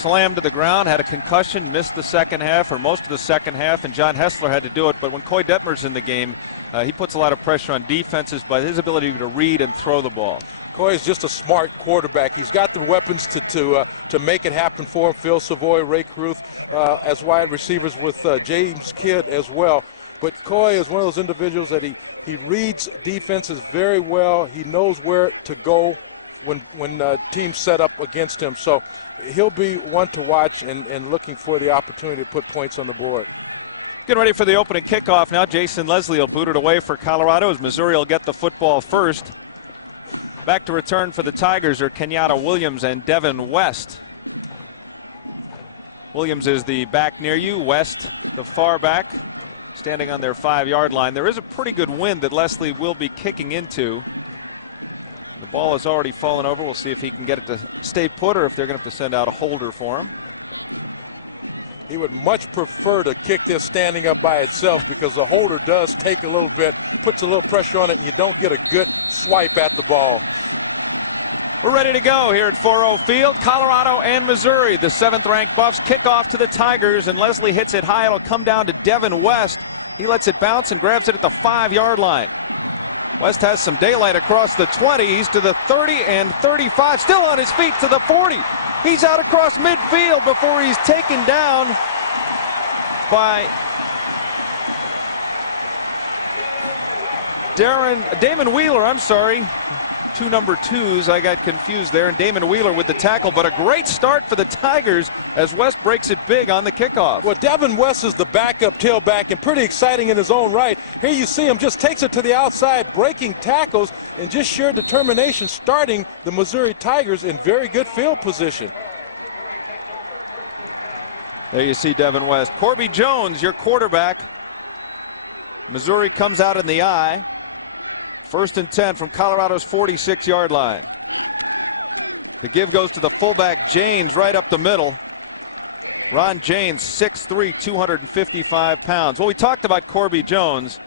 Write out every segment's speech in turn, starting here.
slammed to the ground, had a concussion, missed the second half or most of the second half, and John Hessler had to do it. But when Koy Detmer's in the game, he puts a lot of pressure on defenses by his ability to read and throw the ball. Koy is just a smart quarterback. He's got the weapons to make it happen for him. Phil Savoy, Rae Carruth as wide receivers with James Kidd as well. But Koy is one of those individuals that he reads defenses very well. He knows where to go when teams set up against him. So he'll be one to watch and looking for the opportunity to put points on the board. Getting ready for the opening kickoff now. Jason Leslie will boot it away for Colorado as Missouri will get the football first. Back to return for the Tigers are Kenyatta Williams and Devin West. Williams is the back near you, West the far back, standing on their 5-yard line. There is a pretty good wind that Leslie will be kicking into. The ball has already fallen over. We'll see if he can get it to stay put or if they're going to have to send out a holder for him. He would much prefer to kick this standing up by itself because the holder does take a little bit, puts a little pressure on it, and you don't get a good swipe at the ball. We're ready to go here at Faurot Field. Colorado and Missouri. The 7th-ranked Buffs kick off to the Tigers, and Leslie hits it high. It'll come down to Devin West. He lets it bounce and grabs it at the 5-yard line. West has some daylight across the 20. He's to the 30 and 35. Still on his feet to the 40. He's out across midfield before he's taken down by Damon Wheeler. I'm sorry. 2 number 2s. I got confused there. And Damon Wheeler with the tackle. But a great start for the Tigers as West breaks it big on the kickoff. Well, Devin West is the backup tailback and pretty exciting in his own right. Here you see him just takes it to the outside, breaking tackles and just sheer determination, starting the Missouri Tigers in very good field position. There you see Devin West. Corby Jones, your quarterback. Missouri comes out in the eye. 1st and 10 from Colorado's 46-yard line. The give goes to the fullback, Janes, right up the middle. Ron Janes, 6'3", 255 pounds. Well, we talked about Corby Jones.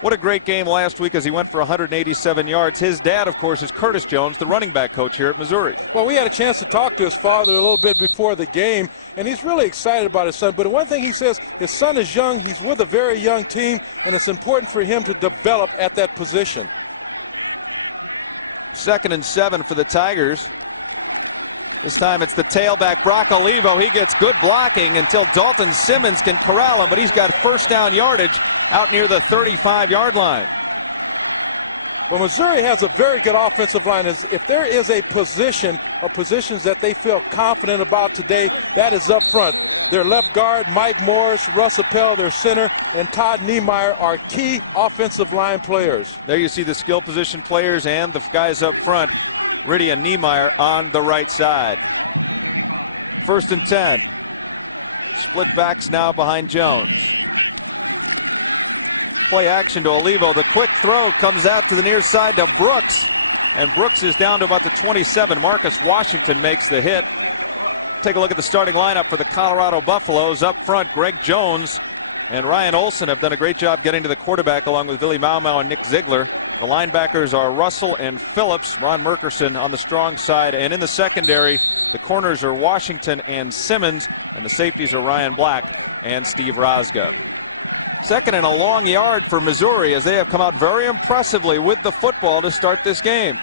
What a great game last week as he went for 187 yards. His dad, of course, is Curtis Jones, the running back coach here at Missouri. Well, we had a chance to talk to his father a little bit before the game, and he's really excited about his son. But one thing he says, his son is young, he's with a very young team, and it's important for him to develop at that position. 2nd and 7 for the Tigers. This time it's the tailback, Brock Olivo. He gets good blocking until Dalton Simmons can corral him, but he's got 1st down yardage out near the 35-yard line. Well, Missouri has a very good offensive line. If there is a position or positions that they feel confident about today, that is up front. Their left guard, Mike Morris, Russ Appel, their center, and Todd Niemeyer are key offensive line players. There you see the skill position players and the guys up front. Riddy and Niemeyer on the right side. 1st and 10. Split backs now behind Jones. Play action to Olivo. The quick throw comes out to the near side to Brooks. And Brooks is down to about the 27. Marcus Washington makes the hit. Take a look at the starting lineup for the Colorado Buffaloes. Up front, Greg Jones and Ryan Olson have done a great job getting to the quarterback along with Billy Mau and Nick Ziegler. The linebackers are Russell and Phillips, Ron Merkerson on the strong side. And in the secondary, the corners are Washington and Simmons, and the safeties are Ryan Black and Steve Rosga. 2nd and a long yard for Missouri as they have come out very impressively with the football to start this game.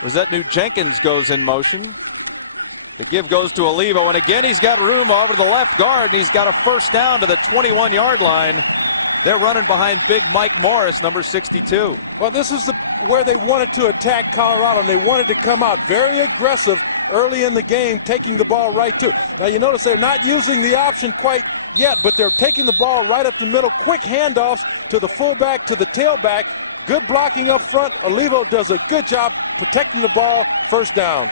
Rosette Jenkins goes in motion. The give goes to Olivo, and again he's got room over the left guard, and he's got a 1st down to the 21-yard line. They're running behind big Mike Morris, number 62. Well, this is where they wanted to attack Colorado, and they wanted to come out very aggressive early in the game, taking the ball right to. Now, you notice they're not using the option quite yet, but they're taking the ball right up the middle. Quick handoffs to the fullback, to the tailback. Good blocking up front. Olivo does a good job protecting the ball. 1st down.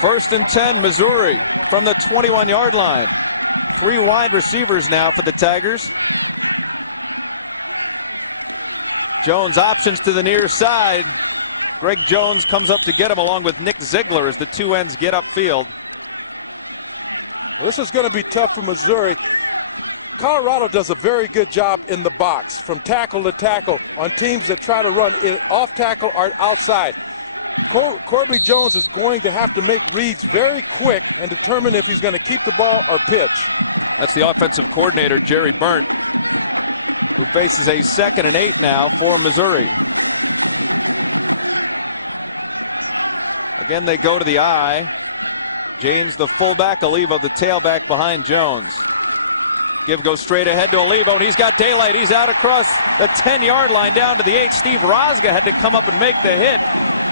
1st and 10, Missouri from the 21-yard line. 3 wide receivers now for the Tigers. Jones options to the near side. Greg Jones comes up to get him along with Nick Ziegler as the 2 ends get upfield. Well, this is going to be tough for Missouri. Colorado does a very good job in the box from tackle to tackle on teams that try to run it off tackle or outside. Corby Jones is going to have to make reads very quick and determine if he's going to keep the ball or pitch. That's the offensive coordinator, Jerry Burnt, who faces a 2nd and 8 now for Missouri. Again, they go to the I. James, the fullback, Olivo, the tailback behind Jones. Give goes straight ahead to Olivo, and he's got daylight. He's out across the 10-yard line down to the 8. Steve Rosga had to come up and make the hit,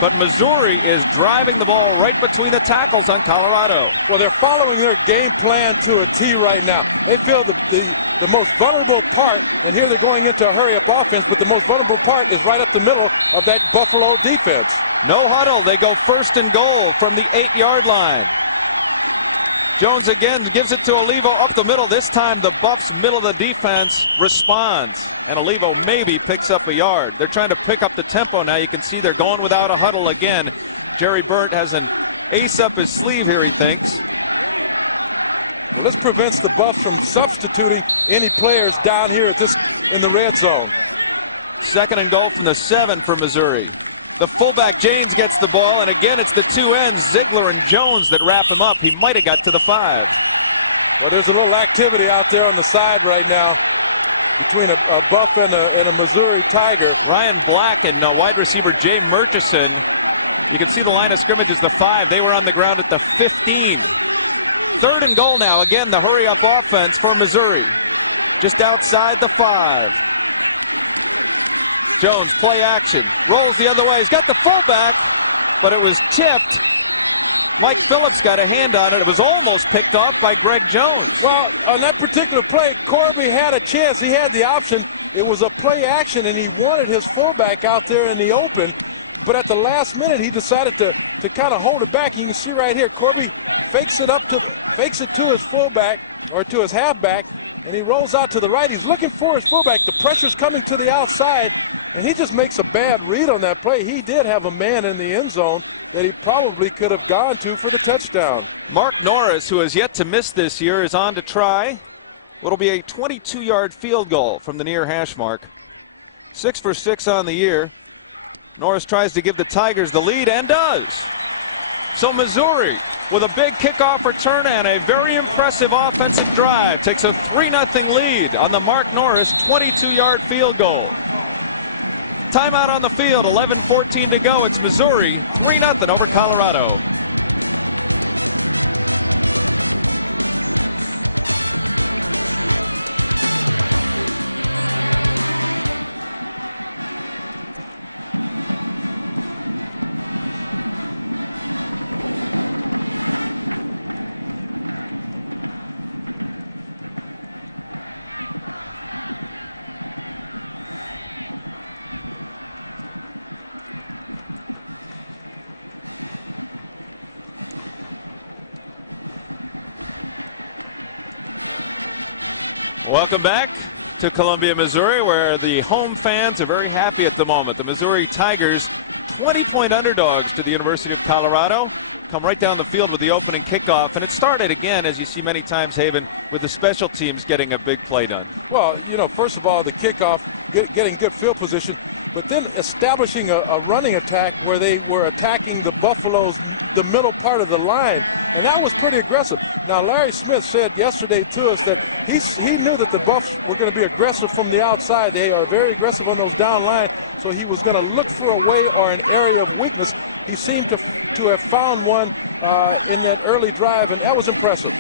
but Missouri is driving the ball right between the tackles on Colorado. Well, they're following their game plan to a T right now. They feel the most vulnerable part, and here they're going into a hurry-up offense, but the most vulnerable part is right up the middle of that Buffalo defense. No huddle. They go 1st and goal from the 8-yard line. Jones again gives it to Olivo up the middle. This time the Buffs' middle of the defense responds, and Olivo maybe picks up a yard. They're trying to pick up the tempo now. You can see they're going without a huddle again. Jerry Burnt has an ace up his sleeve here, he thinks. Well, this prevents the Buffs from substituting any players down here in the red zone. 2nd and goal from the 7 for Missouri. The fullback, James, gets the ball, and again it's the 2 ends, Ziegler and Jones, that wrap him up. He might have got to the 5. Well, there's a little activity out there on the side right now between a Buff and a Missouri Tiger. Ryan Black and wide receiver Jay Murchison. You can see the line of scrimmage is the 5. They were on the ground at the 15. 3rd and goal now. Again, the hurry-up offense for Missouri. Just outside the 5. Jones, play action, rolls the other way. He's got the fullback, but it was tipped. Mike Phillips got a hand on it. It was almost picked off by Greg Jones. Well, on that particular play, Corby had a chance. He had the option. It was a play action, and he wanted his fullback out there in the open. But at the last minute, he decided to kind of hold it back. You can see right here, Corby fakes it to his fullback or to his halfback, and he rolls out to the right. He's looking for his fullback. The pressure's coming to the outside. And he just makes a bad read on that play. He did have a man in the end zone that he probably could have gone to for the touchdown. Mark Norris, who has yet to miss this year, is on to try what'll be a 22-yard field goal from the near hash mark. 6 for 6 on the year. Norris tries to give the Tigers the lead and does. So Missouri, with a big kickoff return and a very impressive offensive drive, takes a 3-0 lead on the Mark Norris 22-yard field goal. Timeout on the field, 11:14 to go. It's Missouri, 3-0 over Colorado. Welcome back to Columbia, Missouri, where the home fans are very happy at the moment. The Missouri Tigers, 20-point underdogs to the University of Colorado, come right down the field with the opening kickoff. And it started again, as you see many times, Haven, with the special teams getting a big play done. Well, you know, first of all, the kickoff, getting good field position, but then establishing a running attack where they were attacking the Buffaloes, the middle part of the line, and that was pretty aggressive. Now, Larry Smith said yesterday to us that he knew that the Buffs were going to be aggressive from the outside. They are very aggressive on those down line, so he was going to look for a way or an area of weakness. He seemed to have found one in that early drive, and that was impressive.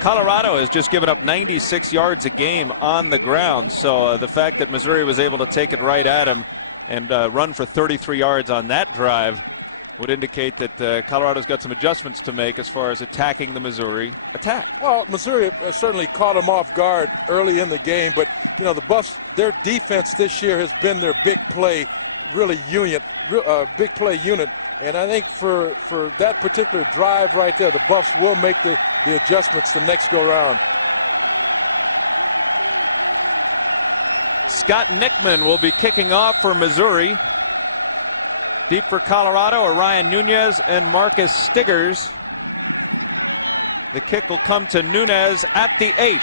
Colorado has just given up 96 yards a game on the ground, so the fact that Missouri was able to take it right at him and run for 33 yards on that drive would indicate that Colorado's got some adjustments to make as far as attacking the Missouri attack. Well, Missouri certainly caught them off guard early in the game, but, you know, the Buffs, their defense this year has been their big play, big play unit. And I think for that particular drive right there, the Buffs will make the adjustments the next go-round. Scott Nickman will be kicking off for Missouri. Deep for Colorado are Ryan Nunez and Marcus Stiggers. The kick will come to Nunez at the 8.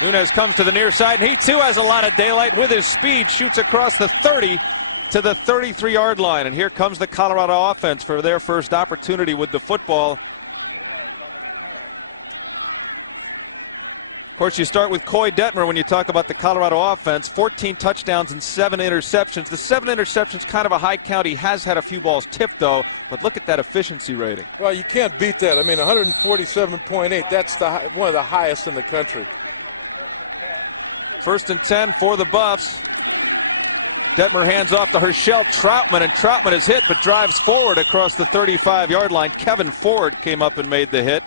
Nunez comes to the near side, and he too has a lot of daylight with his speed, shoots across the 30 to the 33-yard line. And here comes the Colorado offense for their first opportunity with the football. Of course, you start with Koy Detmer when you talk about the Colorado offense. 14 touchdowns and 7 interceptions. The 7 interceptions, kind of a high count. He has had a few balls tipped, though, but look at that efficiency rating. Well, you can't beat that. I mean, 147.8, that's one of the highest in the country. 1st and 10 for the Buffs. Detmer hands off to Herschel Troutman, and Troutman is hit but drives forward across the 35-yard line. Kevin Ford came up and made the hit.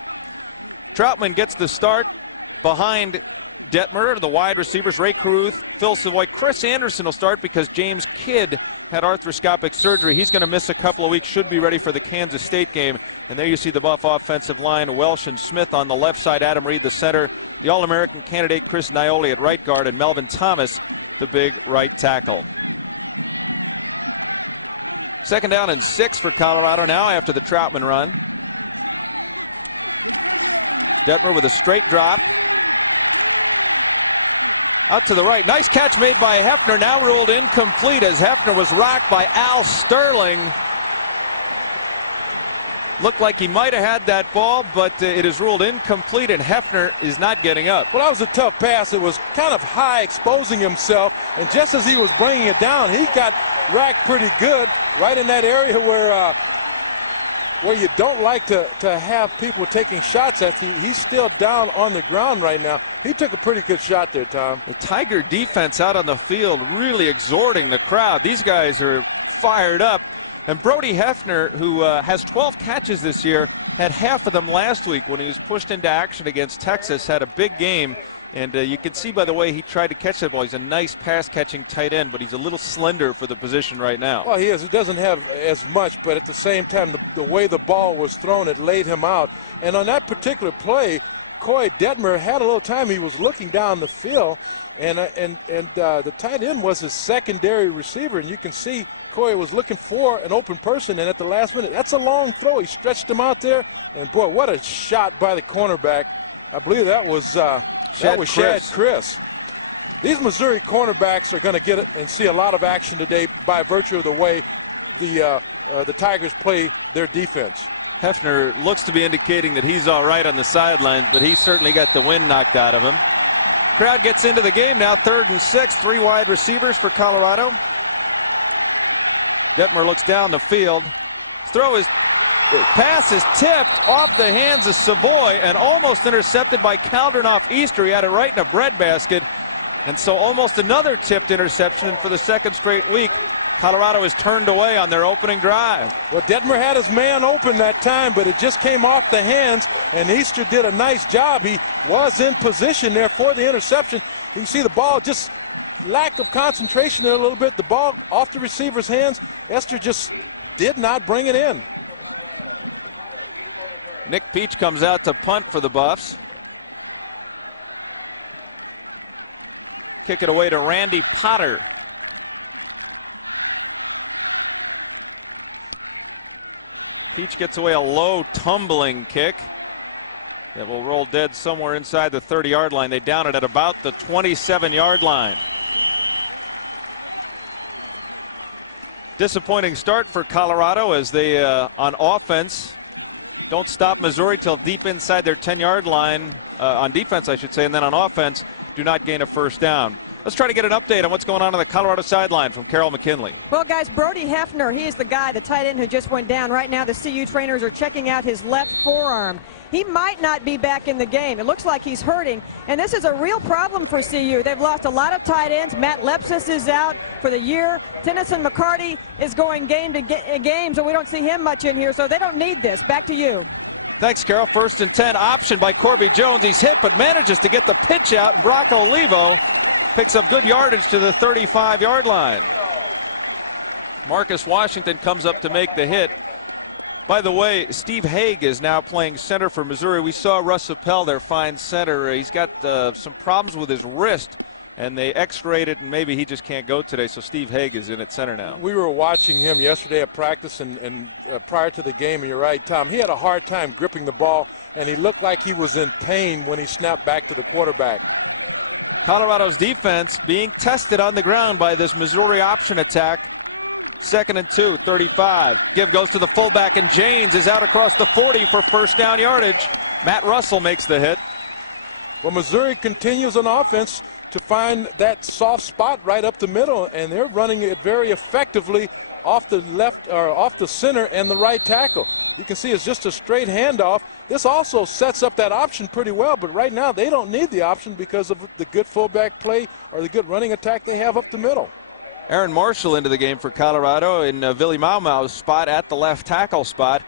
Troutman gets the start behind Detmer. The wide receivers, Rae Carruth, Phil Savoy. Chris Anderson will start because James Kidd had arthroscopic surgery. He's going to miss a couple of weeks, should be ready for the Kansas State game. And there you see the Buff offensive line, Welsh and Smith on the left side, Adam Reed the center, the All-American candidate Chris Nioli at right guard, and Melvin Thomas the big right tackle. 2nd down and 6 for Colorado now after the Troutman run. Detmer with a straight drop. Out to the right. Nice catch made by Hefner. Now ruled incomplete as Hefner was rocked by Al Sterling. Looked like he might have had that ball, but it is ruled incomplete, and Hefner is not getting up. Well, that was a tough pass. It was kind of high, exposing himself, and just as he was bringing it down, he got racked pretty good right in that area where you don't like to have people taking shots at you. He's still down on the ground right now. He took a pretty good shot there, Tom. The Tiger defense out on the field really exhorting the crowd. These guys are fired up. And Brody Hefner, who has 12 catches this year, had half of them last week when he was pushed into action against Texas, had a big game. And you can see by the way he tried to catch that ball. He's a nice pass-catching tight end, but he's a little slender for the position right now. Well, he is. He doesn't have as much, but at the same time, the way the ball was thrown, it laid him out. And on that particular play, Koy Detmer had a little time. He was looking down the field, and the tight end was his secondary receiver. And you can see Koy was looking for an open person, and at the last minute, that's a long throw. He stretched him out there, and boy, what a shot by the cornerback. I believe that was Shad Chris. These Missouri cornerbacks are going to get it and see a lot of action today by virtue of the way the Tigers play their defense. Hefner looks to be indicating that he's all right on the sidelines, but he certainly got the wind knocked out of him. Crowd gets into the game now. 3rd and 6, 3 wide receivers for Colorado. Detmer looks down the field. Pass is tipped off the hands of Savoy and almost intercepted by Caldernoff Easter. He had it right in a breadbasket. And so almost another tipped interception for the 2nd straight week. Colorado is turned away on their opening drive. Well, Detmer had his man open that time, but it just came off the hands, and Easter did a nice job. He was in position there for the interception. You can see the ball, just lack of concentration there a little bit. The ball off the receiver's hands. Esther just did not bring it in. Nick Peach comes out to punt for the Buffs. Kick it away to Randy Potter. Peach gets away a low tumbling kick that will roll dead somewhere inside the 30-yard line. They down it at about the 27-yard line. Disappointing start for Colorado as they on offense don't stop Missouri till deep inside their 10-yard line, on defense I should say, and then on offense do not gain a first down. Let's try to get an update on what's going on the Colorado sideline from Carol McKinley. Well, guys, Brody Hefner, he is the guy, the tight end who just went down. Right now the CU trainers are checking out his left forearm. He might not be back in the game. It looks like he's hurting, and this is a real problem for CU. They've lost a lot of tight ends. Matt Lepsis is out for the year. Tennyson McCarty is going game to game, so we don't see him much in here, so they don't need this. Back to you. Thanks, Carol. 1st and 10, option by Corby Jones. He's hit but manages to get the pitch out, and Brock Olivo picks up good yardage to the 35-yard line. Marcus Washington comes up to make the hit. By the way, Steve Haig is now playing center for Missouri. We saw Russ Appel, their fine center. He's got some problems with his wrist, and they x-rayed it, and maybe he just can't go today, so Steve Haig is in at center now. We were watching him yesterday at practice and prior to the game, and you're right, Tom, he had a hard time gripping the ball, and he looked like he was in pain when he snapped back to the quarterback. Colorado's defense being tested on the ground by this Missouri option attack. 2nd and 2, 35. Give goes to the fullback, and Janes is out across the 40 for first down yardage. Matt Russell makes the hit. Well, Missouri continues on offense to find that soft spot right up the middle, and they're running it very effectively off the left or off the center and the right tackle. You can see it's just a straight handoff. This also sets up that option pretty well, but right now they don't need the option because of the good fullback play or the good running attack they have up the middle. Aaron Marshall into the game for Colorado in Willie Maumau's spot at the left tackle spot,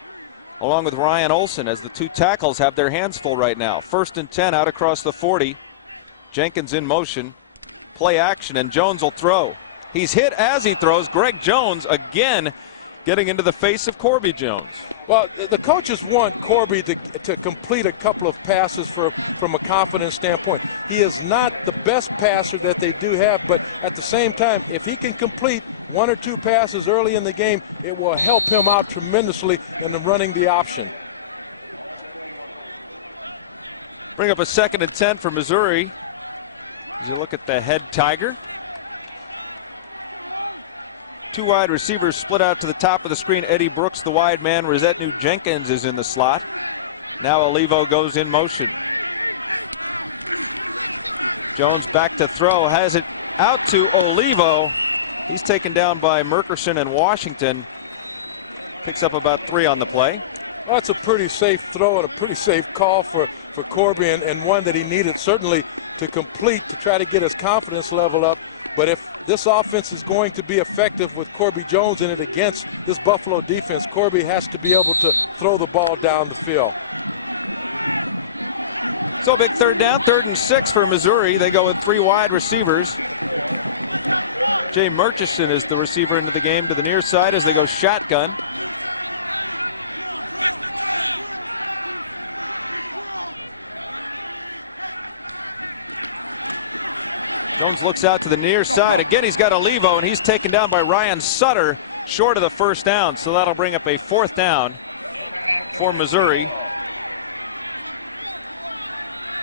along with Ryan Olsen, as the two tackles have their hands full right now. 1st and 10 out across the 40. Jenkins in motion. Play action, and Jones will throw. He's hit as he throws. Greg Jones again getting into the face of Corby Jones. Well, the coaches want Corby to complete a couple of passes from a confidence standpoint. He is not the best passer that they do have, but at the same time, if he can complete 1 or 2 passes early in the game, it will help him out tremendously in running the option. Bring up a 2nd and 10 for Missouri as you look at the head Tiger. 2 wide receivers split out to the top of the screen. Eddie Brooks, the wide man. Rosetnew Jenkins is in the slot. Now Olivo goes in motion. Jones back to throw. Has it out to Olivo. He's taken down by Merkerson and Washington. Picks up about 3 on the play. Well, that's a pretty safe throw and a pretty safe call for Corby, and one that he needed certainly to complete to try to get his confidence level up. But if this offense is going to be effective with Corby Jones in it against this Buffalo defense, Corby has to be able to throw the ball down the field. So big 3rd down, 3rd and 6 for Missouri. They go with 3 wide receivers. Jay Murchison is the receiver into the game to the near side as they go shotgun. Jones looks out to the near side. Again, he's got Olivo, and he's taken down by Ryan Sutter short of the 1st down. So that'll bring up a 4th down for Missouri.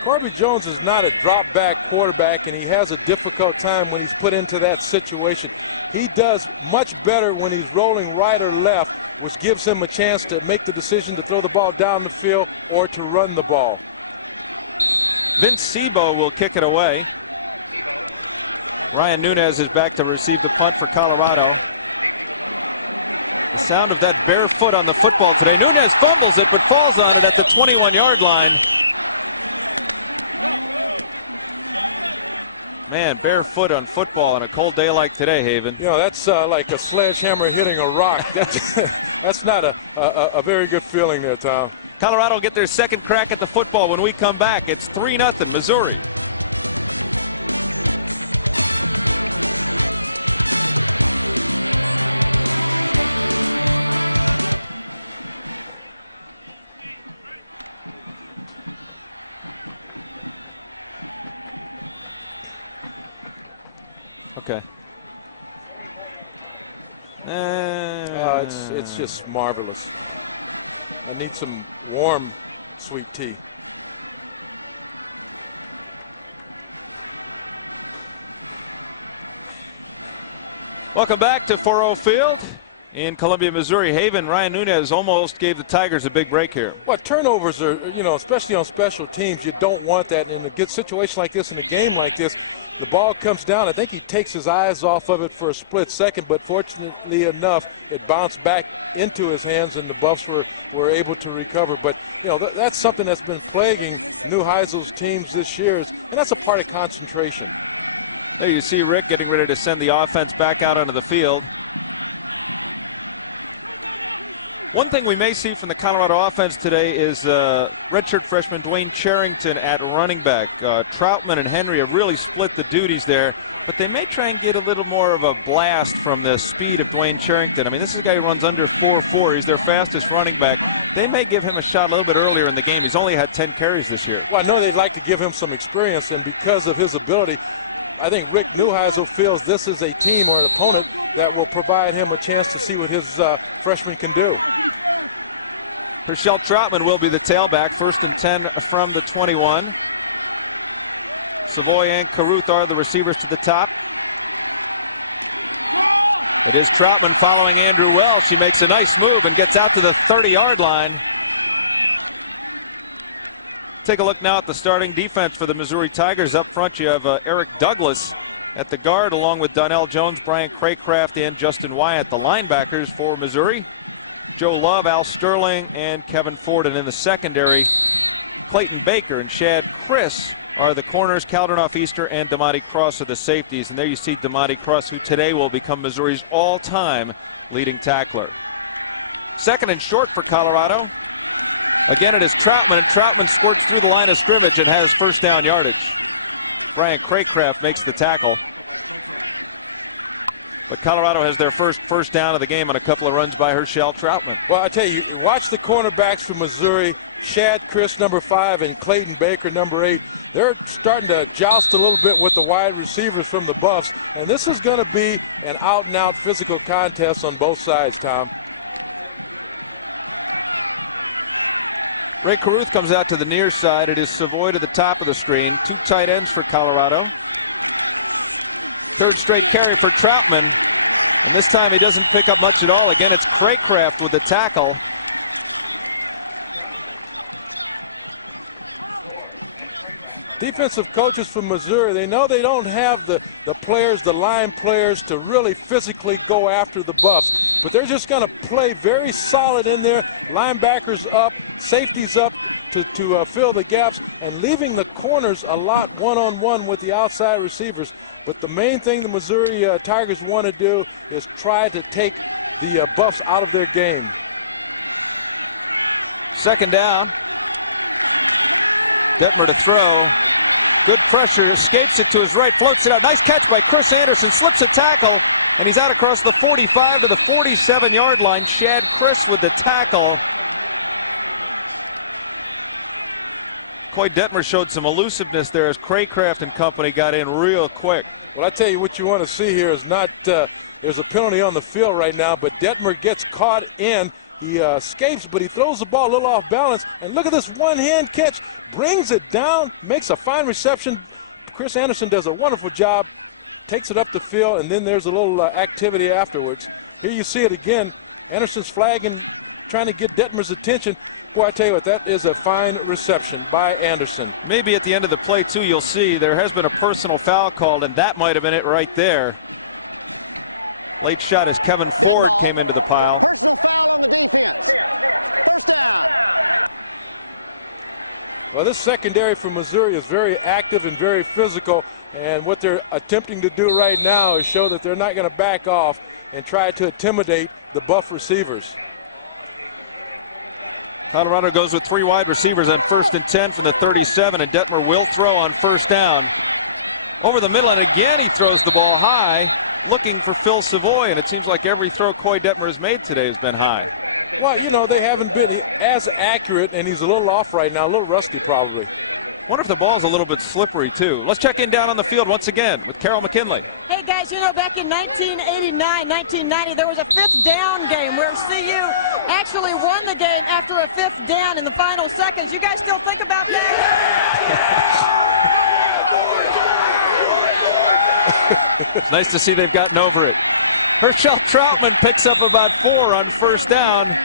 Corby Jones is not a drop-back quarterback, and he has a difficult time when he's put into that situation. He does much better when he's rolling right or left, which gives him a chance to make the decision to throw the ball down the field or to run the ball. Vince Sebo will kick it away. Ryan Nunez is back to receive the punt for Colorado. The sound of that bare foot on the football today. Nunez fumbles it, but falls on it at the 21-yard line. Man, bare foot on football on a cold day like today, Haven. You know, that's like a sledgehammer hitting a rock. That's not a very good feeling there, Tom. Colorado will get their 2nd crack at the football when we come back. It's 3-0 Missouri. Okay. It's just marvelous. I need some warm, sweet tea. Welcome back to Faurot Field in Columbia, Missouri. Haven, Ryan Nunez almost gave the Tigers a big break here. Well, turnovers are, you know, especially on special teams, you don't want that. In a good situation like this, in a game like this, the ball comes down. I think he takes his eyes off of it for a split second, but fortunately enough, it bounced back into his hands, and the Buffs were able to recover. But, you know, that's something that's been plaguing New Heisel's teams this year, and that's a part of concentration. There you see Rick getting ready to send the offense back out onto the field. One thing we may see from the Colorado offense today is redshirt freshman Dwayne Charrington at running back. Troutman and Henry have really split the duties there, but they may try and get a little more of a blast from the speed of Dwayne Charrington. I mean, this is a guy who runs under 4.4. He's their fastest running back. They may give him a shot a little bit earlier in the game. He's only had 10 carries this year. Well, I know they'd like to give him some experience, and because of his ability, I think Rick Neuheisel feels this is a team or an opponent that will provide him a chance to see what his freshman can do. Herschel Troutman will be the tailback. 1st and 10 from the 21. Savoy and Carruth are the receivers to the top. It is Troutman following Andrew Wells. She makes a nice move and gets out to the 30-yard line. Take a look now at the starting defense for the Missouri Tigers. Up front, you have Eric Douglas at the guard, along with Donnell Jones, Brian Craycraft, and Justin Wyatt. The linebackers for Missouri, Joe Love, Al Sterling, and Kevin Ford. And in the secondary, Clayton Baker and Shad Chris are the corners. Caldernoff Easter and Damati Cross are the safeties. And there you see Damati Cross, who today will become Missouri's all-time leading tackler. Second and short for Colorado. Again, it is Troutman, and Troutman squirts through the line of scrimmage and has first down yardage. Brian Craycraft makes the tackle. But Colorado has their first down of the game on a couple of runs by Herschel Troutman. Well, I tell you, watch the cornerbacks from Missouri, Shad Chris, number 5, and Clayton Baker, number 8. They're starting to joust a little bit with the wide receivers from the Buffs, and this is going to be an out-and-out physical contest on both sides, Tom. Rae Carruth comes out to the near side. It is Savoy to the top of the screen. 2 tight ends for Colorado. Third straight carry for Troutman. And this time he doesn't pick up much at all. Again, it's Craycraft with the tackle. Defensive coaches from Missouri, they know they don't have the players, the line players, to really physically go after the Buffs. But they're just going to play very solid in there. Linebackers up, safeties up to fill the gaps, and leaving the corners a lot one-on-one with the outside receivers. But the main thing the Missouri Tigers want to do is try to take the Buffs out of their game. Second down. Detmer to throw. Good pressure, escapes it to his right, floats it out. Nice catch by Chris Anderson, slips a tackle, and he's out across the 45 to the 47-yard line. Shad Chris with the tackle. Koy Detmer showed some elusiveness there as Craycraft and company got in real quick. Well, I tell you what you want to see here is not, there's a penalty on the field right now, but Detmer gets caught in. He escapes, but he throws the ball a little off balance. And look at this one-hand catch. Brings it down, makes a fine reception. Chris Anderson does a wonderful job, takes it up the field, and then there's a little activity afterwards. Here you see it again. Anderson's flagging, trying to get Detmer's attention. Boy, I tell you what, that is a fine reception by Anderson. Maybe at the end of the play, too, you'll see there has been a personal foul called, and that might have been it right there. Late shot as Kevin Ford came into the pile. Well, this secondary for Missouri is very active and very physical, and what they're attempting to do right now is show that they're not going to back off and try to intimidate the Buff receivers. Colorado goes with 3 wide receivers on 1st and 10 from the 37, and Detmer will throw on first down. Over the middle, and again he throws the ball high, looking for Phil Savoy, and it seems like every throw Koy Detmer has made today has been high. Well, you know, they haven't been as accurate, and he's a little off right now, a little rusty probably. Wonder if the ball's a little bit slippery, too. Let's check in down on the field once again with Carol McKinley. Hey, guys, you know, back in 1989, 1990, there was a 5th down game where CU actually won the game after a 5th down in the final seconds. You guys still think about that? It's nice to see they've gotten over it. Herschel Troutman picks up about 4 on first down.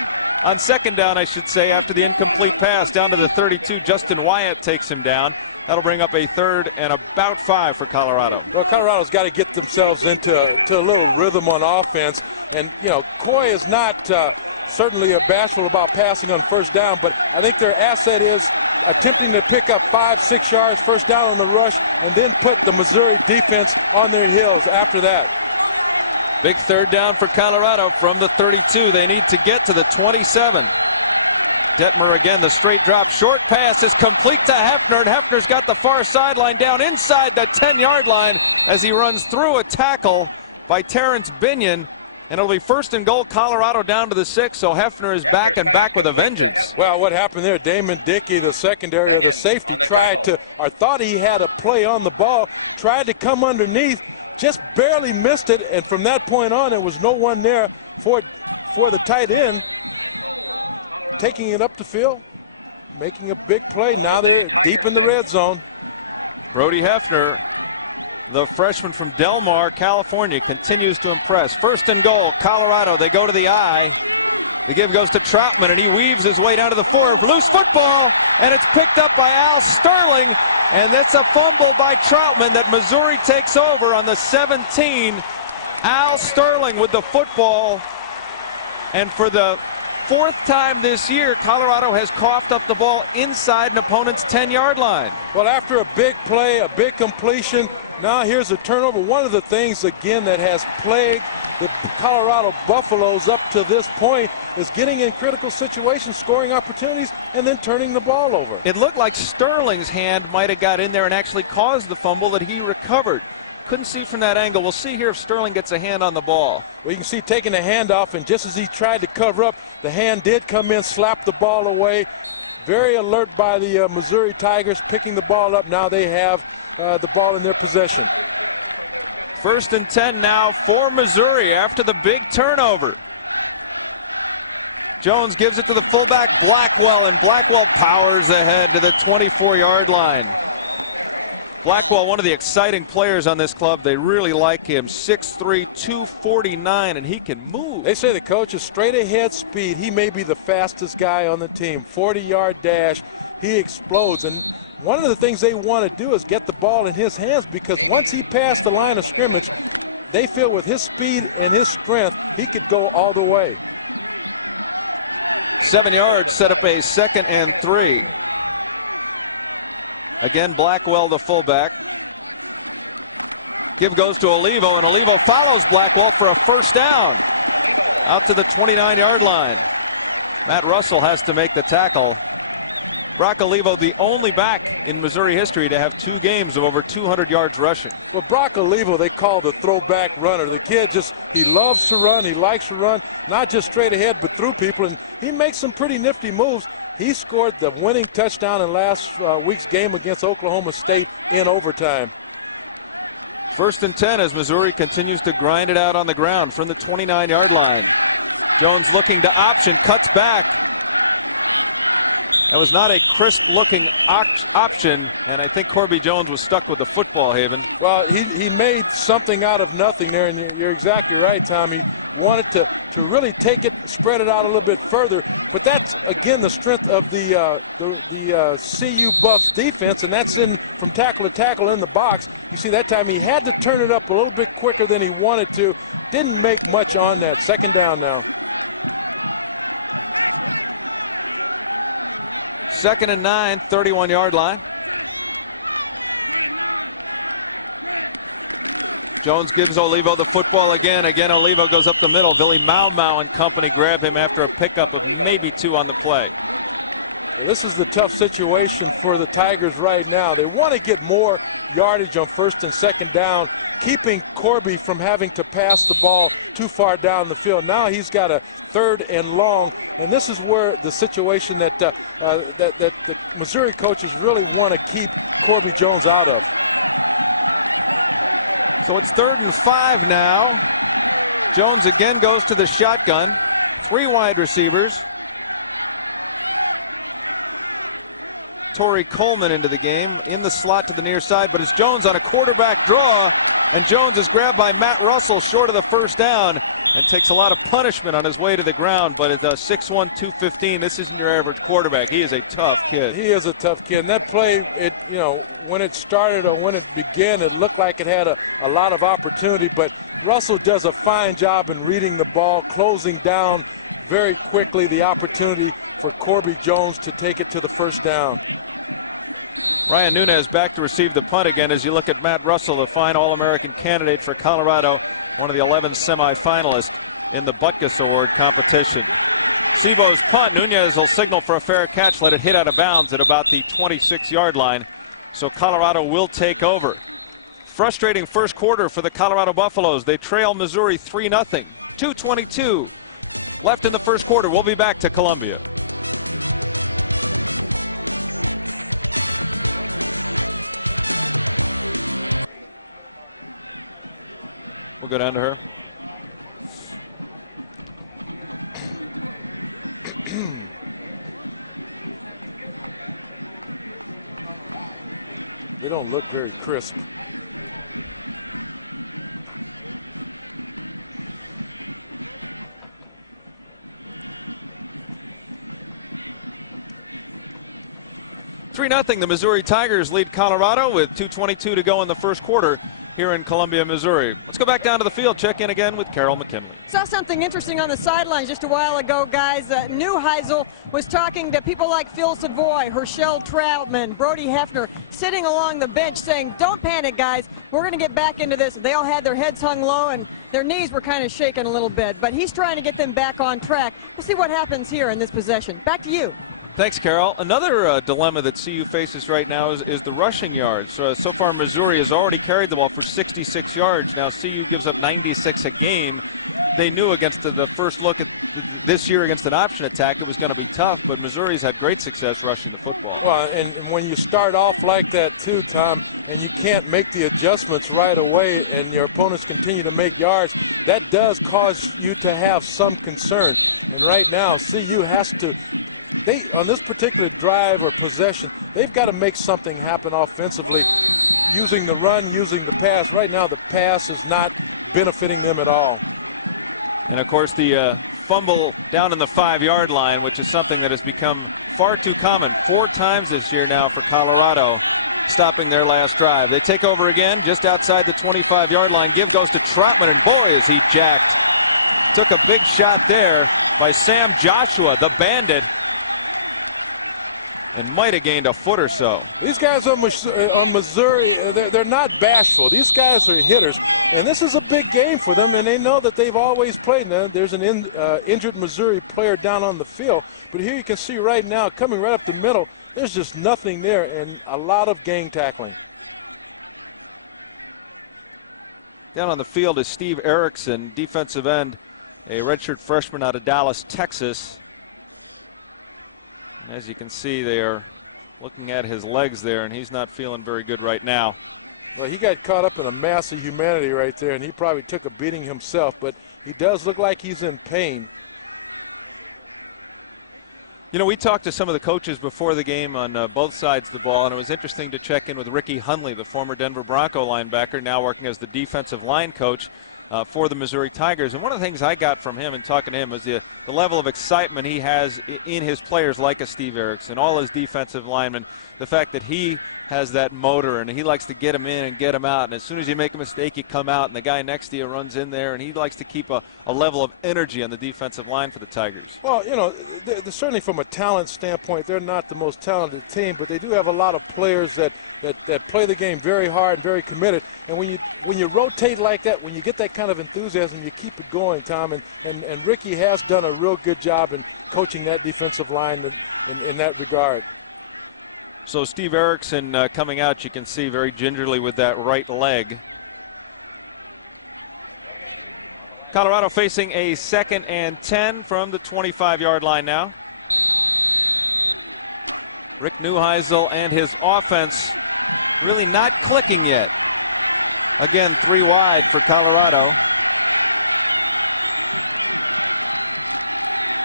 On second down, I should say, after the incomplete pass down to the 32, Justin Wyatt takes him down. That'll bring up a 3rd and about 5 for Colorado. Well, Colorado's got to get themselves into a little rhythm on offense. And, you know, Koy is not certainly bashful about passing on first down, but I think their asset is attempting to pick up 5-6 yards first down on the rush and then put the Missouri defense on their heels after that. Big 3rd down for Colorado from the 32. They need to get to the 27. Detmer again, the straight drop. Short pass is complete to Hefner, and Hefner's got the far sideline down inside the 10-yard line as he runs through a tackle by Terrence Binion. And it'll be 1st and goal, Colorado down to the 6, so Hefner is back and back with a vengeance. Well, what happened there, Damon Dickey, the secondary or the safety, tried to, or thought he had a play on the ball, tried to come underneath, just barely missed it, and from that point on, there was no one there for the tight end. Taking it up the field, making a big play. Now they're deep in the red zone. Brody Hefner The freshman from Del Mar, California, continues to impress. First and goal, Colorado. They go to the I. The give goes to Troutman, and he weaves his way down to the 4. Loose football, and it's picked up by Al Sterling, and that's a fumble by Troutman that Missouri takes over on the 17. Al Sterling with the football, and for the 4th time this year, Colorado has coughed up the ball inside an opponent's 10-yard line. Well, after a big play, a big completion, now here's a turnover. One of the things, again, that has plagued the Colorado Buffaloes up to this point is getting in critical situations, scoring opportunities, and then turning the ball over. It looked like Sterling's hand might have got in there and actually caused the fumble that he recovered. Couldn't see from that angle. We'll see here if Sterling gets a hand on the ball. Well, you can see taking the hand off, and just as he tried to cover up, the hand did come in, slap the ball away. Very alert by the Missouri Tigers, picking the ball up. Now they have the ball in their possession. 1st and 10 now for Missouri after the big turnover. Jones gives it to the fullback Blackwell, and Blackwell powers ahead to the 24-yard line. Blackwell, one of the exciting players on this club. They really like him. 6'3", 249, and he can move. They say the coach is straight ahead speed. He may be the fastest guy on the team. 40-yard dash. He explodes. And one of the things they want to do is get the ball in his hands, because once he passed the line of scrimmage, they feel with his speed and his strength, he could go all the way. 7 yards, set up a 2nd and 3. Again, Blackwell, the fullback. Give goes to Olivo, and Olivo follows Blackwell for a 1st down out to the 29-yard line. Matt Russell has to make the tackle. Brock Olivo, the only back in Missouri history to have 2 games of over 200 yards rushing. Well, Brock Olivo, they call the throwback runner. The kid he loves to run. He likes to run, not just straight ahead, but through people. And he makes some pretty nifty moves. He scored the winning touchdown in last week's game against Oklahoma State in overtime. 1st and 10 as Missouri continues to grind it out on the ground from the 29-yard line. Jones looking to option, cuts back. That was not a crisp-looking option, and I think Corby Jones was stuck with the football, Haven. Well, he made something out of nothing there, and you're exactly right, Tom. He wanted to really take it, spread it out a little bit further, but that's, again, the strength of the CU Buffs defense, and that's in from tackle to tackle in the box. You see, that time he had to turn it up a little bit quicker than he wanted to. Didn't make much on that. 2nd down now. 2nd and 9, 31-yard line. Jones gives Olivo the football again. Again, Olivo goes up the middle. Billy Mau and company grab him after a pickup of maybe 2 on the play. Well, this is the tough situation for the Tigers right now. They want to get more yardage on 1st and 2nd down, keeping Corby from having to pass the ball too far down the field. Now he's got a 3rd and long, and this is where the situation that the Missouri coaches really want to keep Corby Jones out of. So it's 3rd and 5 now. Jones again goes to the shotgun. 3 wide receivers. Torrey Coleman into the game in the slot to the near side, but it's Jones on a quarterback draw, and Jones is grabbed by Matt Russell short of the 1st down and takes a lot of punishment on his way to the ground. But at 6'1", 215, this isn't your average quarterback. He is a tough kid. He is a tough kid. And that play, when it started or when it began, it looked like it had a lot of opportunity. But Russell does a fine job in reading the ball, closing down very quickly the opportunity for Corby Jones to take it to the 1st down. Ryan Nunez back to receive the punt again as you look at Matt Russell, the fine All-American candidate for Colorado, one of the 11 semifinalists in the Butkus Award competition. Sebo's punt. Nunez will signal for a fair catch, let it hit out of bounds at about the 26-yard line. So Colorado will take over. Frustrating 1st quarter for the Colorado Buffaloes. They trail Missouri 3-0. 2:22 left in the 1st quarter. We'll be back to Columbia. We'll go down to her. They don't look very crisp. 3-0, the Missouri Tigers lead Colorado with 2:22 to go in the first quarter here in Columbia, Missouri. Let's go back down to the field, check in again with Carol McKinley. Saw something interesting on the sidelines just a while ago, guys. Neuheisel was talking to people like Phil Savoy, Herschel Troutman, Brody Hefner, sitting along the bench saying, don't panic, guys. We're going to get back into this. They all had their heads hung low and their knees were kind of shaking a little bit, but he's trying to get them back on track. We'll see what happens here in this possession. Back to you. Thanks, Carol. Another dilemma that CU faces right now is the rushing yards. So far, Missouri has already carried the ball for 66 yards. Now, CU gives up 96 a game. They knew against the first look at this year against an option attack it was going to be tough, but Missouri's had great success rushing the football. Well, and when you start off like that too, Tom, and you can't make the adjustments right away and your opponents continue to make yards, that does cause you to have some concern. And right now, CU has to – on this particular drive or possession, they've got to make something happen offensively, using the run, using the pass. Right now, the pass is not benefiting them at all. And, of course, the fumble down in the 5-yard line, which is something that has become far too common 4 times this year now for Colorado, stopping their last drive. They take over again just outside the 25-yard line. Give goes to Troutman, and boy, is he jacked. Took a big shot there by Sam Joshua, the Bandit, and might have gained a foot or so. These guys on Missouri, they're not bashful. These guys are hitters, and this is a big game for them, and they know that they've always played. Now, there's an injured Missouri player down on the field, but here you can see right now, coming right up the middle, there's just nothing there, and a lot of gang tackling. Down on the field is Steve Erickson, defensive end, a redshirt freshman out of Dallas, Texas. And as you can see, they are looking at his legs there, and he's not feeling very good right now. Well, he got caught up in a mass of humanity right there, and he probably took a beating himself, but he does look like he's in pain. You know, we talked to some of the coaches before the game on both sides of the ball, and it was interesting to check in with Ricky Hunley, the former Denver Bronco linebacker, now working as the defensive line coach for the Missouri Tigers. And one of the things I got from him and talking to him was the level of excitement he has in his players like a Steve Erickson, all his defensive linemen, the fact that he has that motor and he likes to get them in and get them out, and as soon as you make a mistake you come out and the guy next to you runs in there, and he likes to keep a level of energy on the defensive line for the Tigers. Well, you know, they're certainly from a talent standpoint, they're not the most talented team, but they do have a lot of players that play the game very hard and very committed. And when you rotate like that, when you get that kind of enthusiasm, you keep it going, Tom. And Ricky has done a real good job in coaching that defensive line in that regard. So Steve Erickson coming out, you can see, very gingerly with that right leg. Colorado facing a 2nd and 10 from the 25-yard line now. Rick Neuheisel and his offense really not clicking yet. Again, 3 wide for Colorado.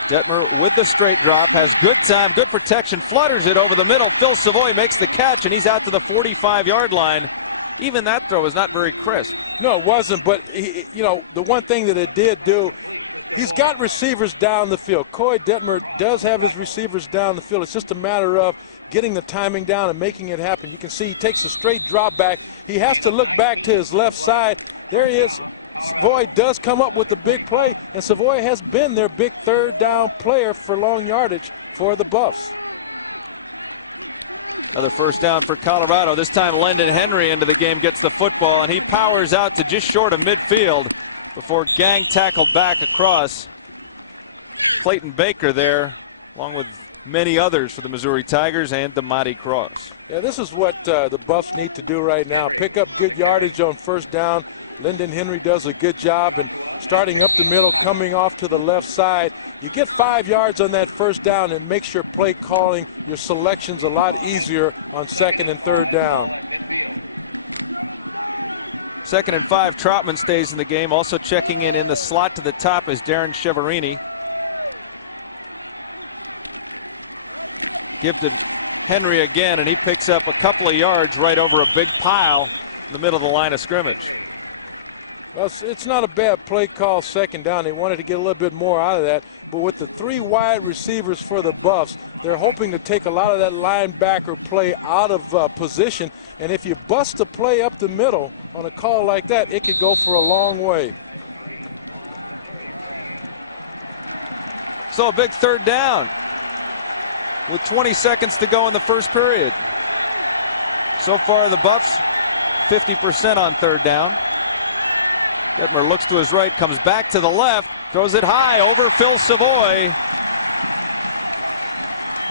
Detmer with the straight drop, has good time, good protection, flutters it over the middle. Phil Savoy makes the catch, and he's out to the 45-yard line. Even that throw is not very crisp. No, it wasn't, but, you know, the one thing that it did do, he's got receivers down the field. Koy Detmer does have his receivers down the field. It's just a matter of getting the timing down and making it happen. You can see he takes a straight drop back. He has to look back to his left side. There he is. Savoy does come up with the big play, and Savoy has been their big 3rd down player for long yardage for the Buffs. Another first down for Colorado. This time Lendon Henry into the game gets the football, and he powers out to just short of midfield before gang tackled back across. Clayton Baker there, along with many others for the Missouri Tigers, and DeMonte Cross. Yeah, this is what the Buffs need to do right now. Pick up good yardage on first down. Lendon Henry does a good job, and starting up the middle, coming off to the left side. You get 5 yards on that first down, and makes your play calling, your selections a lot easier on 2nd and 3rd down. 2nd and 5, Troutman stays in the game. Also checking in the slot to the top is Darren Cheverini. Give to Henry again, and he picks up a couple of yards right over a big pile in the middle of the line of scrimmage. Well, it's not a bad play call, second down. They wanted to get a little bit more out of that. But with the 3 wide receivers for the Buffs, they're hoping to take a lot of that linebacker play out of position. And if you bust a play up the middle on a call like that, it could go for a long way. So a big third down with 20 seconds to go in the first period. So far, the Buffs 50% on third down. Detmer looks to his right, comes back to the left, throws it high over Phil Savoy.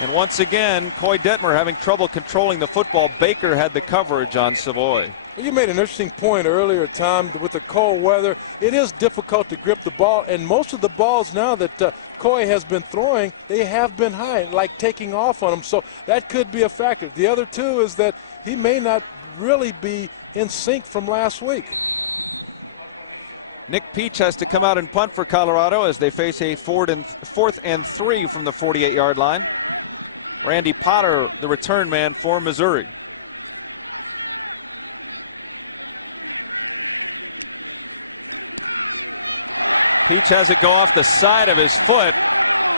And once again, Koy Detmer having trouble controlling the football. Baker had the coverage on Savoy. Well, you made an interesting point earlier, Tom, with the cold weather. It is difficult to grip the ball, and most of the balls now that Koy has been throwing, they have been high, like taking off on them. So that could be a factor. The other two is that he may not really be in sync from last week. Nick Peach has to come out and punt for Colorado as they face a 4th and 3 from the 48-yard line. Randy Potter, the return man for Missouri. Peach has it go off the side of his foot,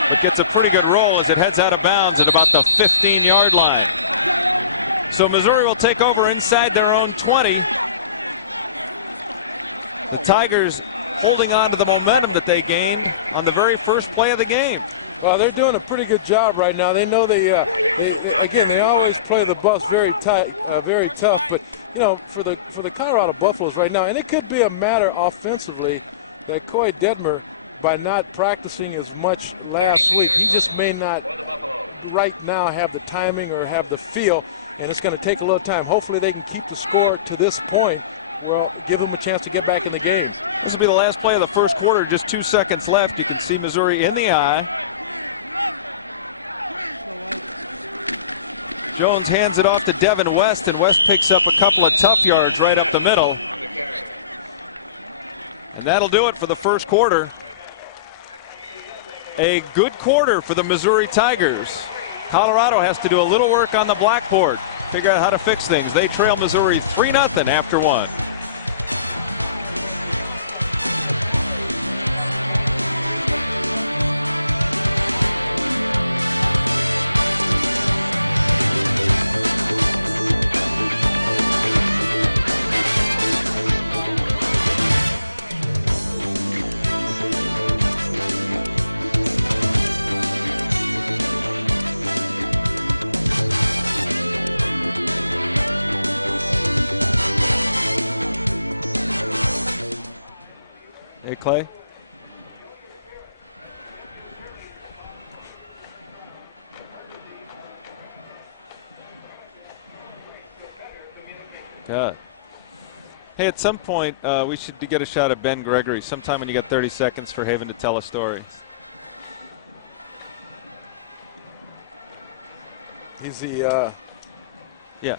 but gets a pretty good roll as it heads out of bounds at about the 15-yard line. So Missouri will take over inside their own 20. The Tigers holding on to the momentum that they gained on the very first play of the game. Well, they're doing a pretty good job right now. They know they always play the Buffs very tight, very tough. But you know, for the Colorado Buffaloes right now, and it could be a matter offensively that Koy Detmer, by not practicing as much last week, he just may not right now have the timing or have the feel, and it's going to take a little time. Hopefully, they can keep the score to this point. Well, give them a chance to get back in the game. This will be the last play of the first quarter. Just 2 seconds left. You can see Missouri in the eye. Jones hands it off to Devin West, and West picks up a couple of tough yards right up the middle. And that'll do it for the first quarter. A good quarter for the Missouri Tigers. Colorado has to do a little work on the blackboard, figure out how to fix things. They trail Missouri 3-0 after 1. Hey, Clay. God. Hey, at some point, we should get a shot at Ben Gregory sometime when you got 30 seconds for Haven to tell a story. He's the, Yeah.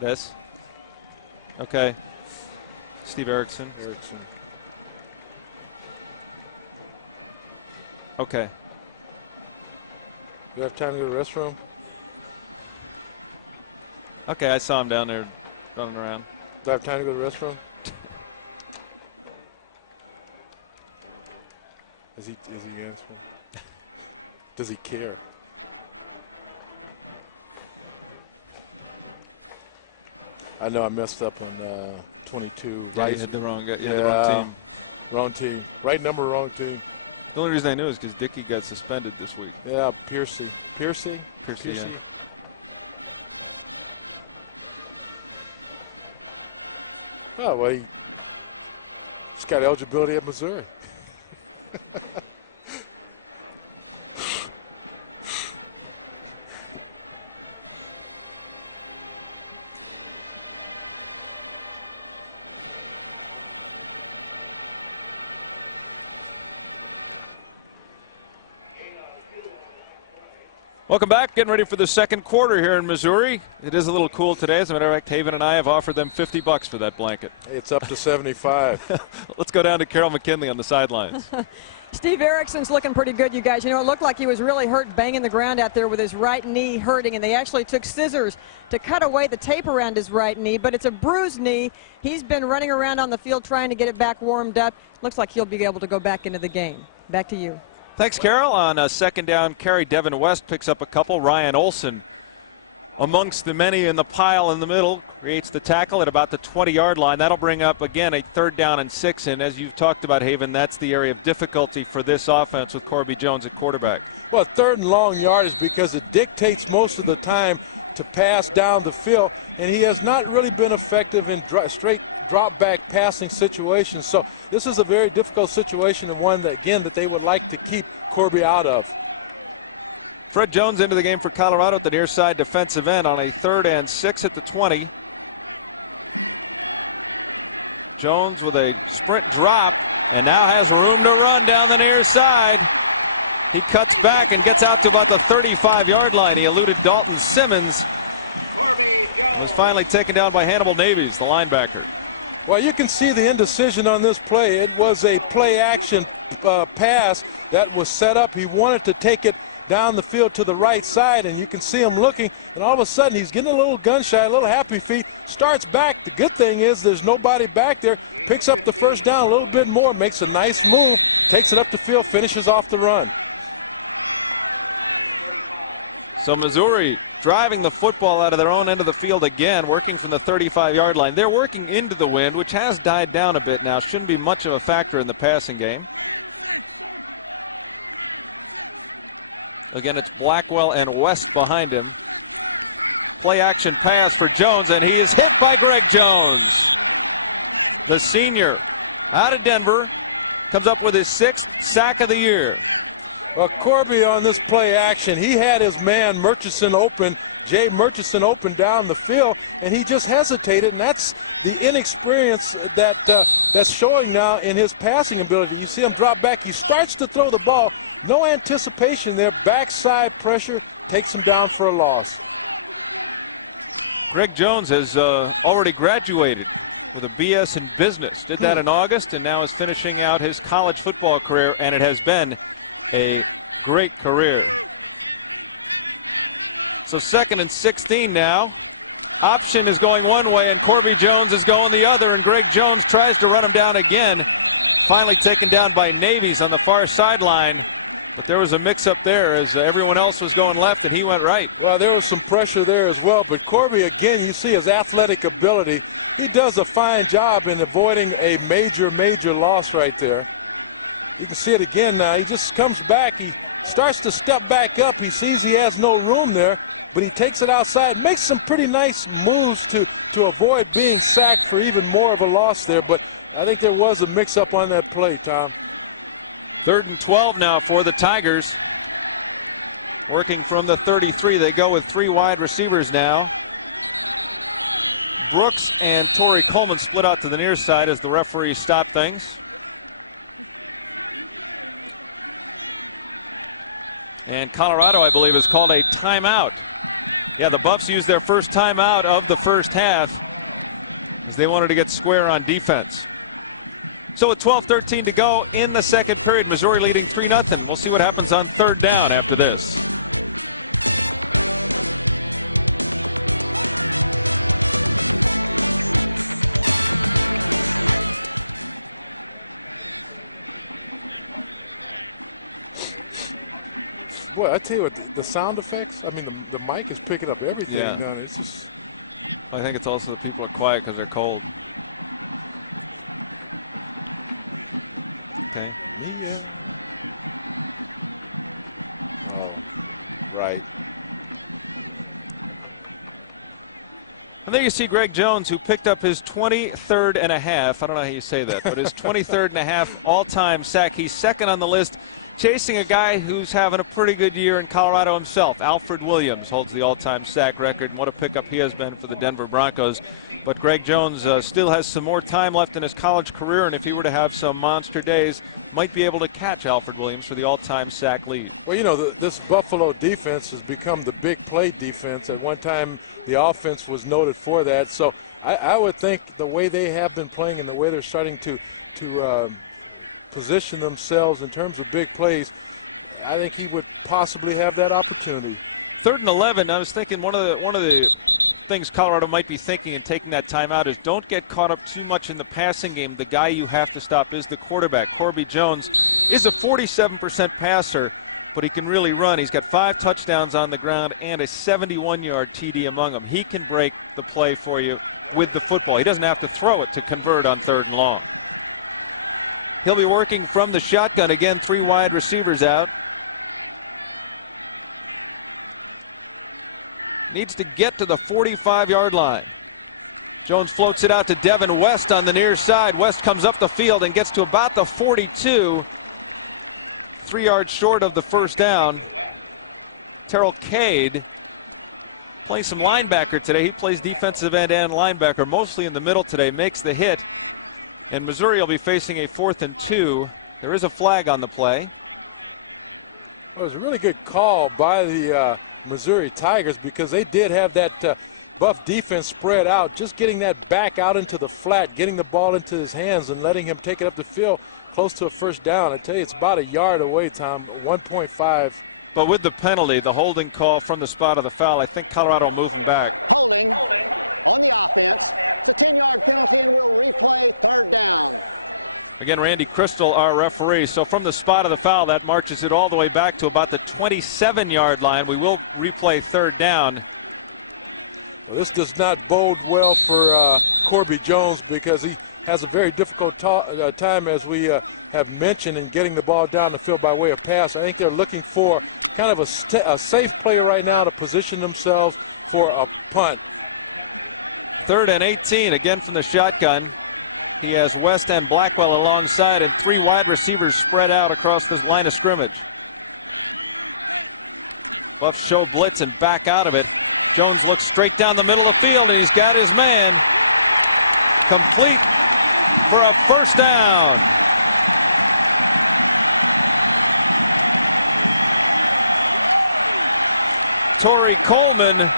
This? Okay. Steve Erickson. Okay. You have time to go to the restroom? Okay, I saw him down there running around. Do I have time to go to the restroom? Is he answering? Does he care? I know I messed up on 22. Yeah, you had the wrong guy. The wrong team. Wrong team. Right number, wrong team. The only reason I knew is because Dickey got suspended this week. Yeah, Piercy. Piercy? Yeah. Oh, well, he's got eligibility at Missouri. Welcome back. Getting ready for the second quarter here in Missouri. It is a little cool today. As a matter of fact, Haven and I have offered them $50 for that blanket. It's up to 75. Let's go down to Carol McKinley on the sidelines. Steve Erickson's looking pretty good, you guys. You know, it looked like he was really hurt banging the ground out there with his right knee hurting, and they actually took scissors to cut away the tape around his right knee, but it's a bruised knee. He's been running around on the field trying to get it back warmed up. Looks like he'll be able to go back into the game. Back to you. Thanks, Carol. On a second down carry, Devin West picks up a couple. Ryan Olson, amongst the many in the pile in the middle, creates the tackle at about the 20-yard line. That'll bring up, again, a 3rd down and 6. And as you've talked about, Haven, that's the area of difficulty for this offense with Corby Jones at quarterback. Well, 3rd and long yardage because it dictates most of the time to pass down the field, and he has not really been effective in straight drop-back passing situations. So this is a very difficult situation, and one that, again, that they would like to keep Corby out of. Fred Jones into the game for Colorado at the near side defensive end on a 3rd and 6 at the 20. Jones with a sprint drop and now has room to run down the near side. He cuts back and gets out to about the 35-yard line. He eluded Dalton Simmons and was finally taken down by Hannibal Navies, the linebacker. Well, you can see the indecision on this play. It was a play-action pass that was set up. He wanted to take it down the field to the right side, and you can see him looking, and all of a sudden he's getting a little gun shy, a little happy feet, starts back. The good thing is there's nobody back there, picks up the 1st down a little bit more, makes a nice move, takes it up the field, finishes off the run. So Missouri driving the football out of their own end of the field again, working from the 35-yard line. They're working into the wind, which has died down a bit now. Shouldn't be much of a factor in the passing game. Again, it's Blackwell and West behind him. Play action pass for Jones, and he is hit by Greg Jones. The senior out of Denver comes up with his 6th sack of the year. Well, Corby on this play action, he had his man Murchison open, Jay Murchison open down the field, and he just hesitated, and that's the inexperience that's showing now in his passing ability. You see him drop back. He starts to throw the ball. No anticipation there. Backside pressure takes him down for a loss. Greg Jones has already graduated with a BS in business. Did that in August and now is finishing out his college football career, and it has been a great career. So 2nd and 16 now. Option is going one way and Corby Jones is going the other, and Greg Jones tries to run him down again. Finally taken down by Navies on the far sideline. But there was a mix-up there as everyone else was going left and he went right. Well, there was some pressure there as well. But Corby, again, you see his athletic ability. He does a fine job in avoiding a major loss right there. You can see it again now. He just comes back. He starts to step back up. He sees he has no room there, but he takes it outside, makes some pretty nice moves to avoid being sacked for even more of a loss there. But I think there was a mix-up on that play, Tom. 3rd and 12 now for the Tigers. Working from the 33. They go with 3 wide receivers now. Brooks and Torrey Coleman split out to the near side as the referees stop things. And Colorado, I believe, has called a timeout. Yeah, the Buffs used their first timeout of the first half as they wanted to get square on defense. So with 12:13 to go in the second period, Missouri leading 3-0. We'll see what happens on 3rd down after this. Boy, I tell you what, the sound effects, I mean, the mic is picking up everything down there. It's just. I think it's also the people are quiet because they're cold. Okay. Yeah. Oh, right. And there you see Greg Jones, who picked up his 23rd and a half. I don't know how you say that, but his 23rd and a half all-time sack. He's 2nd on the list, chasing a guy who's having a pretty good year in Colorado himself. Alfred Williams holds the all-time sack record, and what a pickup he has been for the Denver Broncos. But Greg Jones still has some more time left in his college career, and if he were to have some monster days, might be able to catch Alfred Williams for the all-time sack lead. Well, you know, this Buffalo defense has become the big play defense. At one time, the offense was noted for that. So I would think the way they have been playing and the way they're starting to position themselves in terms of big plays, I think he would possibly have that opportunity. 3rd and 11. I was thinking one of the things Colorado might be thinking in taking that timeout is don't get caught up too much in the passing game. The guy you have to stop is the quarterback. Corby Jones is a 47% passer, but he can really run. He's got 5 touchdowns on the ground and a 71-yard TD among them. He can break the play for you with the football. He doesn't have to throw it to convert on 3rd and long. He'll be working from the shotgun again. 3 wide receivers out. Needs to get to the 45-yard line. Jones floats it out to Devin West on the near side. West comes up the field and gets to about the 42. 3 yards short of the first down. Terrell Cade playing some linebacker today. He plays defensive end and linebacker, mostly in the middle today. Makes the hit. And Missouri will be facing a 4th and 2. There is a flag on the play. Well, it was a really good call by the Missouri Tigers because they did have that Buff defense spread out, just getting that back out into the flat, getting the ball into his hands and letting him take it up the field close to a first down. I tell you, it's about a yard away, Tom, 1.5. But with the penalty, the holding call from the spot of the foul, I think Colorado will move him back. Again, Randy Crystal, our referee. So from the spot of the foul, that marches it all the way back to about the 27-yard line. We will replay 3rd down. Well, this does not bode well for Corby Jones because he has a very difficult time, as we have mentioned, in getting the ball down the field by way of pass. I think they're looking for kind of a safe play right now to position themselves for a punt. 3rd and 18, again from the shotgun. He has West and Blackwell alongside and 3 wide receivers spread out across the line of scrimmage. Buffs show blitz and back out of it. Jones looks straight down the middle of the field, and he's got his man. Complete for a first down. Torrey Coleman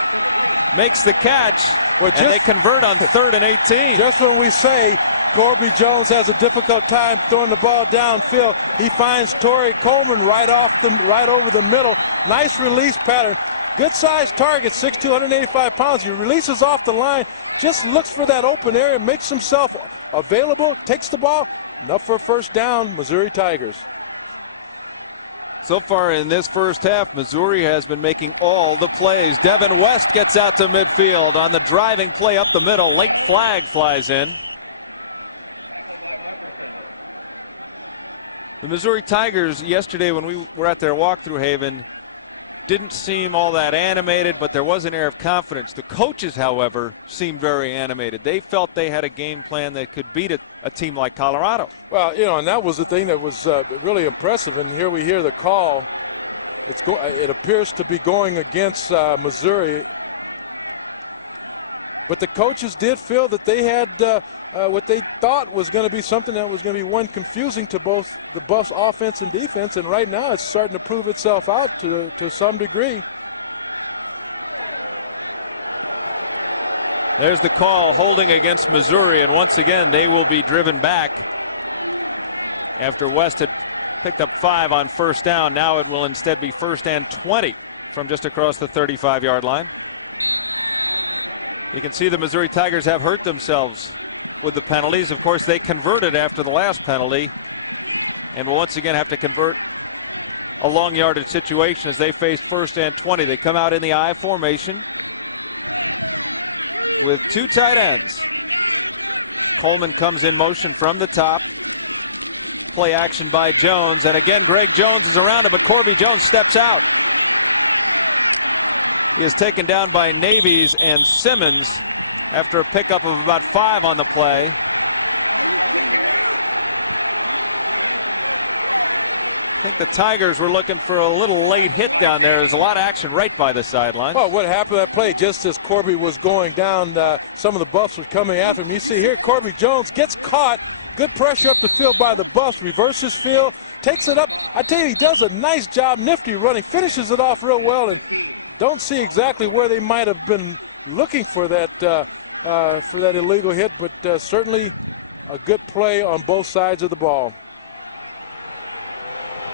makes the catch, and they convert on 3rd and 18. Just when we say Corby Jones has a difficult time throwing the ball downfield, he finds Torrey Coleman right over the middle. Nice release pattern. Good sized target, 6'2", 185 pounds. He releases off the line, just looks for that open area, makes himself available, takes the ball. Enough for a first down, Missouri Tigers. So far in this first half, Missouri has been making all the plays. Devin West gets out to midfield on the driving play up the middle. Late flag flies in. The Missouri Tigers yesterday when we were at their walkthrough, Haven, didn't seem all that animated, but there was an air of confidence. The coaches, however, seemed very animated. They felt they had a game plan that could beat a team like Colorado. Well, and that was the thing that was really impressive. And here we hear the call. It appears to be going against Missouri. But the coaches did feel that they had what they thought was going to be something that was going to be confusing to both the Buffs offense and defense, and right now it's starting to prove itself out to some degree. There's the call, holding against Missouri, and once again they will be driven back. After West had picked up 5 on first down, now it will instead be 1st and 20 from just across the 35-yard line. You can see the Missouri Tigers have hurt themselves with the penalties. Of course, they converted after the last penalty and will once again have to convert a long yardage situation as they face 1st and 20. They come out in the I formation with 2 tight ends. Coleman comes in motion from the top. Play action by Jones, and again Greg Jones is around it, but Corby Jones steps out. He is taken down by Navies and Simmons after a pickup of about 5 on the play. I think the Tigers were looking for a little late hit down there. There's a lot of action right by the sideline. Well, what happened to that play, just as Corby was going down, some of the Buffs were coming after him. You see here, Corby Jones gets caught. Good pressure up the field by the Buffs. Reverses field, takes it up. I tell you, he does a nice job, nifty running, finishes it off real well, and don't see exactly where they might have been looking for that illegal hit, but certainly a good play on both sides of the ball.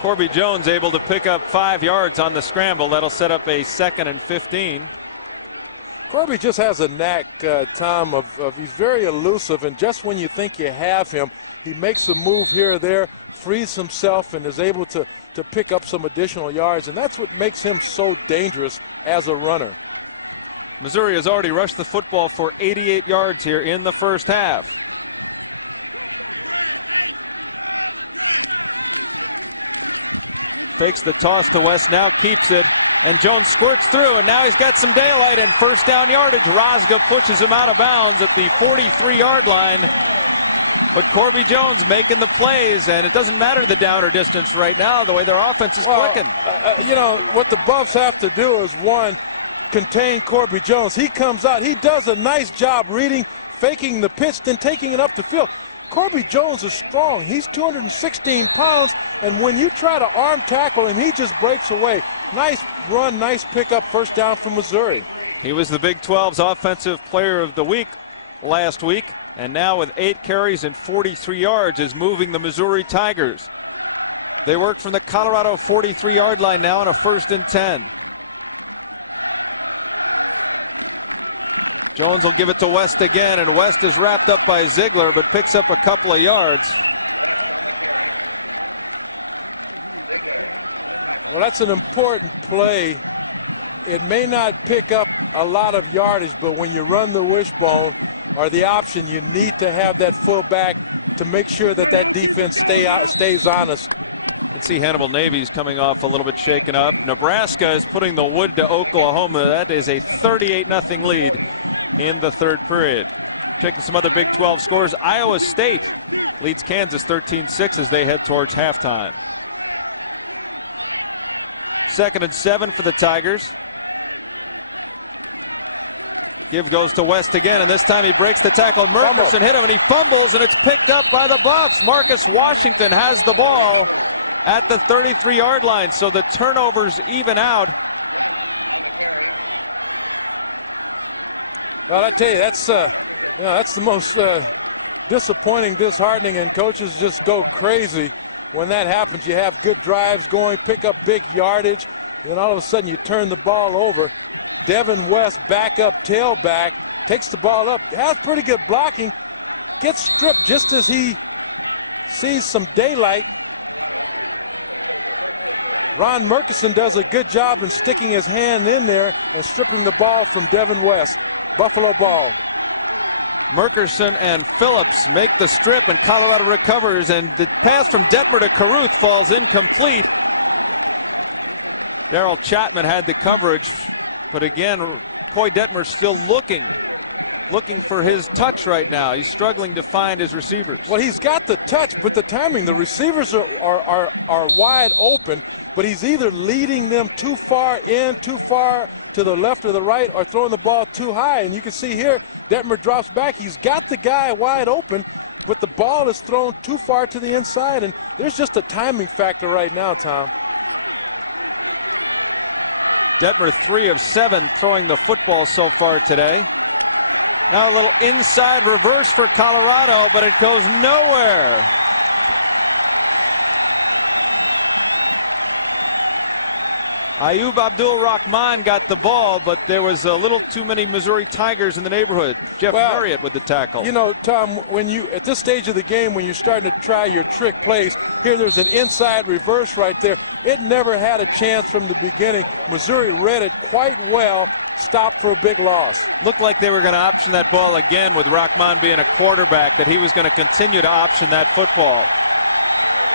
Corby Jones able to pick up 5 yards on the scramble. That'll set up a 2nd and 15. Corby just has a knack, Tom, of he's very elusive, and just when you think you have him, he makes a move here or there, frees himself, and is able to pick up some additional yards, and that's what makes him so dangerous as a runner. Missouri has already rushed the football for 88 yards here in the first half. Fakes the toss to West, now keeps it, and Jones squirts through, and now he's got some daylight and first down yardage. Rosga pushes him out of bounds at the 43-yard line. But Corby Jones making the plays, and it doesn't matter the down or distance right now, the way their offense is clicking. You know, what the Buffs have to do is, one, contain Corby Jones. He comes out, he does a nice job reading, faking the pitch, then taking it up the field. Corby Jones is strong. He's 216 pounds, and when you try to arm tackle him, he just breaks away. Nice run, nice pickup, first down for Missouri. He was the Big 12's Offensive Player of the Week last week, and now with 8 carries and 43 yards is moving the Missouri Tigers. They work from the Colorado 43-yard line now on a 1st and 10. Jones will give it to West again, and West is wrapped up by Ziegler, but picks up a couple of yards. Well, that's an important play. It may not pick up a lot of yardage, but when you run the wishbone or the option, you need to have that fullback to make sure that that defense stays honest. You can see Hannibal Navy's coming off a little bit shaken up. Nebraska is putting the wood to Oklahoma. That is a 38-0 lead in the 3rd period. Checking some other Big 12 scores. Iowa State leads Kansas 13-6 as they head towards halftime. 2nd and 7 for the Tigers. Give goes to West again, and this time he breaks the tackle. Murkerson hit him, and he fumbles, and it's picked up by the Buffs. Marcus Washington has the ball at the 33-yard line, so the turnovers even out. Well, I tell you, that's the most disappointing, disheartening, and coaches just go crazy when that happens. You have good drives going, pick up big yardage, and then all of a sudden you turn the ball over. Devin West, backup tailback, takes the ball up, has pretty good blocking, gets stripped just as he sees some daylight. Ron Murkison does a good job in sticking his hand in there and stripping the ball from Devin West. Buffalo ball. Murkerson and Phillips make the strip, and Colorado recovers, and the pass from Detmer to Carruth falls incomplete. Darryl Chapman had the coverage, but again, Koy Detmer still looking for his touch right now. He's struggling to find his receivers. Well, he's got the touch, but the timing, the receivers are wide open, but he's either leading them too far in, too far to the left or the right, or throwing the ball too high. And you can see here, Detmer drops back. He's got the guy wide open, but the ball is thrown too far to the inside, and there's just a timing factor right now, Tom. Detmer 3 of 7 throwing the football so far today. Now a little inside reverse for Colorado, but it goes nowhere. Ayub Abdul-Rahman got the ball, but there was a little too many Missouri Tigers in the neighborhood. Jeff Marriott with the tackle. You know, Tom, when you at this stage of the game, when you're starting to try your trick plays, here there's an inside reverse right there. It never had a chance from the beginning. Missouri read it quite well, stopped for a big loss. Looked like they were going to option that ball again with Rahman being a quarterback, that he was going to continue to option that football.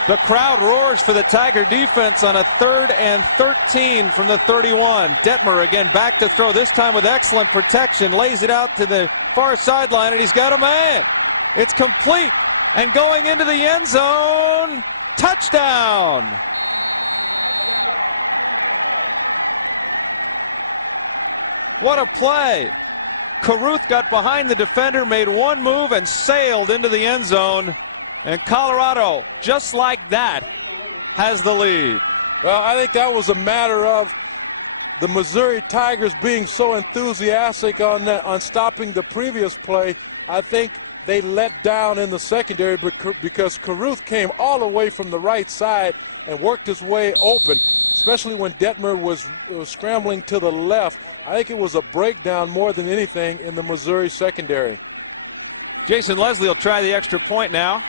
The crowd roars for the Tiger defense on a 3rd and 13 from the 31. Detmer again back to throw, this time with excellent protection. Lays it out to the far sideline, and he's got a man. It's complete, and going into the end zone. Touchdown! What a play. Carruth got behind the defender, made one move, and sailed into the end zone. And Colorado, just like that, has the lead. Well, I think that was a matter of the Missouri Tigers being so enthusiastic on stopping the previous play. I think they let down in the secondary because Carruth came all the way from the right side, and worked his way open, especially when Detmer was scrambling to the left. I think it was a breakdown more than anything in the Missouri secondary. Jason Leslie will try the extra point now.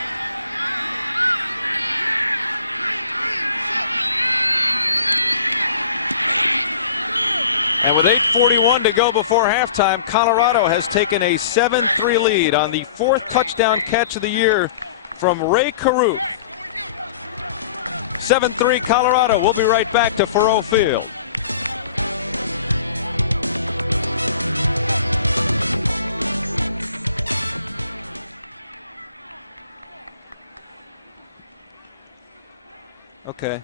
And with 8:41 to go before halftime, Colorado has taken a 7-3 lead on the 4th touchdown catch of the year from Rae Carruth. 7-3 Colorado. We'll be right back to Faurot Field. Okay.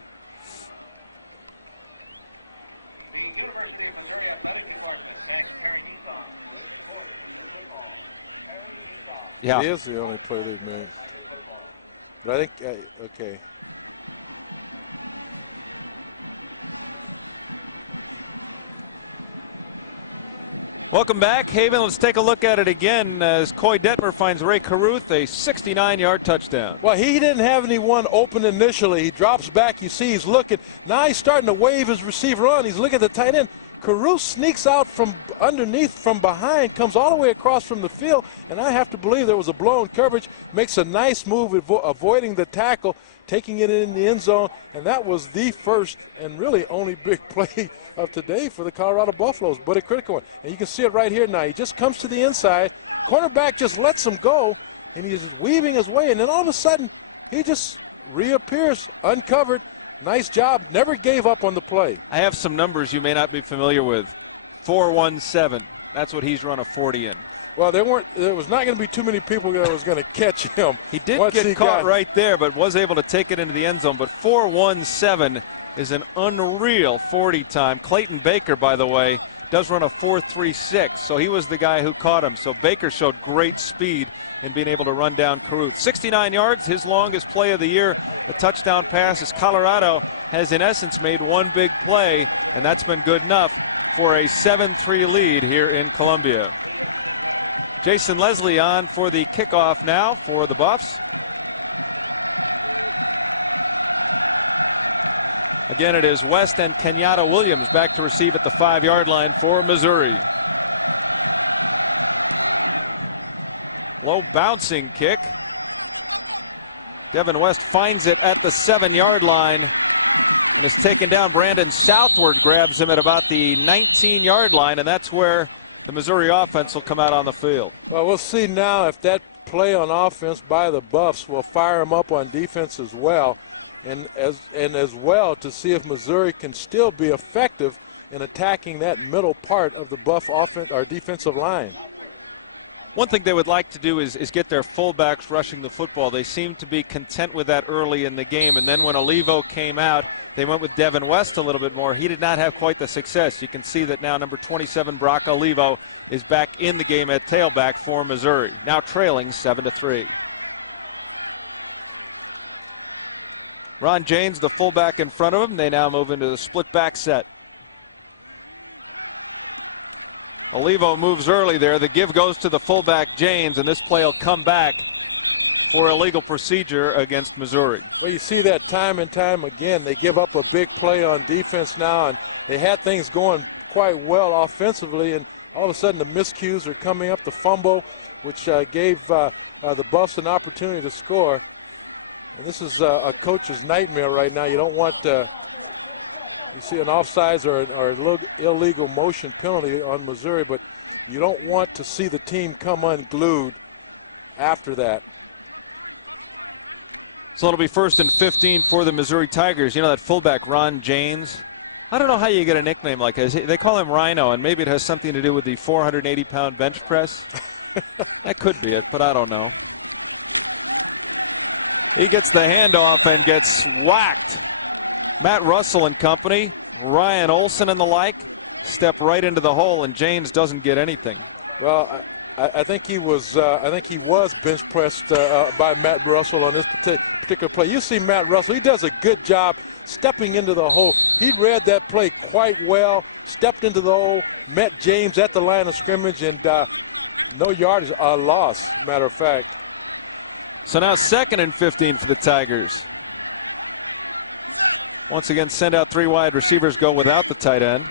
Yeah. It is the only play they've made. But I think, okay. Welcome back, Haven. Let's take a look at it again as Koy Detmer finds Rae Carruth a 69-yard touchdown. Well, he didn't have anyone open initially. He drops back. You see he's looking. Now he's starting to wave his receiver on. He's looking at the tight end. Carruth sneaks out from underneath, from behind, comes all the way across from the field, and I have to believe there was a blown coverage, makes a nice move avoiding the tackle, taking it in the end zone, and that was the first and really only big play of today for the Colorado Buffaloes, but a critical one. And you can see it right here now. He just comes to the inside. Cornerback just lets him go, and he's weaving his way, and then all of a sudden he just reappears uncovered. Nice job. Never gave up on the play. I have some numbers you may not be familiar with. 4-1-7. That's what he's run a 40 in. Well, there was not going to be too many people that was going to catch him. He did get caught right there, but was able to take it into the end zone. But 4-1-7 is an unreal 40 time. Clayton Baker, by the way, does run a 4.36, so he was the guy who caught him. So Baker showed great speed in being able to run down Carruth. 69 yards, his longest play of the year, a touchdown pass, as Colorado has in essence made one big play, and that's been good enough for a 7-3 lead here in Columbia. Jason Leslie on for the kickoff now for the Buffs. Again, it is West and Kenyatta Williams back to receive at the 5-yard line for Missouri. Low bouncing kick. Devin West finds it at the 7-yard line and is taken down. Brandon Southward grabs him at about the 19-yard line, and that's where the Missouri offense will come out on the field. Well, we'll see now if that play on offense by the Buffs will fire them up on defense as well, and as well to see if Missouri can still be effective in attacking that middle part of the Buff offense or defensive line. One thing they would like to do is get their fullbacks rushing the football. They seem to be content with that early in the game. And then when Olivo came out, they went with Devin West a little bit more. He did not have quite the success. You can see that now number 27, Brock Olivo, is back in the game at tailback for Missouri. Now trailing 7-3. Ron Janes, the fullback in front of him. They now move into the split back set. Olivo moves early there. The give goes to the fullback, Janes, and this play will come back for illegal procedure against Missouri. Well, you see that time and time again. They give up a big play on defense now, and they had things going quite well offensively, and all of a sudden the miscues are coming up, the fumble, which gave the Buffs an opportunity to score. And this is a coach's nightmare right now. You don't want you see an offsides or illegal motion penalty on Missouri, but you don't want to see the team come unglued after that. So it'll be 1st and 15 for the Missouri Tigers. You know that fullback, Ron Janes? I don't know how you get a nickname like that. They call him Rhino, and maybe it has something to do with the 480-pound bench press. That could be it, but I don't know. He gets the handoff and gets whacked. Matt Russell and company, Ryan Olsen and the like, step right into the hole, and Janes doesn't get anything. Well, I think he was bench pressed by Matt Russell on this particular play. You see Matt Russell, he does a good job stepping into the hole. He read that play quite well, stepped into the hole, met James at the line of scrimmage, and no yardage, a loss, matter of fact. So now 2nd and 15 for the Tigers. once again send out 3 wide receivers, go without the tight end.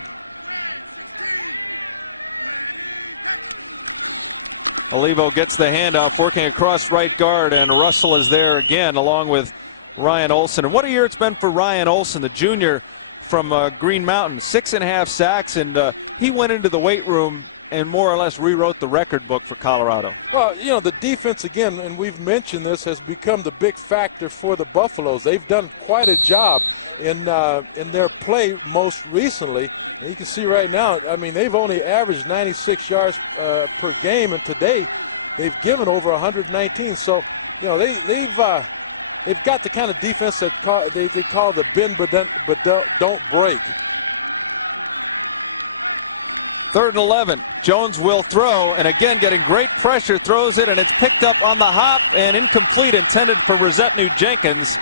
Olivo gets the handoff, working across right guard, and Russell is there again along with Ryan Olson. And what a year it's been for Ryan Olson, the junior from Green Mountain. 6.5 sacks, and he went into the weight room and more or less rewrote the record book for Colorado. Well, you know, the defense, again, and we've mentioned this, has become the big factor for the Buffaloes. They've done quite a job in their play most recently. And you can see right now, I mean, they've only averaged 96 yards per game, and today they've given over 119. So, you know, they've got the kind of defense that they call the bend but don't break. 3rd and 11. Jones will throw, and again getting great pressure, throws it, and it's picked up on the hop and incomplete, intended for Rosetnew-Jenkins.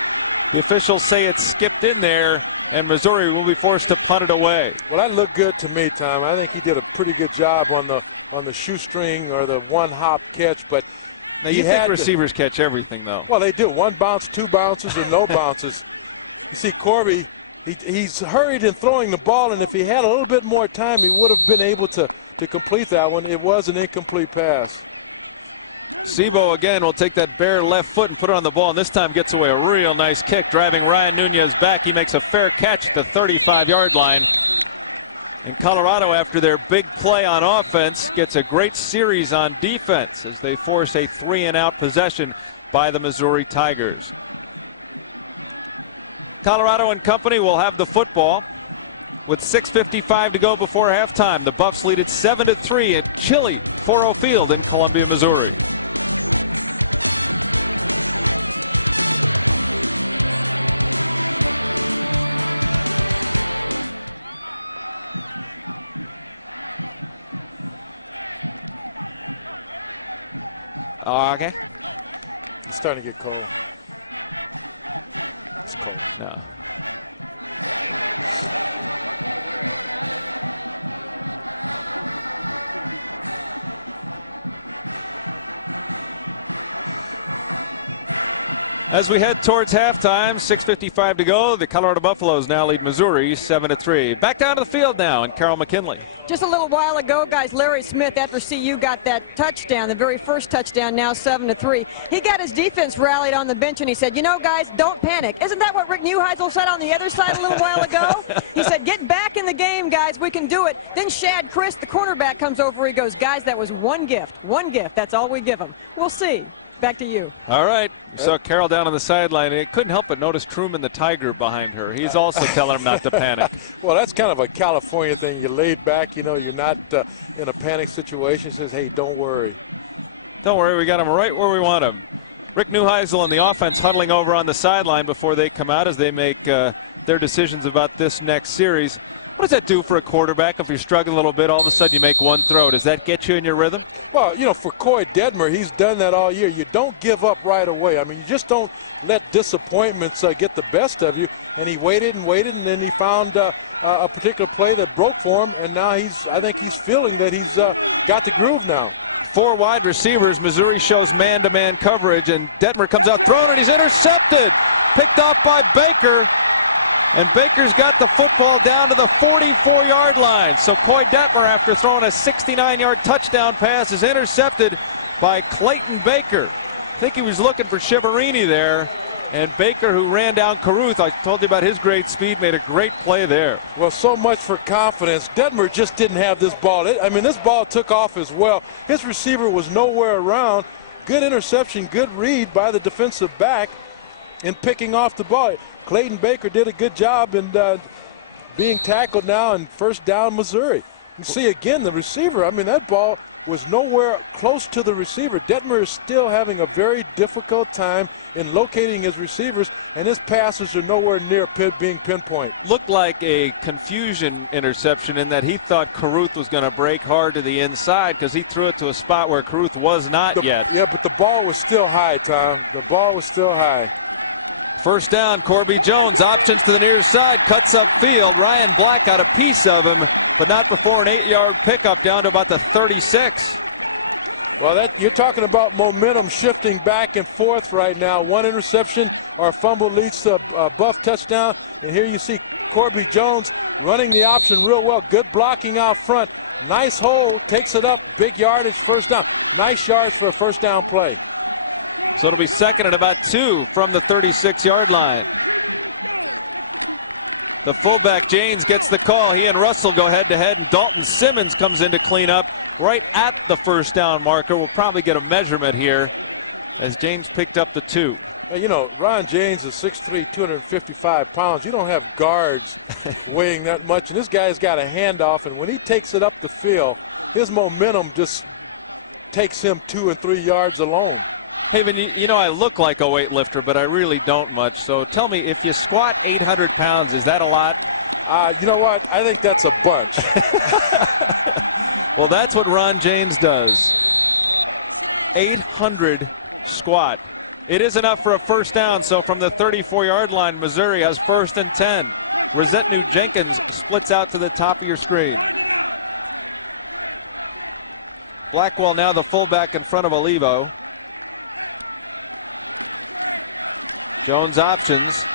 The officials say it's skipped in there, and Missouri will be forced to punt it away. Well, that looked good to me, Tom. I think he did a pretty good job on the shoestring or the one-hop catch, but now you think receivers catch everything, though. Well, they do. 1 bounce, 2 bounces, or no bounces. You see, Corby, he's hurried in throwing the ball, and if he had a little bit more time, he would have been able to complete that one. It was an incomplete pass. Sebo again will take that bare left foot and put it on the ball, and this time gets away a real nice kick, driving Ryan Nunez back. He makes a fair catch at the 35-yard line. And Colorado, after their big play on offense, gets a great series on defense as they force a 3-and-out possession by the Missouri Tigers. Colorado and company will have the football with 6:55 to go before halftime. The Buffs lead it 7-3 at chilly Faurot Field in Columbia, Missouri. Okay. It's starting to get cold. It's cold. No. As we head towards halftime, 6:55 to go. The Colorado Buffaloes now lead Missouri 7-3. Back down to the field now, and Carroll McKinley. Just a little while ago, guys, Larry Smith, after CU got that touchdown, the very first touchdown, now 7-3, he got his defense rallied on the bench, and he said, you know, guys, don't panic. Isn't that what Rick Neuheisel said on the other side a little while ago? He said, get back in the game, guys. We can do it. Then Shad Chris, the cornerback, comes over. He goes, guys, that was one gift. One gift. That's all we give them. We'll see. Back to you. All right. You saw Carroll down on the sideline. He couldn't help but notice Truman the Tiger behind her. He's also telling him not to panic. Well, that's kind of a California thing. You're laid back. You know, you're not in a panic situation. He says, hey, don't worry. Don't worry. We got him right where we want him. Rick Neuheisel and the offense huddling over on the sideline before they come out as they make their decisions about this next series. What does that do for a quarterback if you're struggling a little bit, all of a sudden you make one throw? Does that get you in your rhythm? Well, you know, for Koy Detmer, he's done that all year. You don't give up right away. I mean, you just don't let disappointments get the best of you. And he waited and waited, and then he found a particular play that broke for him. And now I think he's feeling that he's got the groove now. 4 wide receivers. Missouri shows man-to-man coverage, and Detmer comes out throwing, and he's intercepted. Picked off by Baker. And Baker's got the football down to the 44-yard line. So Koy Detmer, after throwing a 69-yard touchdown pass, is intercepted by Clayton Baker. I think he was looking for Shiverini there. And Baker, who ran down Carruth, I told you about his great speed, made a great play there. Well, so much for confidence. Detmer just didn't have this ball. I mean, this ball took off as well. His receiver was nowhere around. Good interception, good read by the defensive back in picking off the ball. Clayton Baker did a good job in being tackled now, and first down Missouri. You see again the receiver, I mean, that ball was nowhere close to the receiver. Detmer is still having a very difficult time in locating his receivers, and his passes are nowhere near being pinpoint. Looked like a confusion interception in that he thought Carruth was going to break hard to the inside because he threw it to a spot where Carruth was not yet. Yeah, but the ball was still high, Tom. The ball was still high. First down, Corby Jones, options to the near side, cuts up field. Ryan Black got a piece of him, but not before an 8-yard pickup down to about the 36. Well, you're talking about momentum shifting back and forth right now. One interception or a fumble leads to a Buff touchdown. And here you see Koy Jones running the option real well. Good blocking out front. Nice hold, takes it up, big yardage, first down. Nice yards for a first down play. So it'll be second and about 2 from the 36-yard line. The fullback, James, gets the call. He and Russell go head-to-head, and Dalton Simmons comes in to clean up right at the first down marker. We'll probably get a measurement here as James picked up the 2. You know, Ron James is 6'3", 255 pounds. You don't have guards weighing that much, and this guy's got a handoff, and when he takes it up the field, his momentum just takes him 2 and 3 yards alone. Haven, you know I look like a weightlifter, but I really don't much. So tell me, if you squat 800 pounds, is that a lot? You know what? I think that's a bunch. Well, that's what Ron James does. 800 squat. It is enough for a first down, so from the 34-yard line, Missouri has 1st and 10. Rosetnew Jenkins splits out to the top of your screen. Blackwell now the fullback in front of Olivo. Jones options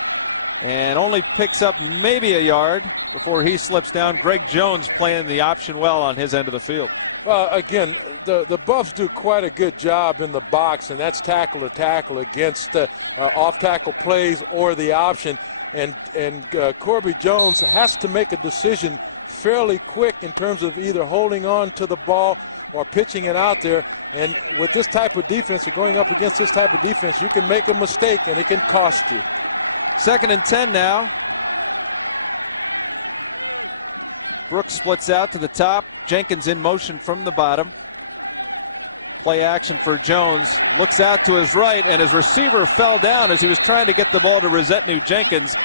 and only picks up maybe a yard before he slips down. Greg Jones playing the option well on his end of the field. Well, again, the Buffs do quite a good job in the box, and that's tackle to tackle against off-tackle plays or the option. And Koy Jones has to make a decision fairly quick in terms of either holding on to the ball or pitching it out there. And with this type of defense, or going up against this type of defense, you can make a mistake and it can cost you. 2nd and 10 now. Brooks splits out to the top. Jenkins in motion from the bottom. Play action for Jones. Looks out to his right, and his receiver fell down as he was trying to get the ball to Rosetnew Jenkins.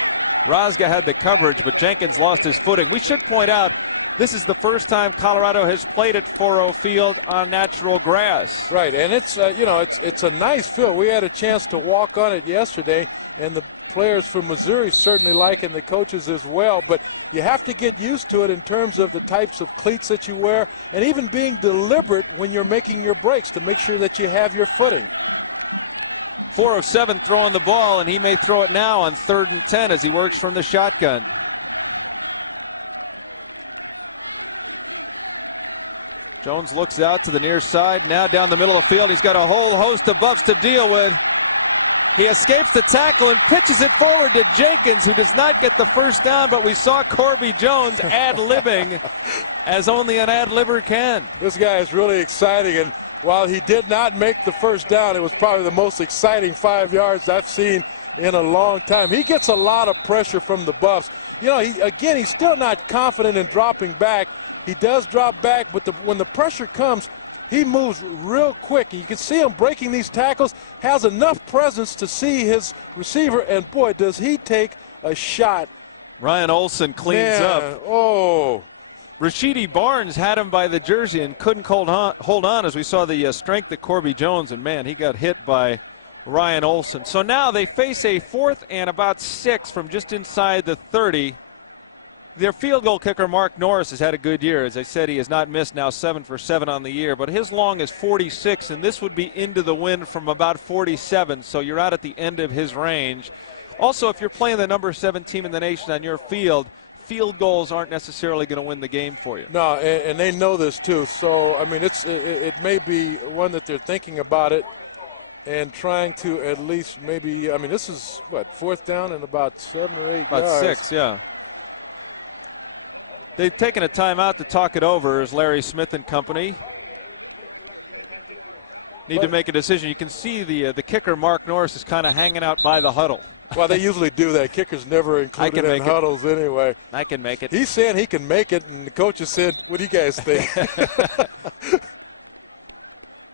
Rosga had the coverage, but Jenkins lost his footing. We should point out, this is the first time Colorado has played at Faurot Field on natural grass. Right, and it's it's a nice field. We had a chance to walk on it yesterday, and the players from Missouri certainly like, and the coaches as well. But you have to get used to it in terms of the types of cleats that you wear, and even being deliberate when you're making your breaks to make sure that you have your footing. 4 of 7 throwing the ball, and he may throw it now on 3rd and 10 as he works from the shotgun. Jones looks out to the near side, now down the middle of the field. He's got a whole host of Buffs to deal with. He escapes the tackle and pitches it forward to Jenkins, who does not get the first down, but we saw Koy Jones ad-libbing as only an ad-libber can. This guy is really exciting, and while he did not make the first down, it was probably the most exciting 5 yards I've seen in a long time. He gets a lot of pressure from the Buffs. You know, he's still not confident in dropping back. He does drop back, but when the pressure comes, he moves real quick. You can see him breaking these tackles, has enough presence to see his receiver, and boy, does he take a shot. Ryan Olsen cleans up. Oh. Rashidi Barnes had him by the jersey and couldn't hold on as we saw the strength of Koy Jones, and man, he got hit by Ryan Olsen. So now they face a 4th and about 6 from just inside the 30. Their field goal kicker, Mark Norris, has had a good year. As I said, he has not missed, now 7 for 7 on the year, but his long is 46, and this would be into the wind from about 47, so you're out at the end of his range. Also, if you're playing the number 7 team in the nation on your field, field goals aren't necessarily going to win the game for you. No, and they know this too. So, I mean, it may be one that they're thinking about it and trying to at least maybe, I mean, this is, what, 4th down and about 7 or 8 yards. About 6, yeah. They've taken a timeout to talk it over as Larry Smith and company need to make a decision. You can see the kicker, Mark Norris, is kind of hanging out by the huddle. Well, they usually do that. Kickers never included in huddles anyway. I can make it. He's saying he can make it, and the coaches said, what do you guys think?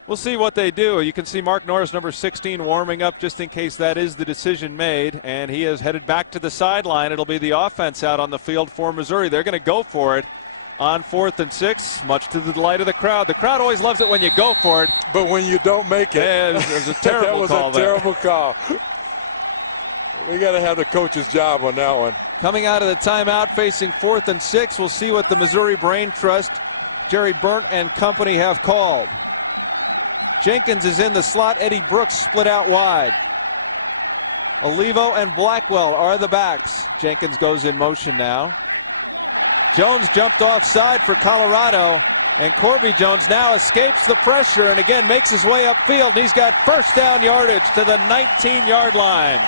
We'll see what they do. You can see Mark Norris, number 16, warming up just in case that is the decision made, and he is headed back to the sideline. It'll be the offense out on the field for Missouri. They're going to go for it on 4th and 6, much to the delight of the crowd. The crowd always loves it when you go for it. But when you don't make it. Yeah, it was a terrible call. That was a terrible call. We got to have the coach's job on that one. Coming out of the timeout, facing 4th and 6, we'll see what the Missouri Brain Trust, Jerry Burnt and company have called. Jenkins is in the slot. Eddie Brooks split out wide. Olivo and Blackwell are the backs. Jenkins goes in motion now. Jones jumped offside for Colorado, and Corby Jones now escapes the pressure and again makes his way upfield. He's got first down yardage to the 19-yard line.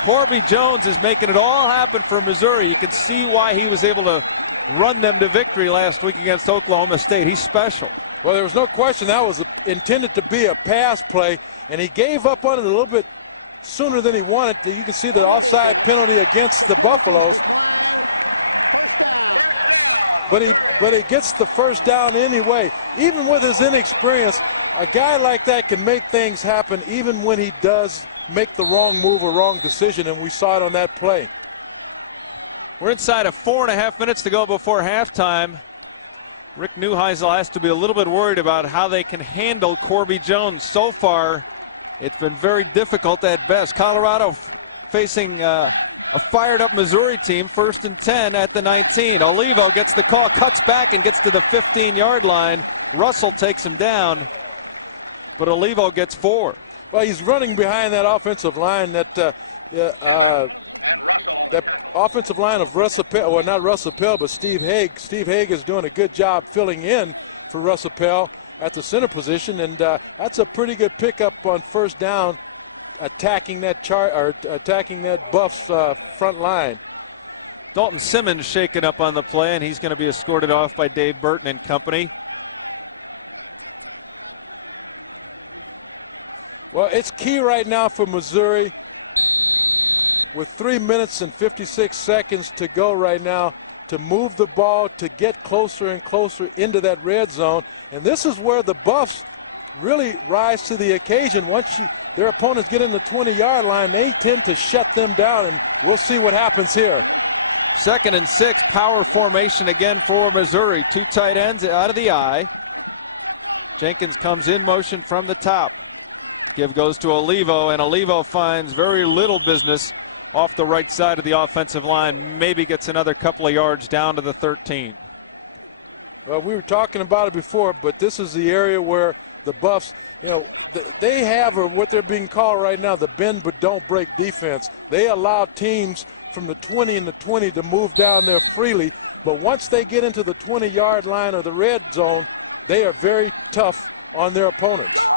Corby Jones is making it all happen for Missouri. You can see why he was able to run them to victory last week against Oklahoma State. He's special. Well, there was no question that was intended to be a pass play, and he gave up on it a little bit sooner than he wanted. You can see the offside penalty against the Buffaloes. But he gets the first down anyway. Even with his inexperience, a guy like that can make things happen even when he does make the wrong move or wrong decision, and we saw it on that play. We're inside of 4.5 minutes to go before halftime. Rick Neuheisel has to be a little bit worried about how they can handle Corby Jones. So far, it's been very difficult at best. Colorado facing a fired-up Missouri team, 1st and 10 at the 19. Olivo gets the call, cuts back, and gets to the 15-yard line. Russell takes him down, but Olivo gets 4. Well, he's running behind that offensive line, that offensive line of Russell Pell, well, not Russell Pell, but Steve Haig. Steve Haig is doing a good job filling in for Russell Pell at the center position, and that's a pretty good pickup on first down, attacking that Buffs front line. Dalton Simmons shaken up on the play, and he's going to be escorted off by Dave Burton and company. Well, it's key right now for Missouri, with 3 minutes and 56 seconds to go right now, to move the ball, to get closer and closer into that red zone. And this is where the Buffs really rise to the occasion. Once their opponents get in the 20-yard line, they tend to shut them down, and we'll see what happens here. 2nd and 6, power formation again for Missouri. 2 tight ends out of the eye. Jenkins comes in motion from the top. Give goes to Olivo, and Olivo finds very little business off the right side of the offensive line. Maybe gets another couple of yards down to the 13. Well, we were talking about it before, but this is the area where the Buffs, they have, or what they're being called right now, the bend but don't break defense. They allow teams from the 20 and the 20 to move down there freely, but once they get into the 20-yard line or the red zone, they are very tough on their opponents.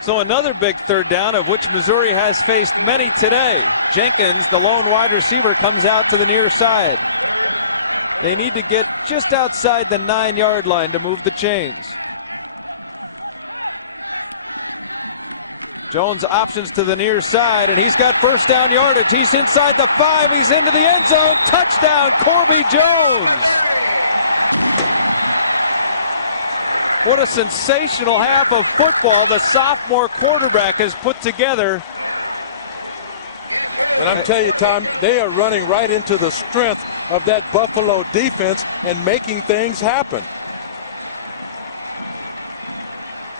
So another big third down, of which Missouri has faced many today. Jenkins, the lone wide receiver, comes out to the near side. They need to get just outside the 9-yard line to move the chains. Jones options to the near side, and he's got first down yardage. He's inside the 5. He's into the end zone. Touchdown, Corby Jones. What a sensational half of football the sophomore quarterback has put together. And I'm telling you, Tom, they are running right into the strength of that Buffalo defense and making things happen.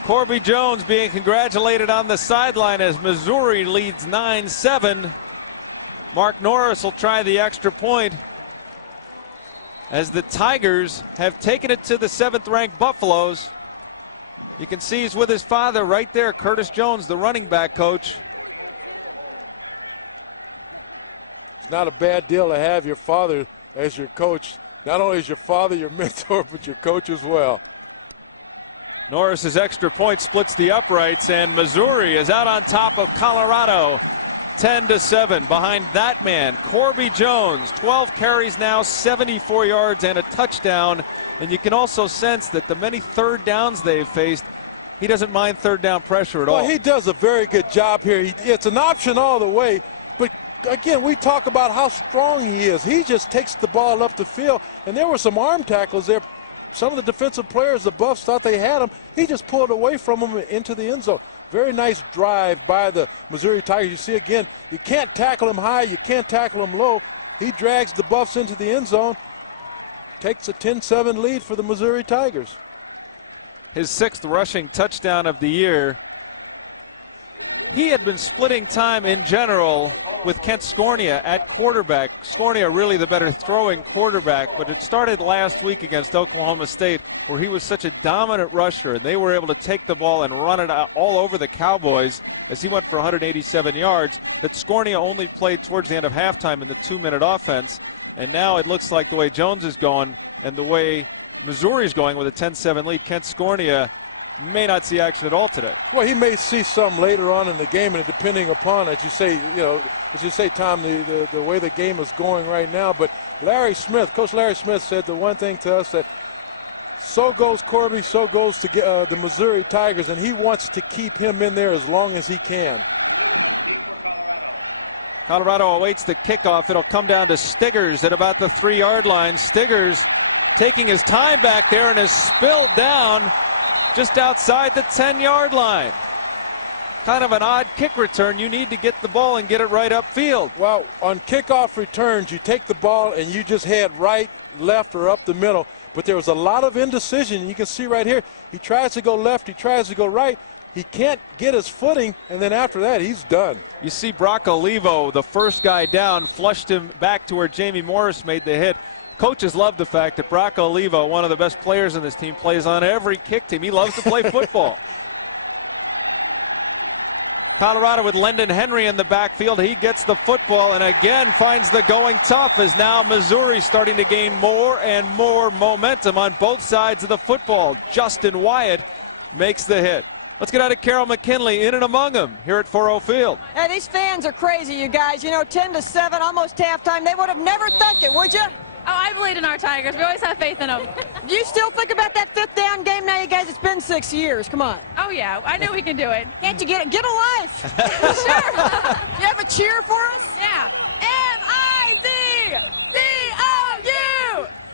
Corby Jones being congratulated on the sideline as Missouri leads 9-7. Mark Norris will try the extra point as the Tigers have taken it to the 7th-ranked Buffaloes. You can see he's with his father right there, Curtis Jones, the running back coach. It's not a bad deal to have your father as your coach. Not only is your father your mentor, but your coach as well. Norris's extra point splits the uprights, and Missouri is out on top of Colorado, 10-7. Behind that man, Corby Jones, 12 carries now, 74 yards and a touchdown. And you can also sense that the many third downs they've faced, he doesn't mind third down pressure at all. Well, he does a very good job here. It's an option all the way. But again, we talk about how strong he is. He just takes the ball up the field. And there were some arm tackles there. Some of the defensive players, the Buffs, thought they had him. He just pulled away from them into the end zone. Very nice drive by the Missouri Tigers. You see, again, you can't tackle him high. You can't tackle him low. He drags the Buffs into the end zone. Takes a 10-7 lead for the Missouri Tigers. His 6th rushing touchdown of the year. He had been splitting time in general with Kent Scornia at quarterback. Scornia really the better throwing quarterback, but it started last week against Oklahoma State where he was such a dominant rusher, and they were able to take the ball and run it out all over the Cowboys as he went for 187 yards, that Scornia only played towards the end of halftime in the 2-minute offense. And now it looks like the way Jones is going and the way Missouri is going with a 10-7 lead, Kent Scornia may not see action at all today. Well, he may see some later on in the game, and depending upon, as you say, Tom, the way the game is going right now. But Coach Larry Smith said the one thing to us that so goes Corby, so goes the Missouri Tigers, and he wants to keep him in there as long as he can. Colorado awaits the kickoff. It'll come down to Stiggers at about the 3-yard line. Stiggers taking his time back there and has spilled down just outside the 10-yard line. Kind of an odd kick return. You need to get the ball and get it right upfield. Well, on kickoff returns, you take the ball and you just head right, left, or up the middle. But there was a lot of indecision. You can see right here, he tries to go left, he tries to go right. He can't get his footing, and then after that, he's done. You see Brock Olivo, the first guy down, flushed him back to where Jamie Morris made the hit. Coaches love the fact that Brock Olivo, one of the best players in this team, plays on every kick team. He loves to play football. Colorado with Lendon Henry in the backfield. He gets the football and again finds the going tough, as now Missouri starting to gain more and more momentum on both sides of the football. Justin Wyatt makes the hit. Let's get out of Carroll McKinley, in and among them here at Faurot Field. Hey, these fans are crazy, you guys. 10-7, almost halftime. They would have never thunk it, would you? Oh, I believe in our Tigers. We always have faith in them. Do you still think about that 5th down game now, you guys? It's been 6 years. Come on. Oh, yeah. I know we can do it. Can't you get a life? Sure. You have a cheer for us? Yeah. M-I-Z-C-O-U!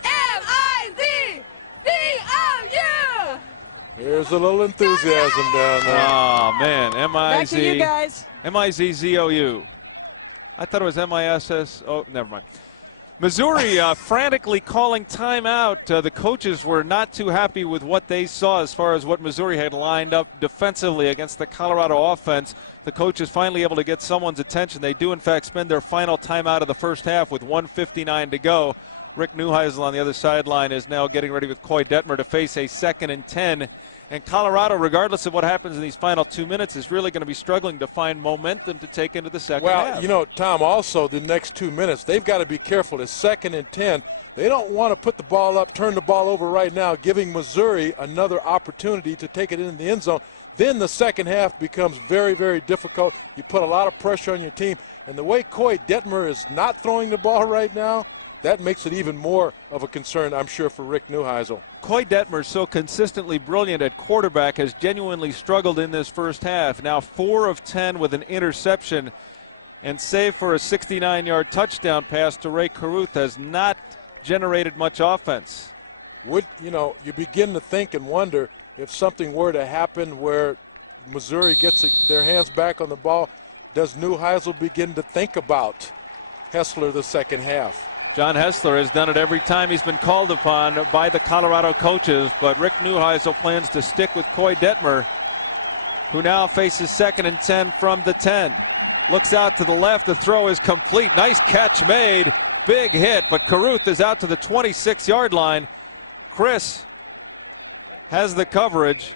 M-I-Z-C-O-U! Here's a little enthusiasm down there. Oh, man. Back to you guys. M-I-Z-Z-O-U. I thought it was M-I-S-S. Oh, never mind. Missouri frantically calling timeout. The coaches were not too happy with what they saw as far as what Missouri had lined up defensively against the Colorado offense. The coaches finally able to get someone's attention. They do, in fact, spend their final timeout of the first half with 1:59 to go. Rick Neuheisel on the other sideline is now getting ready with Koy Detmer to face a 2nd and 10. And Colorado, regardless of what happens in these final 2 minutes, is really going to be struggling to find momentum to take into the second half. Well, Tom, also the next 2 minutes, they've got to be careful. It's 2nd and 10. They don't want to put the ball up, turn the ball over right now, giving Missouri another opportunity to take it in the end zone. Then the second half becomes very, very difficult. You put a lot of pressure on your team. And the way Koy Detmer is not throwing the ball right now, that makes it even more of a concern, I'm sure, for Rick Neuheisel. Koy Detmer, so consistently brilliant at quarterback, has genuinely struggled in this first half. Now 4 of 10 with an interception, and save for a 69-yard touchdown pass to Rae Carruth, has not generated much offense. You begin to think and wonder if something were to happen where Missouri gets their hands back on the ball, does Neuheisel begin to think about Hessler the second half? John Hessler has done it every time he's been called upon by the Colorado coaches, but Rick Neuheisel plans to stick with Koy Detmer, who now faces 2nd and 10 from the 10. Looks out to the left, the throw is complete. Nice catch made, big hit, but Carruth is out to the 26-yard line. Chris has the coverage,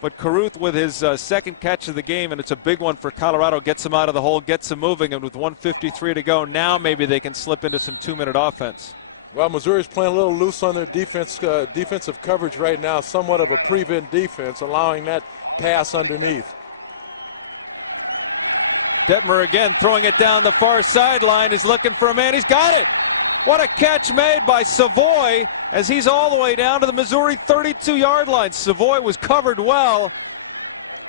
but Carruth with his second catch of the game, and it's a big one for Colorado, gets him out of the hole, gets him moving, and with 1:53 to go, now maybe they can slip into some 2-minute offense. Well, Missouri's playing a little loose on their defensive coverage right now, somewhat of a prevent defense, allowing that pass underneath. Detmer again throwing it down the far sideline. He's looking for a man. He's got it. What a catch made by Savoy as he's all the way down to the Missouri 32-yard line. Savoy was covered well,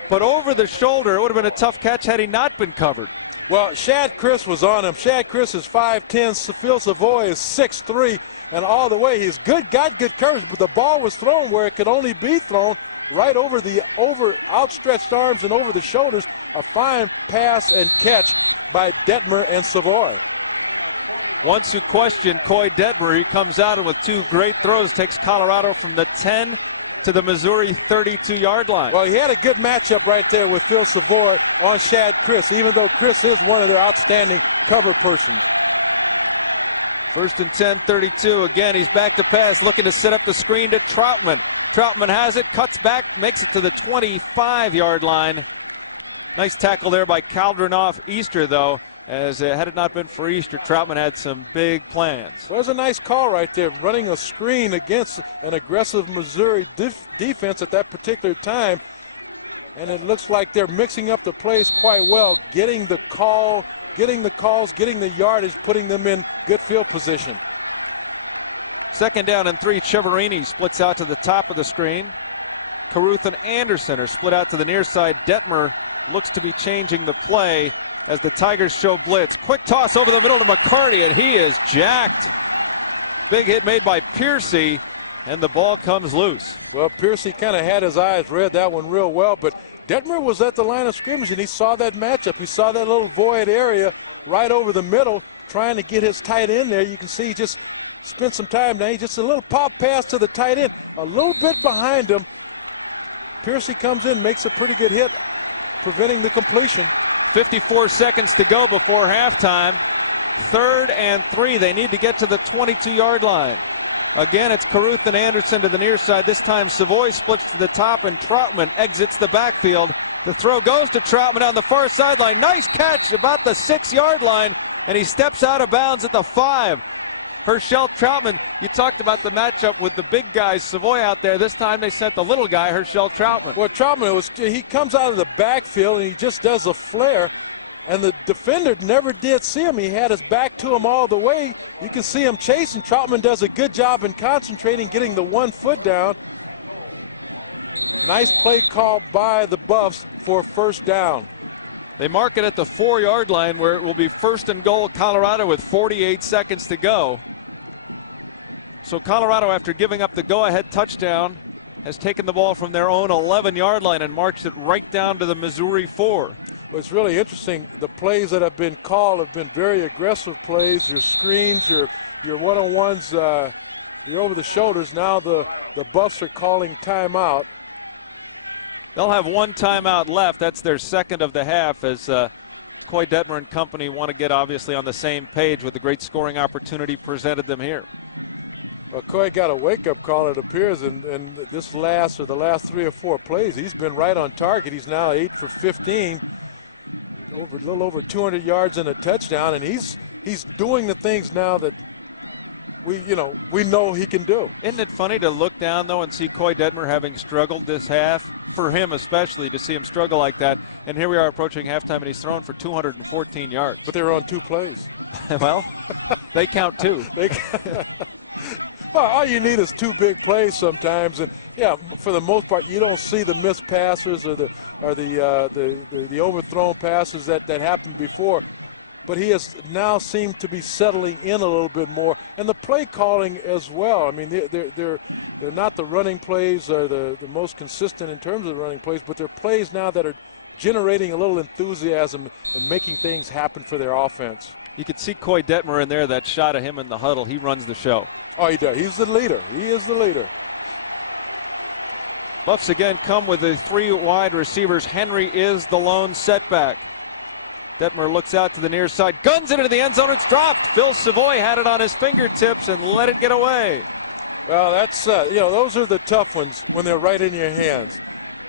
but over the shoulder. It would have been a tough catch had he not been covered. Well, Shad Chris was on him. Shad Chris is 5'10". Phil Savoy is 6'3", and all the way he's got good coverage, but the ball was thrown where it could only be thrown, right over the outstretched arms and over the shoulders. A fine pass and catch by Detmer and Savoy. Once you question Koy Detmer, he comes out and with 2 great throws takes Colorado from the 10 to the Missouri 32-yard line. Well, he had a good matchup right there with Phil Savoy on Shad Chris, even though Chris is one of their outstanding cover persons. 1st and 10, 32. Again, he's back to pass, looking to set up the screen to Troutman. Troutman has it, cuts back, makes it to the 25-yard line. Nice tackle there by Caldrenoff Easter, though, as had it not been for Easter, Troutman had some big plans. Well, there's a nice call right there, running a screen against an aggressive Missouri defense at that particular time. And it looks like they're mixing up the plays quite well, getting the calls, getting the yardage, putting them in good field position. 2nd down and 3. Chiaverini splits out to the top of the screen. Carruth and Anderson are split out to the near side. Detmer looks to be changing the play as the Tigers show blitz. Quick toss over the middle to McCarty, and he is jacked. Big hit made by Piercy, and the ball comes loose. Well, Piercy kind of had his eyes, read that one real well, but Detmer was at the line of scrimmage, and he saw that matchup. He saw that little void area right over the middle, trying to get his tight end there. You can see he just spent some time now. Just a little pop pass to the tight end, a little bit behind him. Piercy comes in, makes a pretty good hit, preventing the completion. 54 seconds to go before halftime. 3rd and 3. They need to get to the 22-yard line. Again, it's Carruth and Anderson to the near side. This time Savoy splits to the top, and Troutman exits the backfield. The throw goes to Troutman on the far sideline. Nice catch about the 6-yard line, and he steps out of bounds at the 5. Herschel Troutman, you talked about the matchup with the big guys, Savoy out there. This time they sent the little guy, Herschel Troutman. Well, Troutman, he comes out of the backfield and he just does a flare, and the defender never did see him. He had his back to him all the way. You can see him chasing. Troutman does a good job in concentrating, getting the 1 foot down. Nice play call by the Buffs for 1st down. They mark it at the 4-yard line, where it will be 1st and goal, Colorado, with 48 seconds to go. So Colorado, after giving up the go-ahead touchdown, has taken the ball from their own 11-yard line and marched it right down to the Missouri 4. Well, it's really interesting. The plays that have been called have been very aggressive plays. Your screens, your one-on-ones, your over-the-shoulders. Now the Buffs are calling timeout. They'll have 1 timeout left. That's their 2nd of the half, as Koy Detmer and company want to get obviously on the same page with the great scoring opportunity presented them here. Well, Koy got a wake-up call, it appears, and the last 3 or 4 plays, he's been right on target. He's now 8 for 15, a little over 200 yards and a touchdown, and he's doing the things now that we know he can do. Isn't it funny to look down, though, and see Koy Detmer having struggled this half? For him especially, to see him struggle like that. And here we are approaching halftime, and he's thrown for 214 yards. But they were on 2 plays. Well, they count 2. Well, all you need is 2 big plays sometimes, and yeah, for the most part, you don't see the missed passes or the overthrown passes that happened before. But he has now seemed to be settling in a little bit more, and the play calling as well. I mean, they're not the running plays are the most consistent in terms of the running plays, but they're plays now that are generating a little enthusiasm and making things happen for their offense. You could see Koy Detmer in there, that shot of him in the huddle. He runs the show. Oh, he does. He's the leader. He is the leader. Buffs again come with the 3 wide receivers. Henry is the lone setback. Detmer looks out to the near side, guns it into the end zone. It's dropped. Phil Savoy had it on his fingertips and let it get away. Well, that's those are the tough ones when they're right in your hands.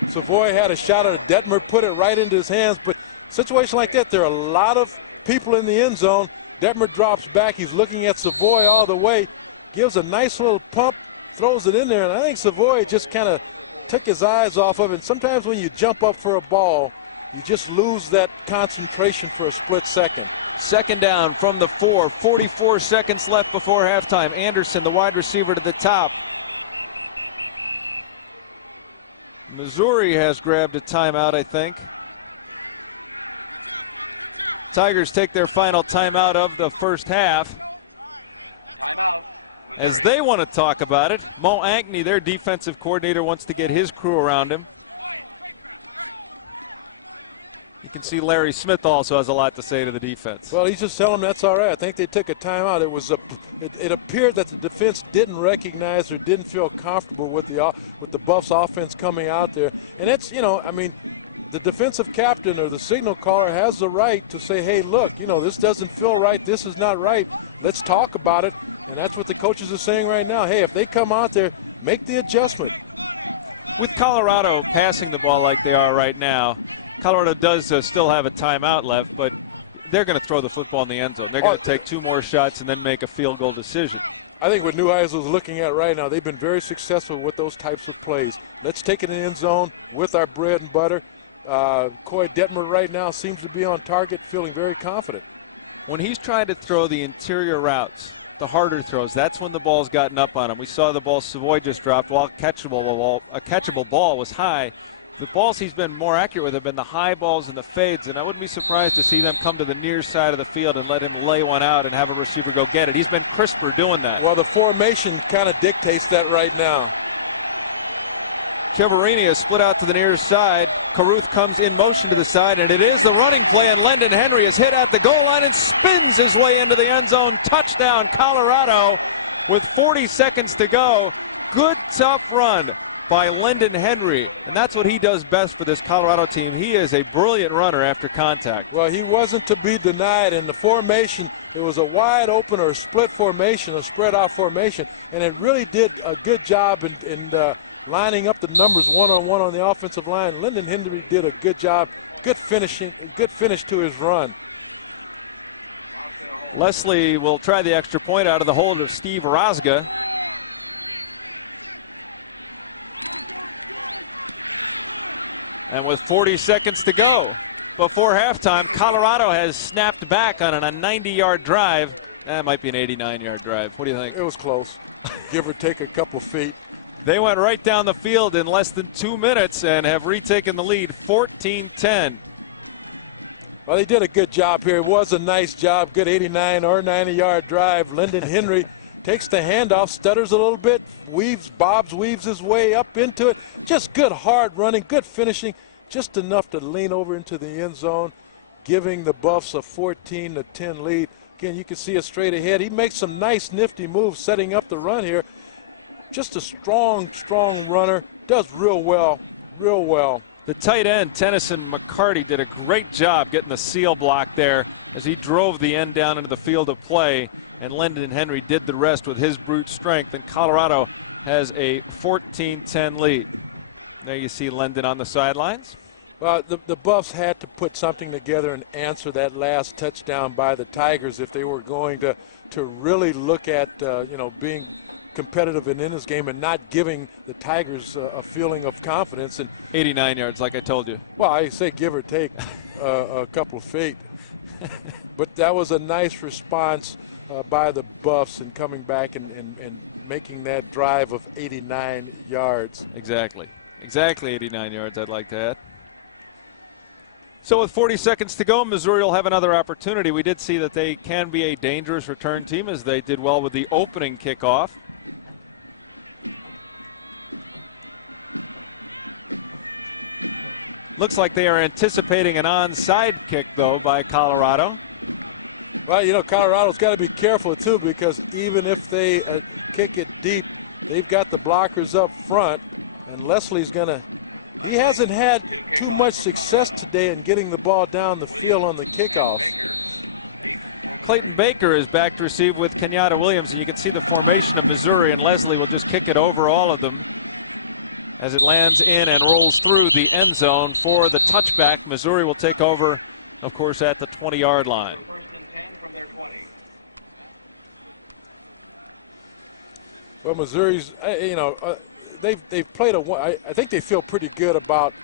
Savoy had a shot at it. Detmer put it right into his hands, but situation like that, there are a lot of people in the end zone. Detmer drops back. He's looking at Savoy all the way. Gives a nice little pump, throws it in there, and I think Savoy just kind of took his eyes off of it. And sometimes when you jump up for a ball, you just lose that concentration for a split second. 2nd down from the 4, 44 seconds left before halftime. Anderson, the wide receiver, to the top. Missouri has grabbed a timeout, I think. Tigers take their final timeout of the first half, as they want to talk about it. Mo Ankney, their defensive coordinator, wants to get his crew around him. You can see Larry Smith also has a lot to say to the defense. Well, he's just telling them that's all right. I think they took a timeout. It appeared that the defense didn't recognize or didn't feel comfortable with the Buffs offense coming out there. And it's, I mean, the defensive captain or the signal caller has the right to say, hey, look, this doesn't feel right. This is not right. Let's talk about it. And that's what the coaches are saying right now. Hey, if they come out there, make the adjustment. With Colorado passing the ball like they are right now, Colorado does still have a timeout left, but they're going to throw the football in the end zone. They're going to take 2 more shots and then make a field goal decision. I think what New Eyes is looking at right now, they've been very successful with those types of plays. Let's take it in the end zone with our bread and butter. Koy Detmer right now seems to be on target, feeling very confident. When he's trying to throw the interior routes, the harder throws, that's when the ball's gotten up on him. We saw the ball Savoy just dropped while a catchable ball was high. The balls he's been more accurate with have been the high balls and the fades, and I wouldn't be surprised to see them come to the near side of the field and let him lay one out and have a receiver go get it. He's been crisper doing that. Well, the formation kind of dictates that right now. Chiaverini is split out to the near side. Carruth comes in motion to the side, and it is the running play, and Lendon Henry is hit at the goal line and spins his way into the end zone. Touchdown, Colorado, with 40 seconds to go. Good, tough run by Lendon Henry, and that's what he does best for this Colorado team. He is a brilliant runner after contact. Well, he wasn't to be denied. In the formation, it was a wide open or split formation, a spread out formation, and it really did a good job in lining up the numbers one-on-one on the offensive line. Lendon Henry did a good job, good finish to his run. Leslie will try the extra point out of the hold of Steve Rosga. And with 40 seconds to go before halftime, Colorado has snapped back on a 90-yard drive. That might be an 89-yard drive. What do you think? It was close, give or take a couple feet. They went right down the field in less than 2 minutes and have retaken the lead 14-10. Well, they did a good job here. It was a nice job, good 89 or 90-yard drive. Lendon Henry takes the handoff, stutters a little bit, weaves his way up into it. Just good hard running, good finishing, just enough to lean over into the end zone, giving the Buffs a 14-10 lead. Again, you can see it straight ahead. He makes some nice, nifty moves setting up the run here. Just a strong runner, does real well. The tight end, Tennyson McCarty, did a great job getting the seal block there as he drove the end down into the field of play. And Lendon Henry did the rest with his brute strength, and Colorado has a 14-10 lead. There you see Lendon on the sidelines. Well, the Buffs had to put something together and answer that last touchdown by the Tigers if they were going to really look at being competitive in this game and not giving the Tigers a feeling of confidence. And 89 yards, like I told you. Well, I say give or take a couple of feet. But that was a nice response by the Buffs and coming back and making that drive of 89 yards. Exactly 89 yards, I'd like to add. So with 40 seconds to go, Missouri will have another opportunity. We did see that they can be a dangerous return team, as they did well with the opening kickoff. Looks like they are anticipating an onside kick, though, by Colorado. Well, Colorado's got to be careful, too, because even if they kick it deep, they've got the blockers up front, and Leslie's going to – he hasn't had too much success today in getting the ball down the field on the kickoffs. Clayton Baker is back to receive with Kenyatta Williams, and you can see the formation of Missouri, and Leslie will just kick it over all of them as it lands in and rolls through the end zone for the touchback. Missouri will take over, of course, at the 20-yard line. Well, Missouri's, they've played I think they feel pretty good about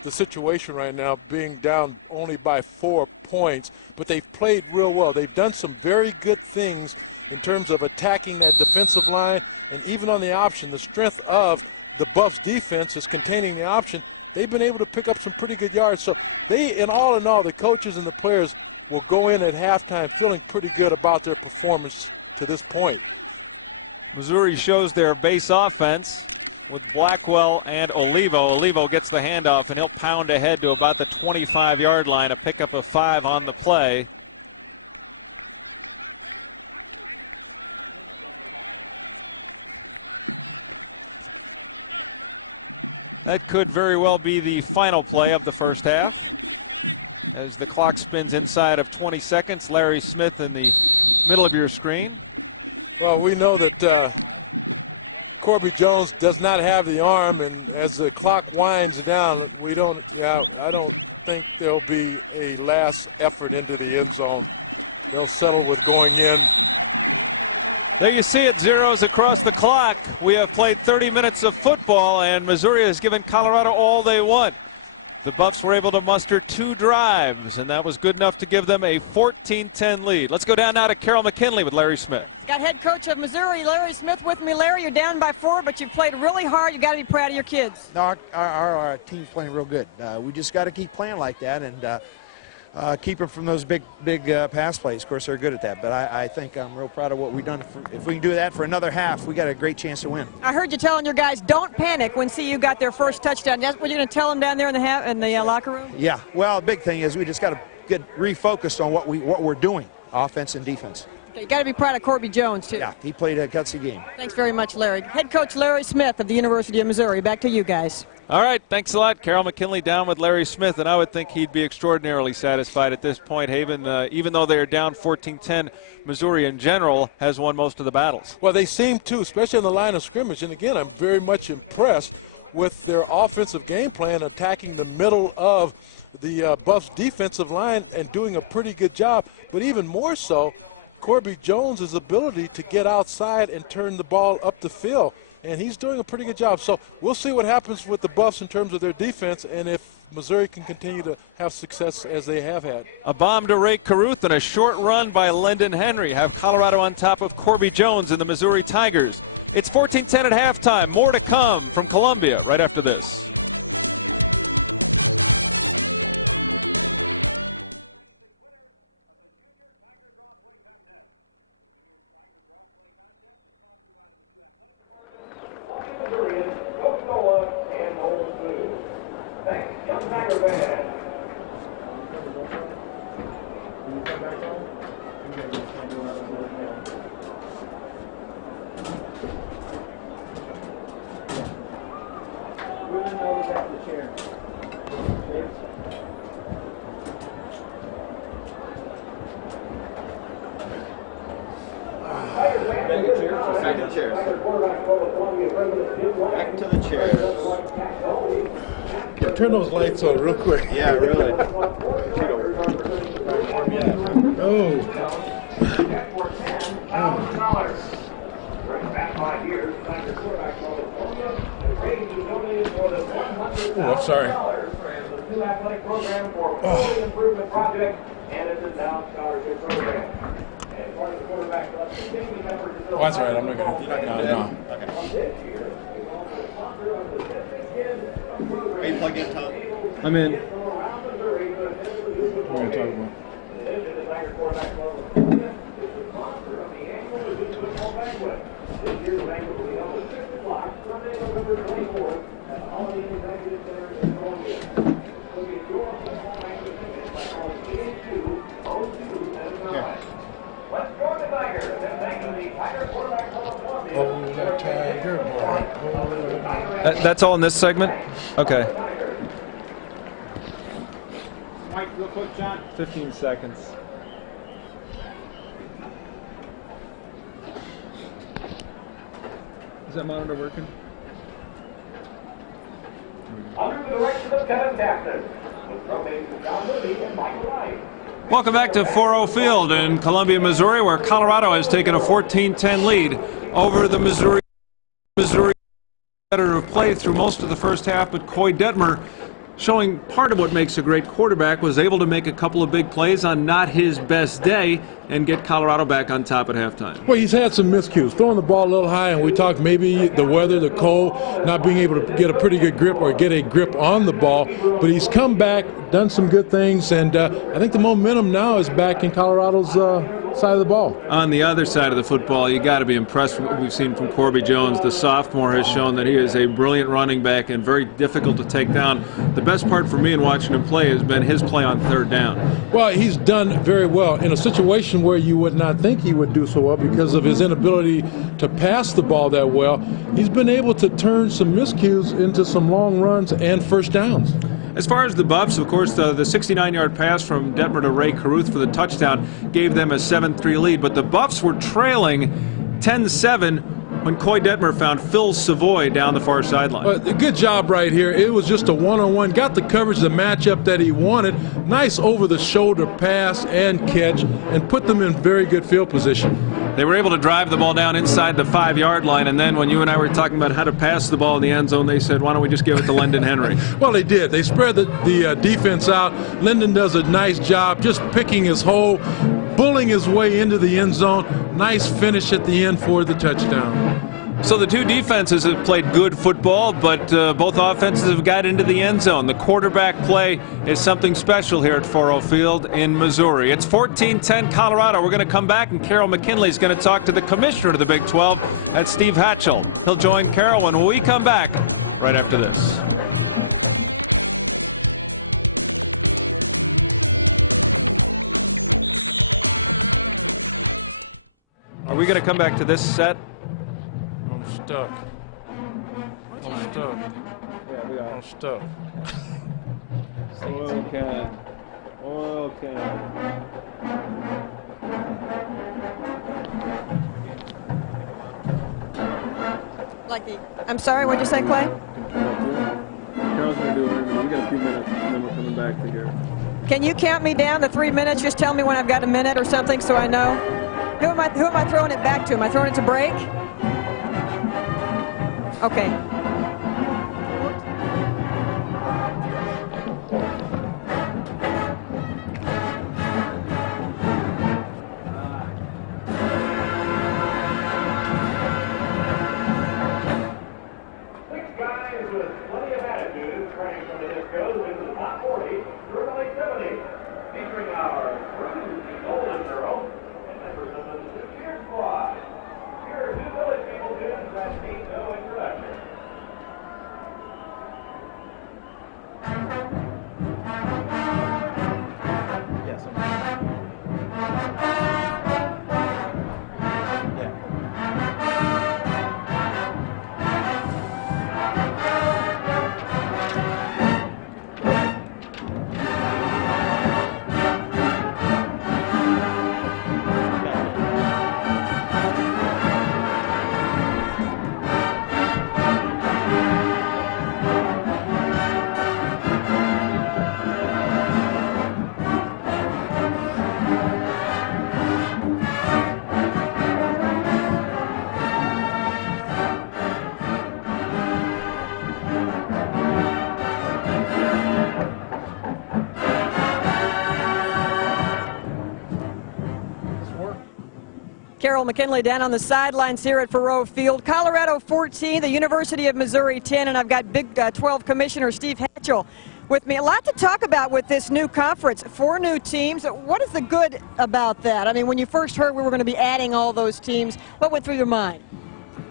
the situation right now, being down only by 4 points, but they've played real well. They've done some very good things in terms of attacking that defensive line, and even on the option, the strength of the Buffs defense is containing the option. They've been able to pick up some pretty good yards. So they, in all, the coaches and the players will go in at halftime feeling pretty good about their performance to this point. Missouri shows their base offense with Blackwell and Olivo. Olivo gets the handoff, and he'll pound ahead to about the 25-yard line, a pickup of 5 on the play. That could very well be the final play of the first half. As the clock spins inside of 20 seconds, Larry Smith in the middle of your screen. Well, we know that Corby Jones does not have the arm, and as the clock winds down, I don't think there'll be a last effort into the end zone. They'll settle with going in. There you see it, zeros across the clock. We have played 30 minutes of football, and Missouri has given Colorado all they want. The Buffs were able to muster 2 drives, and that was good enough to give them a 14-10 lead. Let's go down now to Carroll McKinley with Larry Smith. Got head coach of Missouri, Larry Smith, with me. Larry, you're down by 4, but you've played really hard. You got to be proud of your kids. No, our team's playing real good. We just got to keep playing like that and keep them from those big pass plays. Of course, they're good at that, but I think I'm real proud of what we've done. If we can do that for another half, we got a great chance to win. I heard you telling your guys, don't panic when CU got their first touchdown. That's what you're going to tell them down there in the locker room? Yeah. Well, the big thing is we just got to get refocused on what we're doing, offense and defense. Okay, you got to be proud of Corby Jones, too. Yeah, he played a gutsy game. Thanks very much, Larry. Head coach Larry Smith of the University of Missouri. Back to you guys. All right, thanks a lot. Carroll McKinley down with Larry Smith, and I would think he'd be extraordinarily satisfied at this point. Haven, even though they're down 14-10, Missouri in general has won most of the battles. Well, they seem to, especially in the line of scrimmage. And again, I'm very much impressed with their offensive game plan, attacking the middle of the Buffs defensive line and doing a pretty good job. But even more so, Corby Jones' ability to get outside and turn the ball up the field. And he's doing a pretty good job. So we'll see what happens with the Buffs in terms of their defense and if Missouri can continue to have success as they have had. A bomb to Rae Carruth and a short run by Lyndon Henry have Colorado on top of Corby Jones and the Missouri Tigers. It's 14-10 at halftime. More to come from Columbia right after this. Back to the chairs. Turn those lights on real quick. Yeah, really. I'm sorry. Oh, that's all right. I'm not going to. No. Okay. Are you plugged in, Tom? I'm in. We're going to talk about. That's all in this segment? Okay. Mike, real quick, John. 15 seconds. Is that monitor working? Under the direction of Kevin Daphne, with rotating John Lilly and Michael Wright. Welcome back to Faurot Field in Columbia, Missouri, where Colorado has taken a 14-10 lead over the Missouri of play through most of the first half, but Koy Detmer, showing part of what makes a great quarterback, was able to make a couple of big plays on not his best day and get Colorado back on top at halftime. Well, he's had some miscues, throwing the ball a little high, and we talked maybe the weather, the cold, not being able to get a pretty good grip or get a grip on the ball. But he's come back, done some good things, and I think the momentum now is back in Colorado's side of the ball. On the other side of the football, you got to be impressed with what we've seen from Corby Jones. The sophomore has shown that he is a brilliant running back and very difficult to take down. The best part for me in watching him play has been his play on third down. Well, he's done very well in a situation where you would not think he would do so well because of his inability to pass the ball that well. He's been able to turn some miscues into some long runs and first downs. As far as the Buffs, of course, the 69-yard pass from Detmer to Rae Carruth for the touchdown gave them a 7-3 lead, but the Buffs were trailing 10-7 when Koy Detmer found Phil Savoy down the far sideline. Good job right here. It was just a one-on-one. Got the coverage, the matchup that he wanted. Nice over-the-shoulder pass and catch, and put them in very good field position. They were able to drive the ball down inside the 5-yard line, and then when you and I were talking about how to pass the ball in the end zone, they said, why don't we just give it to Lyndon Henry? Well, they did. They spread the defense out. Lyndon does a nice job just picking his hole, bullying his way into the end zone. Nice finish at the end for the touchdown. So the two defenses have played good football, but both offenses have got into the end zone. The quarterback play is something special here at Faurot Field in Missouri. It's 14-10 Colorado. We're going to come back, and Carroll McKinley is going to talk to the commissioner of the Big 12. That's Steve Hatchell. He'll join Carroll when we come back right after this. Are we going to come back to this set? I'm stuck. I'm stuck. Yeah, we are. I'm stuck. Oil can. Oil can. I'm sorry, what'd you say, Clay? Carol's going to do it. We got a few minutes, and then we're coming back to here. Can you count me down to 3 minutes? Just tell me when I've got a minute or something so I know. Who am I throwing it back to? Am I throwing it to break? Okay. Six guys with plenty of attitude training from the discos into the top 40 through the late 70s. Featuring our golden girl and members of the cheer squad. Here are two village people tunes that need no introduction. Carroll McKinley down on the sidelines here at Faurot Field. Colorado 14, the University of Missouri 10, and I've got Big 12 Commissioner Steve Hatchell with me. A lot to talk about with this new conference. 4 new teams. What is the good about that? I mean, when you first heard we were going to be adding all those teams, what went through your mind?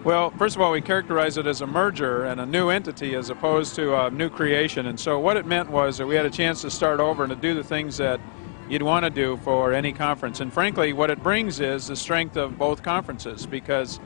Well, first of all, we characterize it as a merger and a new entity as opposed to a new creation. And so what it meant was that we had a chance to start over and to do the things that you'd want to do for any conference. And frankly, what it brings is the strength of both conferences, because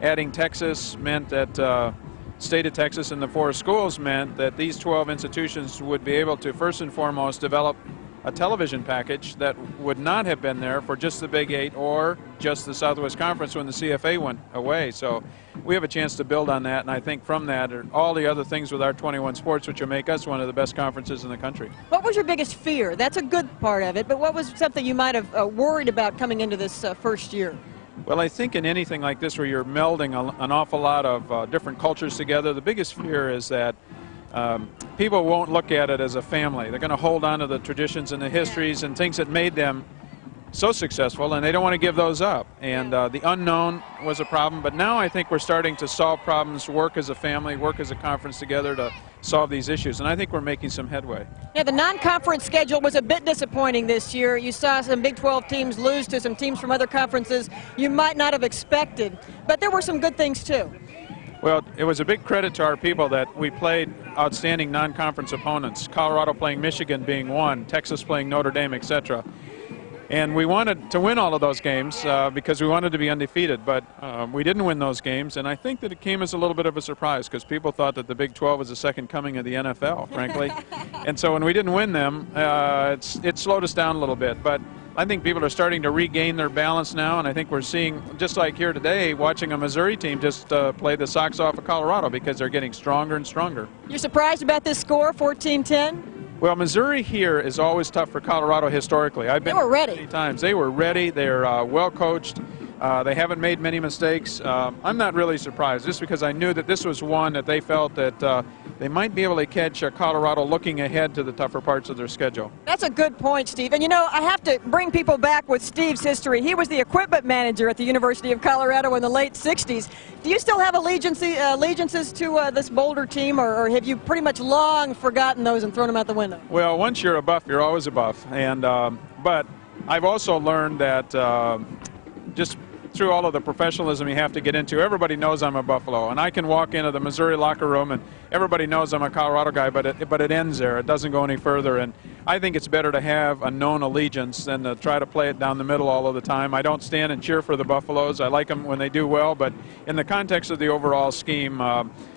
adding Texas meant that state of Texas and the 4 schools meant that these 12 institutions would be able to first and foremost develop a television package that would not have been there for just the Big 8 or just the Southwest Conference when the CFA went away. So we have a chance to build on that, and I think from that are all the other things with our 21 sports which will make us one of the best conferences in the country. What was your biggest fear? That's a good part of it, but what was something you might have worried about coming into this first year? Well, I think in anything like this where you're melding an awful lot of different cultures together, the biggest fear is that people won't look at it as a family. They're going to hold on to the traditions and the histories and things that made them so successful, and they don't want to give those up. And the unknown was a problem, but now I think we're starting to solve problems, work as a family, work as a conference together to solve these issues. And I think we're making some headway. Yeah, the non-conference schedule was a bit disappointing this year. You saw some Big 12 teams lose to some teams from other conferences you might not have expected. But there were some good things, too. Well, it was a big credit to our people that we played outstanding non-conference opponents, Colorado playing Michigan being one, Texas playing Notre Dame, etc. And we wanted to win all of those games because we wanted to be undefeated, but we didn't win those games, and I think that it came as a little bit of a surprise because people thought that the Big 12 was the second coming of the NFL, frankly. And so when we didn't win them, it slowed us down a little bit. But I think people are starting to regain their balance now, and I think we're seeing, just like here today, watching a Missouri team just play the socks off of Colorado because they're getting stronger and stronger. You're surprised about this score, 14-10? Well, Missouri here is always tough for Colorado historically. I've been They were ready. many times. They were ready. They're well coached. They haven't made many mistakes. I'm not really surprised, just because I knew that this was one that they felt that they might be able to catch Colorado looking ahead to the tougher parts of their schedule. That's a good point, Steve. And, you know, I have to bring people back with Steve's history. He was the equipment manager at the University of Colorado in the late 60s. Do you still have allegiances to this Boulder team, or have you pretty much long forgotten those and thrown them out the window? Well, once you're a Buff, you're always a Buff. And but I've also learned that just through all of the professionalism you have to get into, everybody knows I'm a Buffalo, and I can walk into the Missouri locker room and everybody knows I'm a Colorado guy, but it ends there. It doesn't go any further, and I think it's better to have a known allegiance than to try to play it down the middle all of the time. I don't stand and cheer for the Buffaloes. I like them when they do well, but in the context of the overall scheme,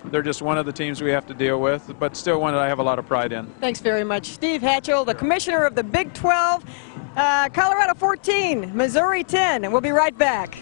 they're just one of the teams we have to deal with, but still one that I have a lot of pride in. Thanks very much. Steve Hatchell, the commissioner of the Big 12, Colorado 14, Missouri 10, and we'll be right back.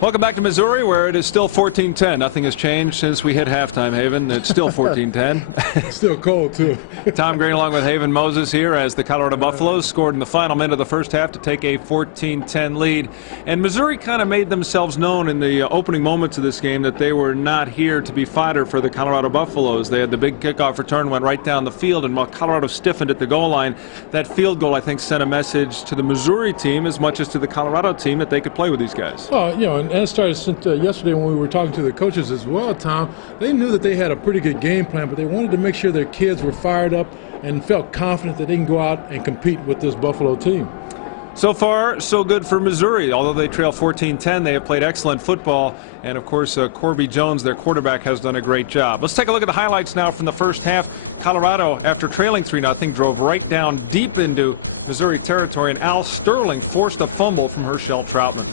Welcome back to Missouri, where it is still 14-10. Nothing has changed since we hit halftime, Haven. It's still 14-10. Still cold, too. Tom Green along with Haven Moses here as the Colorado Buffaloes scored in the final minute of the first half to take a 14-10 lead. And Missouri kind of made themselves known in the opening moments of this game that they were not here to be fodder for the Colorado Buffaloes. They had the big kickoff return, went right down the field, and while Colorado stiffened at the goal line, that field goal, I think, sent a message to the Missouri team as much as to the Colorado team that they could play with these guys. Well, you know, and it started since yesterday when we were talking to the coaches as well, Tom. They knew that they had a pretty good game plan, but they wanted to make sure their kids were fired up and felt confident that they can go out and compete with this Buffalo team. So far, so good for Missouri. Although they trail 14-10, they have played excellent football. And, of course, Corby Jones, their quarterback, has done a great job. Let's take a look at the highlights now from the first half. Colorado, after trailing 3-0, drove right down deep into Missouri territory, and Al Sterling forced a fumble from Herschel Troutman.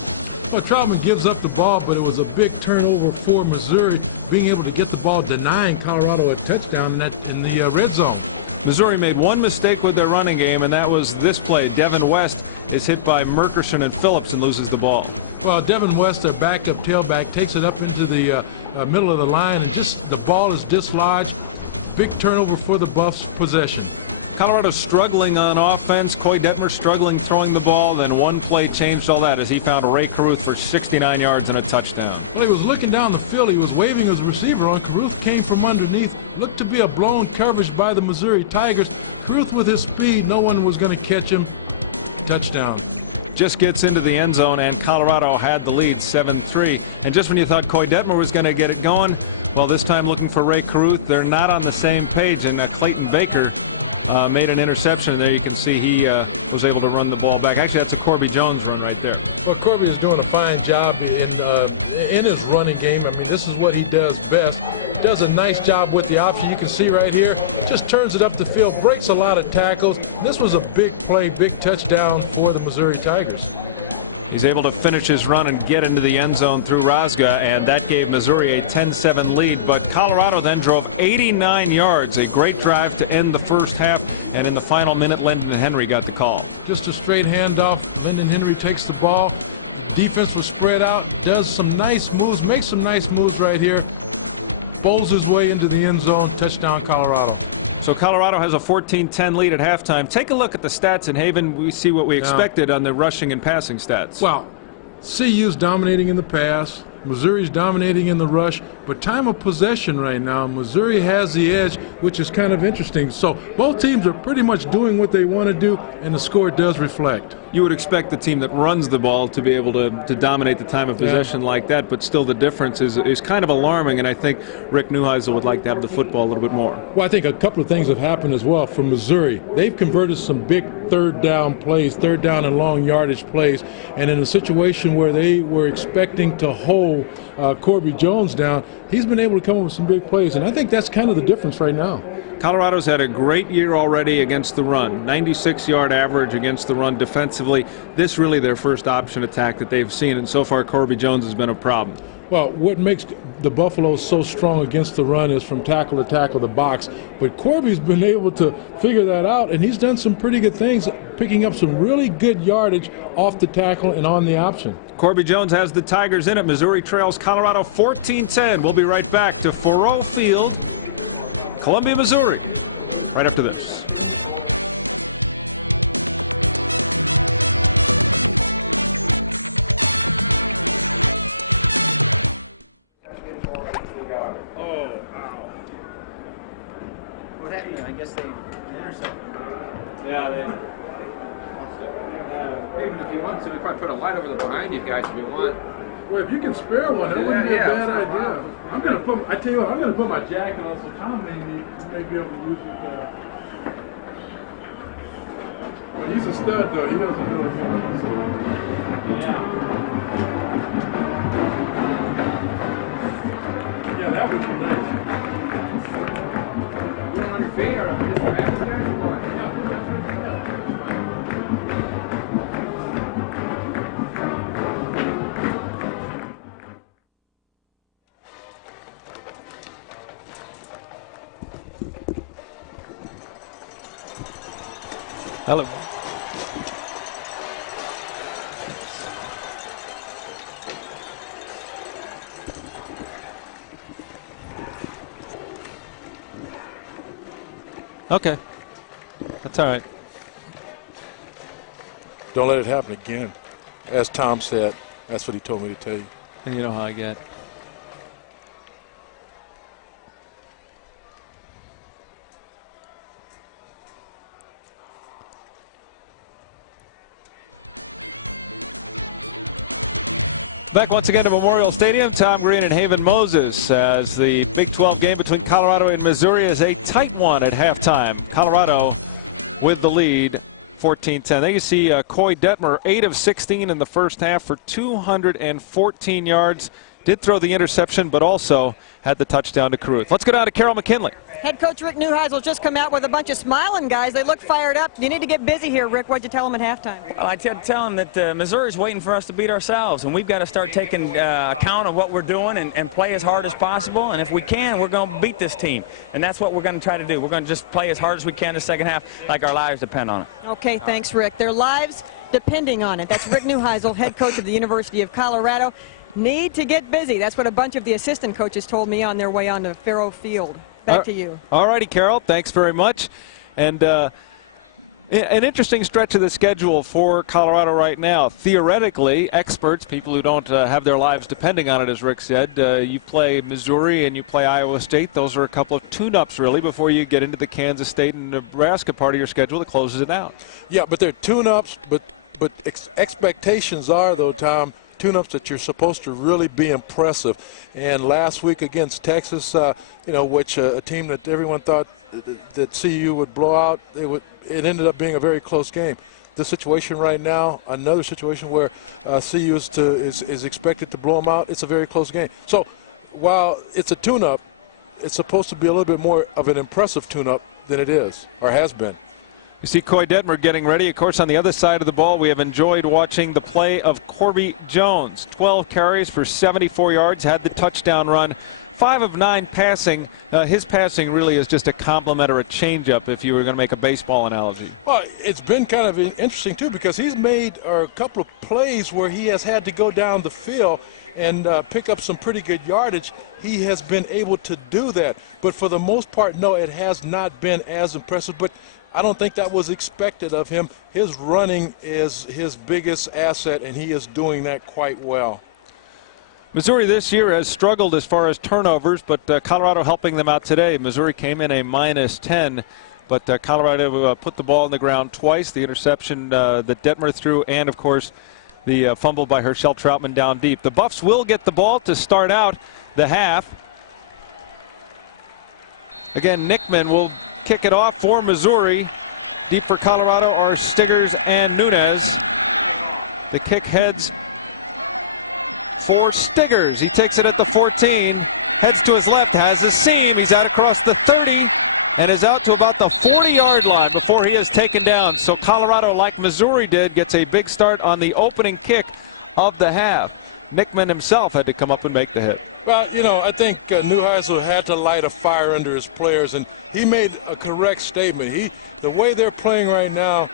Well, Troutman gives up the ball, but it was a big turnover for Missouri, being able to get the ball, denying Colorado a touchdown in the red zone. Missouri made one mistake with their running game, and that was this play. Devin West is hit by Merkerson and Phillips and loses the ball. Well, Devin West, their backup tailback, takes it up into the middle of the line, and just the ball is dislodged. Big turnover for the Buffs' possession. Colorado struggling on offense. Koy Detmer struggling throwing the ball. Then one play changed all that as he found Rae Carruth for 69 yards and a touchdown. Well, he was looking down the field. He was waving his receiver on. Carruth came from underneath. Looked to be a blown coverage by the Missouri Tigers. Carruth with his speed, no one was going to catch him. Touchdown. Just gets into the end zone, and Colorado had the lead 7-3. And just when you thought Koy Detmer was going to get it going, well, this time looking for Rae Carruth, they're not on the same page, and Clayton Baker made an interception. There you can see he was able to run the ball back. Actually, that's a Corby Jones run right there. Well, Corby is doing a fine job in his running game. I mean, this is what he does best. Does a nice job with the option. You can see right here, just turns it up the field, breaks a lot of tackles. This was a big play, big touchdown for the Missouri Tigers. He's able to finish his run and get into the end zone through Rosga, and that gave Missouri a 10-7 lead. But Colorado then drove 89 yards, a great drive to end the first half, and in the final minute, Lyndon Henry got the call. Just a straight handoff. Lyndon Henry takes the ball. The defense was spread out, does some nice moves, makes some nice moves right here, bowls his way into the end zone. Touchdown, Colorado. So Colorado has a 14-10 lead at halftime. Take a look at the stats in Haven. We see what we expected on the rushing and passing stats. Well, CU's dominating in the pass. Missouri's dominating in the rush. But time of possession right now, Missouri has the edge, which is kind of interesting. So both teams are pretty much doing what they want to do, and the score does reflect. You would expect the team that runs the ball to be able to dominate the time of possession like that, but still the difference is kind of alarming, and I think Rick Neuheisel would like to have the football a little bit more. Well, I think a couple of things have happened as well for Missouri. They've converted some big third down plays, third down and long yardage plays, and in a situation where they were expecting to hold Corby Jones down, he's been able to come up with some big plays, and I think that's kind of the difference right now. Colorado's had a great year already against the run. 96-yard average against the run defensively. This really their first option attack that they've seen, and so far Corby Jones has been a problem. Well, what makes the Buffaloes so strong against the run is from tackle to tackle the box. But Corby's been able to figure that out, and he's done some pretty good things, picking up some really good yardage off the tackle and on the option. Corby Jones has the Tigers in it. Missouri trails Colorado 14-10. We'll be right back to Faurot Field, Columbia, Missouri, right after this. What happened? I guess they intercepted. Yeah, even if you want to, we probably put a light over the behind you guys if you want. Well, if you can spare one, that wouldn't be a bad idea. I'm gonna put. I tell you what, I'm gonna put my jacket on, so Tom may be able to use it. But he's a stud, though. He doesn't really know. Yeah, that would be nice. Put it on your feet or just your hands there or what? Hello. Okay. That's all right. Don't let it happen again. As Tom said, that's what he told me to tell you. And you know how I get. Back once again to Memorial Stadium. Tom Green and Haven Moses as the Big 12 game between Colorado and Missouri is a tight one at halftime. Colorado with the lead, 14-10. There you see Koy Detmer, 8 of 16 in the first half for 214 yards. Did throw the interception, but also had the touchdown to Carruth. Let's go down to Carroll McKinley. Head coach Rick Neuheisel just come out with a bunch of smiling guys. They look fired up. You need to get busy here, Rick. What'd you tell them at halftime? Well, I tell them that Missouri's waiting for us to beat ourselves, and we've got to start taking account of what we're doing and play as hard as possible. And if we can, we're going to beat this team. And that's what we're going to try to do. We're going to just play as hard as we can the second half, like our lives depend on it. Okay, thanks, Rick. Their lives depending on it. That's Rick Neuheisel, head coach of the University of Colorado. Need to get busy. That's what a bunch of the assistant coaches told me on their way on to Faurot Field. Back to you. All righty, Carol. Thanks very much. And an interesting stretch of the schedule for Colorado right now. Theoretically, experts, people who don't have their lives depending on it, as Rick said, you play Missouri and you play Iowa State. Those are a couple of tune-ups, really, before you get into the Kansas State and Nebraska part of your schedule that closes it out. Yeah, but they're tune-ups, but expectations are, though, Tom, tune-ups that you're supposed to really be impressive. And last week against Texas, which a team that everyone thought that CU would blow out, it ended up being a very close game. This situation right now, another situation where CU is expected to blow them out, it's a very close game. So while it's a tune-up, it's supposed to be a little bit more of an impressive tune-up than it is, or has been. You see Koy Detmer getting ready. Of course, on the other side of the ball, we have enjoyed watching the play of Corby Jones. 12 carries for 74 yards, had the touchdown run. 5 of 9 passing. His passing really is just a compliment or a changeup if you were going to make a baseball analogy. Well, it's been kind of interesting, too, because he's made a couple of plays where he has had to go down the field and pick up some pretty good yardage. He has been able to do that. But for the most part, no, it has not been as impressive. But I don't think that was expected of him. His running is his biggest asset, and he is doing that quite well. Missouri this year has struggled as far as turnovers, but Colorado helping them out today. Missouri came in a -10, but Colorado put the ball on the ground twice. The interception that Detmer threw, and, of course, the fumble by Herschel Troutman down deep. The Buffs will get the ball to start out the half. Again, Nickman will kick it off for Missouri. Deep for Colorado are Stiggers and Nunez. The kick heads for Stiggers. He takes it at the 14, heads to his left, has a seam. He's out across the 30 and is out to about the 40-yard line before he is taken down. So Colorado, like Missouri did, gets a big start on the opening kick of the half. Nickman himself had to come up and make the hit. Well, I think Neuheisel had to light a fire under his players, and he made a correct statement. The way they're playing right now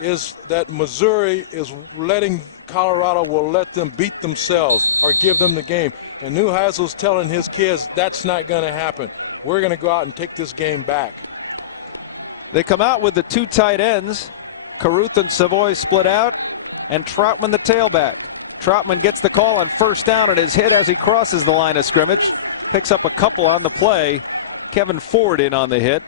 is that Missouri is letting Colorado will let them beat themselves or give them the game. And Neuheisel's telling his kids that's not going to happen. We're going to go out and take this game back. They come out with the 2 tight ends. Carruth and Savoy split out, and Troutman the tailback. Troutman gets the call on first down and is hit as he crosses the line of scrimmage. Picks up a couple on the play. Kevin Ford in on the hit.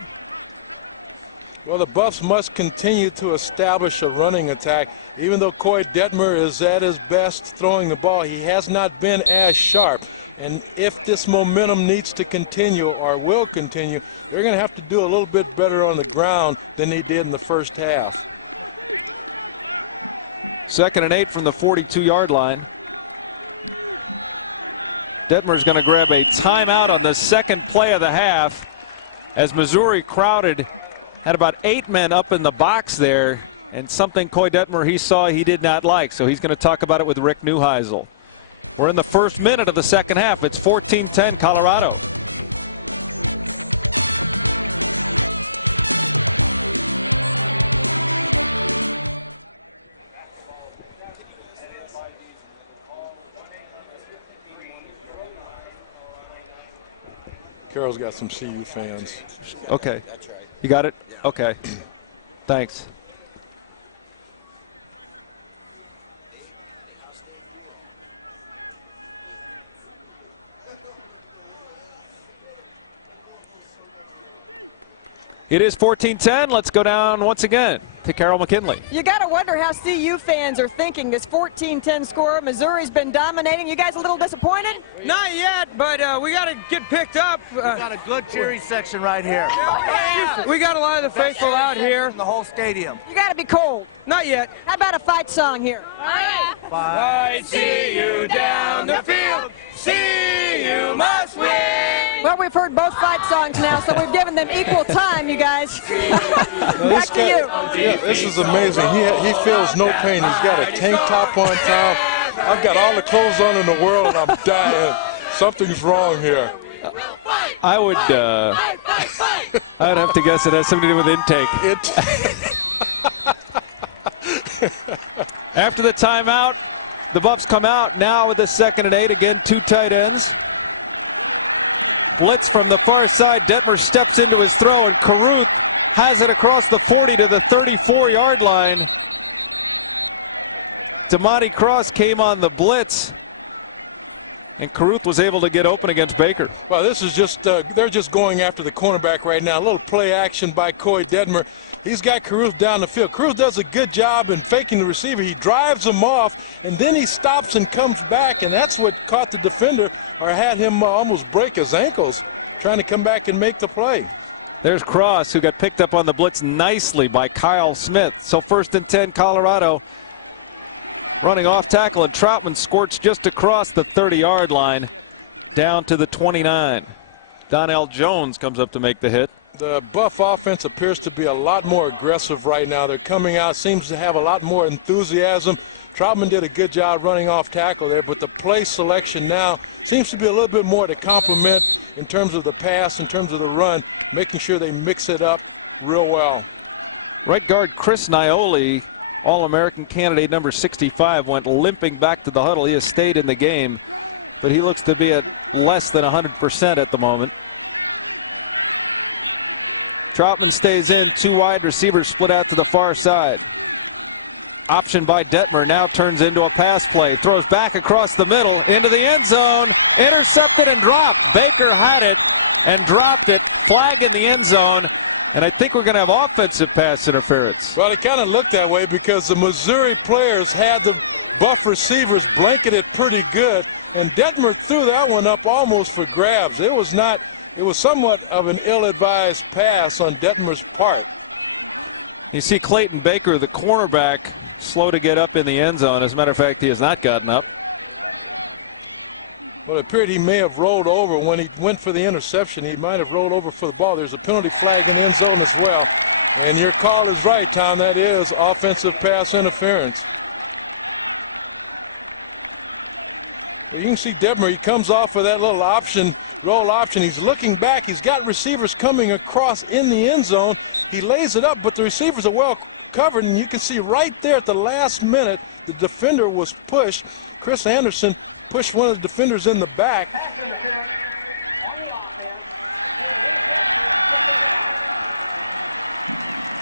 Well, the Buffs must continue to establish a running attack. Even though Koy Detmer is at his best throwing the ball, he has not been as sharp. And if this momentum needs to continue or will continue, they're going to have to do a little bit better on the ground than they did in the first half. 2nd and 8 from the 42-yard line. Detmer's going to grab a timeout on the second play of the half as Missouri crowded. Had about 8 men up in the box there, and something Koy Detmer he saw he did not like, so he's going to talk about it with Rick Neuheisel. We're in the first minute of the second half. It's 14-10 Colorado. Carroll's got some CU fans. Okay. You got it? Okay. Thanks. It is 14-10. Let's go down once again to Carroll McKinley. You got to wonder how CU fans are thinking. This 14-10 score. Missouri's been dominating. You guys a little disappointed? Not yet, but we got to get picked up. We got a good cheering section right here. We got a lot of the faithful out here. In the whole stadium. You got to be cold. Not yet. How about a fight song here? Fight CU down the field. CU must win. Well, we've heard both fight songs now, so we've given them equal time, you guys. Back to you. Yeah, this is amazing. He feels no pain. He's got a tank top on top. I've got all the clothes on in the world, and I'm dying. Something's wrong here. I would I'd have to guess it has something to do with intake. After the timeout, the Buffs come out now with the 2nd and 8. Again, 2 tight ends. Blitz from the far side. Detmer steps into his throw, and Carruth has it across the 40 to the 34-yard line. DeMonte Cross came on the blitz, and Carruth was able to get open against Baker. Well, this is just, they're just going after the cornerback right now. A little play action by Koy Detmer. He's got Carruth down the field. Carruth does a good job in faking the receiver. He drives him off, and then he stops and comes back, and that's what caught the defender or had him almost break his ankles trying to come back and make the play. There's Cross, who got picked up on the blitz nicely by Kyle Smith. So 1st and 10, Colorado. Running off tackle, and Troutman squirts just across the 30-yard line down to the 29. Donnell Jones comes up to make the hit. The Buff offense appears to be a lot more aggressive right now. They're coming out, seems to have a lot more enthusiasm. Troutman did a good job running off tackle there, but the play selection now seems to be a little bit more to complement in terms of the pass, in terms of the run, making sure they mix it up real well. Right guard Chris Nioli, All-American candidate number 65, went limping back to the huddle. He has stayed in the game, but he looks to be at less than 100% at the moment. Troutman stays in. 2 wide receivers split out to the far side. Option by Detmer now turns into a pass play. Throws back across the middle into the end zone. Intercepted and dropped. Baker had it and dropped it. Flag in the end zone. And I think we're going to have offensive pass interference. Well, it kind of looked that way because the Missouri players had the Buff receivers blanketed pretty good, and Detmer threw that one up almost for grabs. It was somewhat of an ill-advised pass on Detmer's part. You see Clayton Baker, the cornerback, slow to get up in the end zone. As a matter of fact, he has not gotten up. Well, it appeared he may have rolled over when he went for the interception. He might have rolled over for the ball. There's a penalty flag in the end zone as well. And your call is right, Tom. That is offensive pass interference. Well, you can see Detmer. He comes off of that little option, roll option. He's looking back. He's got receivers coming across in the end zone. He lays it up, but the receivers are well covered. And you can see right there at the last minute, the defender was pushed. Chris Anderson pushed one of the defenders in the back.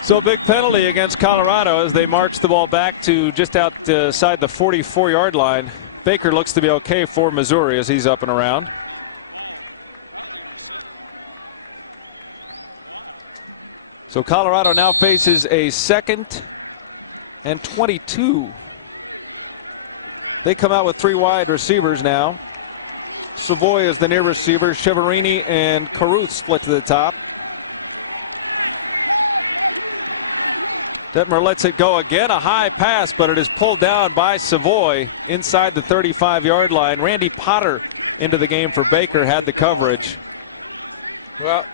So a big penalty against Colorado as they march the ball back to just outside the 44-yard line. Baker looks to be okay for Missouri as he's up and around. So Colorado now faces a 2nd and 22. They come out with 3 wide receivers now. Savoy is the near receiver. Chiaverini and Carruth split to the top. Detmer lets it go again. A high pass, but it is pulled down by Savoy inside the 35-yard line. Randy Potter into the game for Baker, had the coverage. Well,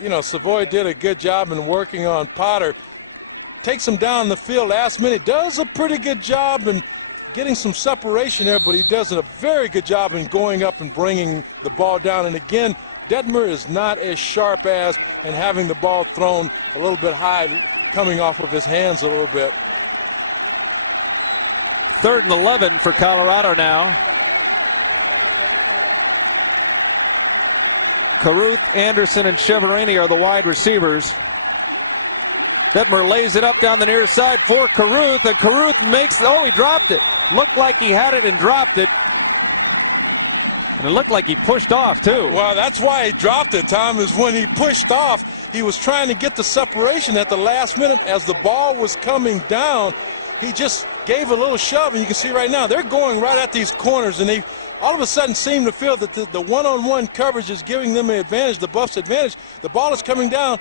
you know, Savoy did a good job in working on Potter. Takes him down the field last minute. Does a pretty good job in getting some separation there, but he does a very good job in going up and bringing the ball down. And again, Detmer is not as sharp as and having the ball thrown a little bit high, coming off of his hands a little bit. 3rd and 11 for Colorado now. Carruth, Anderson, and Chiaverini are the wide receivers. Detmer lays it up down the near side for Carruth, and Carruth makes, oh, he dropped it. Looked like he had it and dropped it. And it looked like he pushed off, too. Well, that's why he dropped it, Tom, is when he pushed off, he was trying to get the separation at the last minute as the ball was coming down. He just gave a little shove, and you can see right now, they're going right at these corners, and they all of a sudden seem to feel that the one-on-one coverage is giving them an advantage, the Buffs' advantage. The ball is coming down.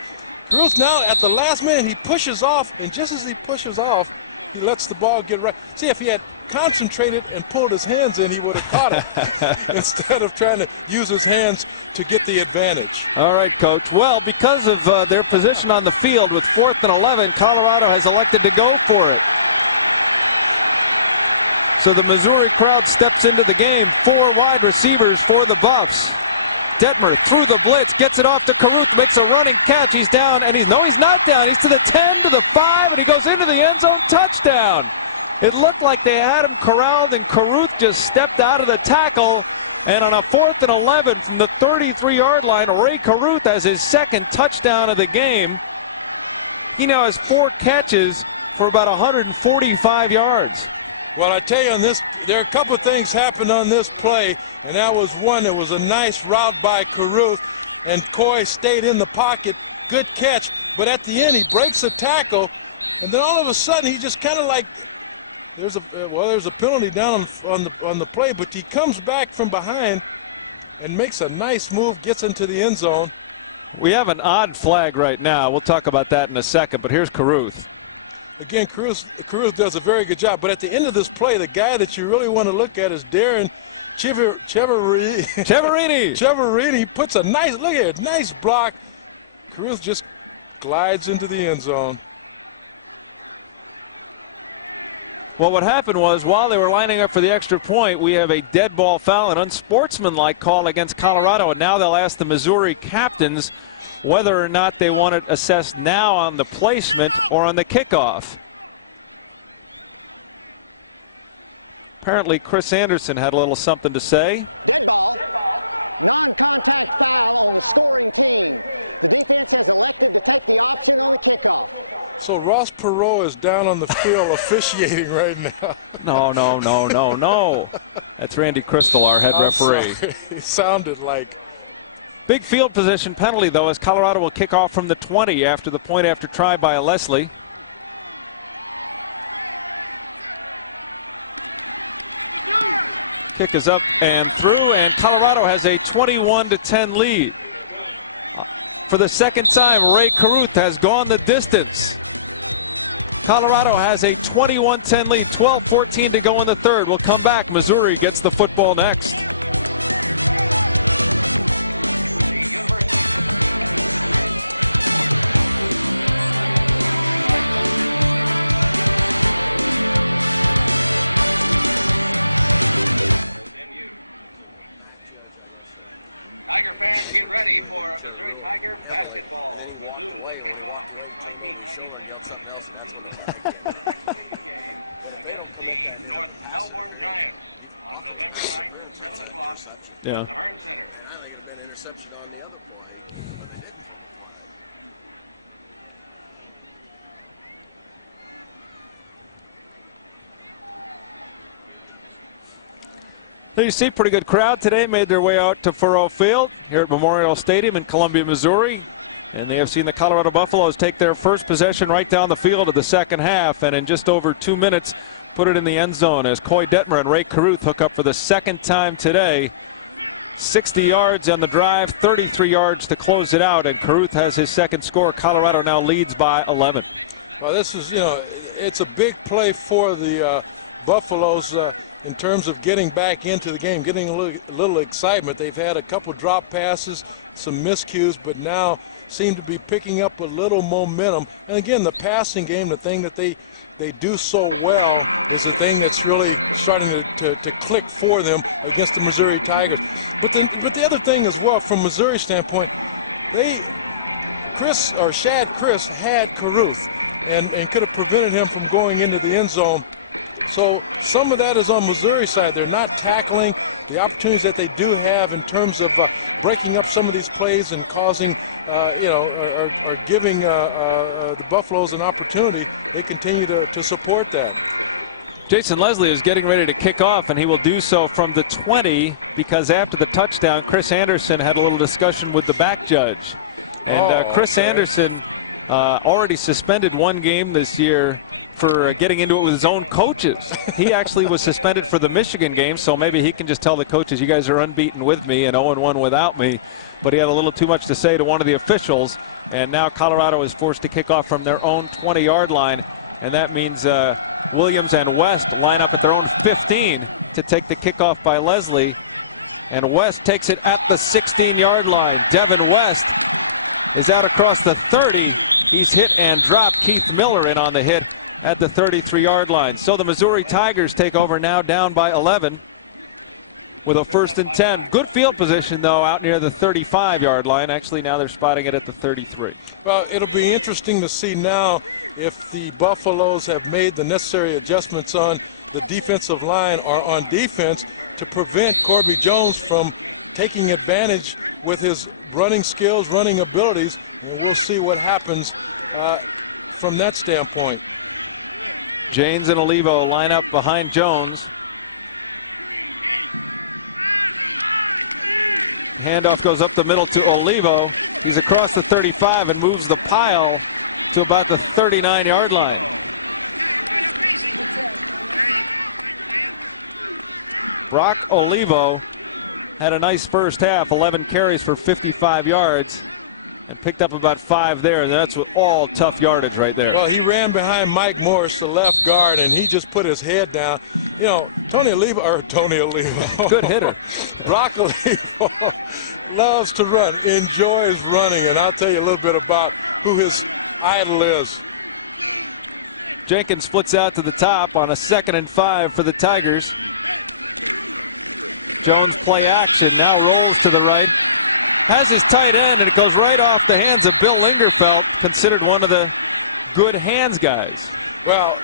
Carruth now, at the last minute, he pushes off, and just as he pushes off, he lets the ball get right. See, if he had concentrated and pulled his hands in, he would have caught it instead of trying to use his hands to get the advantage. All right, Coach. Well, because of their position on the field with 4th and 11, Colorado has elected to go for it. So the Missouri crowd steps into the game. 4 wide receivers for the Buffs. Detmer through the blitz, gets it off to Carruth, makes a running catch. He's down, and he's not down. He's to the 10, to the 5, and he goes into the end zone. Touchdown. It looked like they had him corralled, and Carruth just stepped out of the tackle. And on a 4th and 11 from the 33-yard line, Rae Carruth has his 2nd touchdown of the game. He now has 4 catches for about 145 yards. Well, I tell you, on this, there are a couple of things happened on this play, and that was one. It was a nice route by Carruth, and Koy stayed in the pocket. Good catch, but at the end he breaks a tackle, and then all of a sudden he just kind of like there's a penalty down on the play, but he comes back from behind and makes a nice move, gets into the end zone. We have an odd flag right now. We'll talk about that in a second, but here's Carruth. Again, Carruth does a very good job, but at the end of this play, the guy that you really want to look at is Darren Chiaverini. Chiaverini puts a nice, look at it, nice block. Carruth just glides into the end zone. Well, what happened was, while they were lining up for the extra point, we have a dead ball foul, an unsportsmanlike call against Colorado, and now they'll ask the Missouri captains whether or not they want it assessed now on the placement or on the kickoff. Apparently, Chris Anderson had a little something to say. So Ross Perot is down on the field officiating right now. No. That's Randy Crystal, our head referee. Sorry. He sounded like. Big field position penalty, though, as Colorado will kick off from the 20 after the point after try by Leslie. Kick is up and through, and Colorado has a 21-10 lead. For the second time, Rae Carruth has gone the distance. Colorado has a 21-10 lead, 12-14 to go in the third. We'll come back. Missouri gets the football next. And then he walked away, and when he walked away, he turned over his shoulder and yelled something else, and that's when the flag came. But if they don't commit that pass interference, offensive pass interference, that's an interception. Yeah. And I think it would have been an interception on the other play, but they didn't throw the flag. There you see, pretty good crowd today made their way out to Faurot Field here at Memorial Stadium in Columbia, Missouri. And they have seen the Colorado Buffaloes take their first possession right down the field of the second half, and in just over 2 minutes put it in the end zone as Koy Detmer and Rae Carruth hook up for the second time today. 60 yards on the drive, 33 yards to close it out, and Carruth has his second score. Colorado now leads by 11. Well, this is, it's a big play for the Buffaloes in terms of getting back into the game, getting a little excitement. They've had a couple drop passes, some miscues, but now seem to be picking up a little momentum. And again, the passing game, the thing that they do so well, is the thing that's really starting to click for them against the Missouri Tigers. But the other thing as well, from Missouri standpoint, Shad Chris had Carruth and could have prevented him from going into the end zone. So some of that is on Missouri's side. They're not tackling the opportunities that they do have in terms of breaking up some of these plays and causing, or giving the Buffaloes an opportunity. They continue to support that. Jason Leslie is getting ready to kick off, and he will do so from the 20 because after the touchdown, Chris Anderson had a little discussion with the back judge. And Chris Anderson already suspended one game this year for getting into it with his own coaches. He actually was suspended for the Michigan game, so maybe he can just tell the coaches, you guys are unbeaten with me and 0-1 without me. But he had a little too much to say to one of the officials, and now Colorado is forced to kick off from their own 20-yard line, and that means Williams and West line up at their own 15 to take the kickoff by Leslie, and West takes it at the 16-yard line. Devin West is out across the 30. He's hit and dropped. Keith Miller in on the hit at the 33-yard line. So the Missouri Tigers take over now, down by 11 with a 1st and 10. Good field position, though, out near the 35-yard line. Actually, now they're spotting it at the 33. Well, it'll be interesting to see now if the Buffaloes have made the necessary adjustments on the defensive line or on defense to prevent Corby Jones from taking advantage with his running skills, running abilities, and we'll see what happens from that standpoint. Janes and Olivo line up behind Jones. Handoff goes up the middle to Olivo. He's across the 35 and moves the pile to about the 39-yard line. Brock Olivo had a nice first half, 11 carries for 55 yards, and picked up about 5 there. And that's all tough yardage right there. Well, he ran behind Mike Morris, the left guard, and he just put his head down. You know, Tony Olivo, good hitter. Brock Olivo loves to run, enjoys running, and I'll tell you a little bit about who his idol is. Jenkins splits out to the top on a 2nd and 5 for the Tigers. Jones play action, now rolls to the right. Has his tight end, and it goes right off the hands of Bill Lingerfeld, considered one of the good hands guys. Well,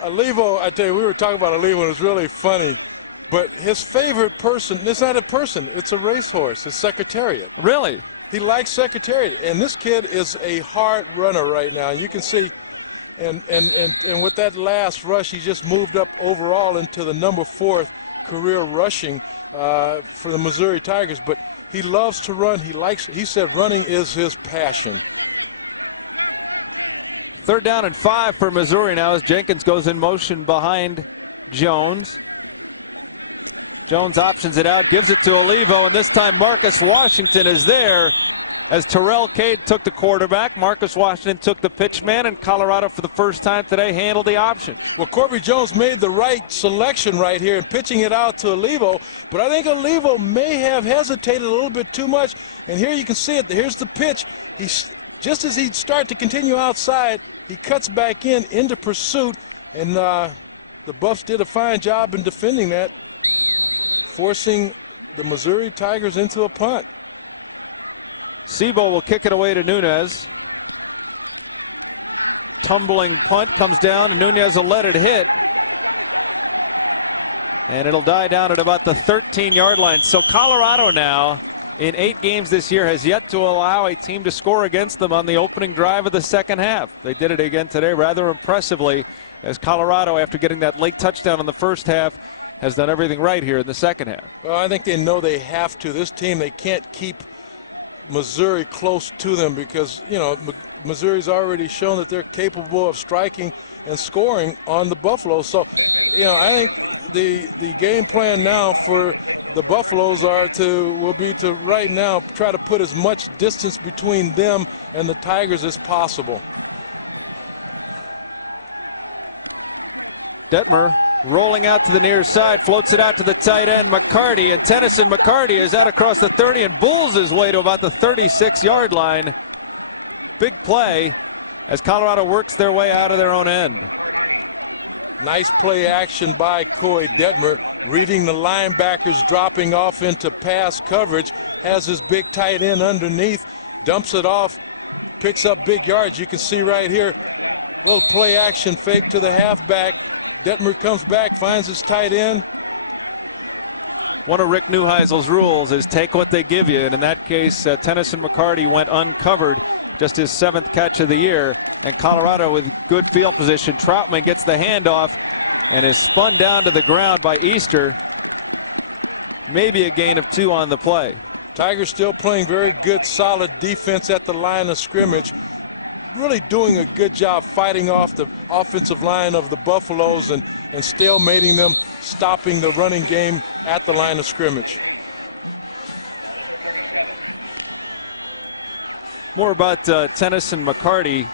Olivo, I tell you, we were talking about Olivo, and it was really funny. But his favorite person, it's not a person, it's a racehorse, it's Secretariat. Really? He likes Secretariat, and this kid is a hard runner right now. You can see, and with that last rush, he just moved up overall into the number 4th career rushing for the Missouri Tigers. But he loves to run. He said running is his passion. 3rd down and 5 for Missouri now as Jenkins goes in motion behind Jones. Jones options it out, gives it to Olivo, and this time Marcus Washington is there as Terrell Cade took the quarterback. Marcus Washington took the pitch man, and Colorado for the first time today handled the option. Well, Corby Jones made the right selection right here in pitching it out to Olivo, but I think Olivo may have hesitated a little bit too much, and here you can see it. Here's the pitch. Just as he'd start to continue outside, he cuts back into pursuit, and the Buffs did a fine job in defending that, forcing the Missouri Tigers into a punt. Sebo will kick it away to Nunez. Tumbling punt comes down, and Nunez will let it hit. And it'll die down at about the 13-yard line. So Colorado now, in 8 games this year, has yet to allow a team to score against them on the opening drive of the second half. They did it again today rather impressively, as Colorado, after getting that late touchdown in the first half, has done everything right here in the second half. Well, I think they know they have to. This team, they can't keep Missouri close to them because, you know, Missouri's already shown that they're capable of striking and scoring on the Buffalo. So, you know, I think the game plan now for the Buffaloes will be to right now try to put as much distance between them and the Tigers as possible. Detmer rolling out to the near side, floats it out to the tight end, McCarty, and Tennyson McCarty is out across the 30 and bulls his way to about the 36-yard line. Big play as Colorado works their way out of their own end. Nice play action by Koy Detmer, reading the linebackers dropping off into pass coverage, has his big tight end underneath, dumps it off, picks up big yards. You can see right here, little play action fake to the halfback. Detmer comes back, finds his tight end. One of Rick Neuheisel's rules is take what they give you, and in that case, Tennyson McCarty went uncovered, just his 7th catch of the year, and Colorado with good field position. Troutman gets the handoff and is spun down to the ground by Easter. Maybe a gain of 2 on the play. Tigers still playing very good, solid defense at the line of scrimmage. Really doing a good job fighting off the offensive line of the Buffaloes and stalemating them, stopping the running game at the line of scrimmage. More about Tennyson McCarty.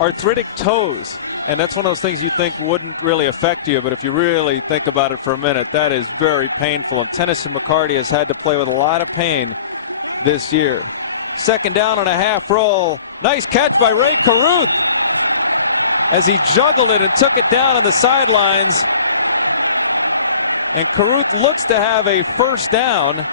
Arthritic toes, and that's one of those things you think wouldn't really affect you, but if you really think about it for a minute, that is very painful. And Tennyson McCarty has had to play with a lot of pain this year. 2nd down on a half roll. Nice catch by Rae Carruth as he juggled it and took it down on the sidelines. And Carruth looks to have a first down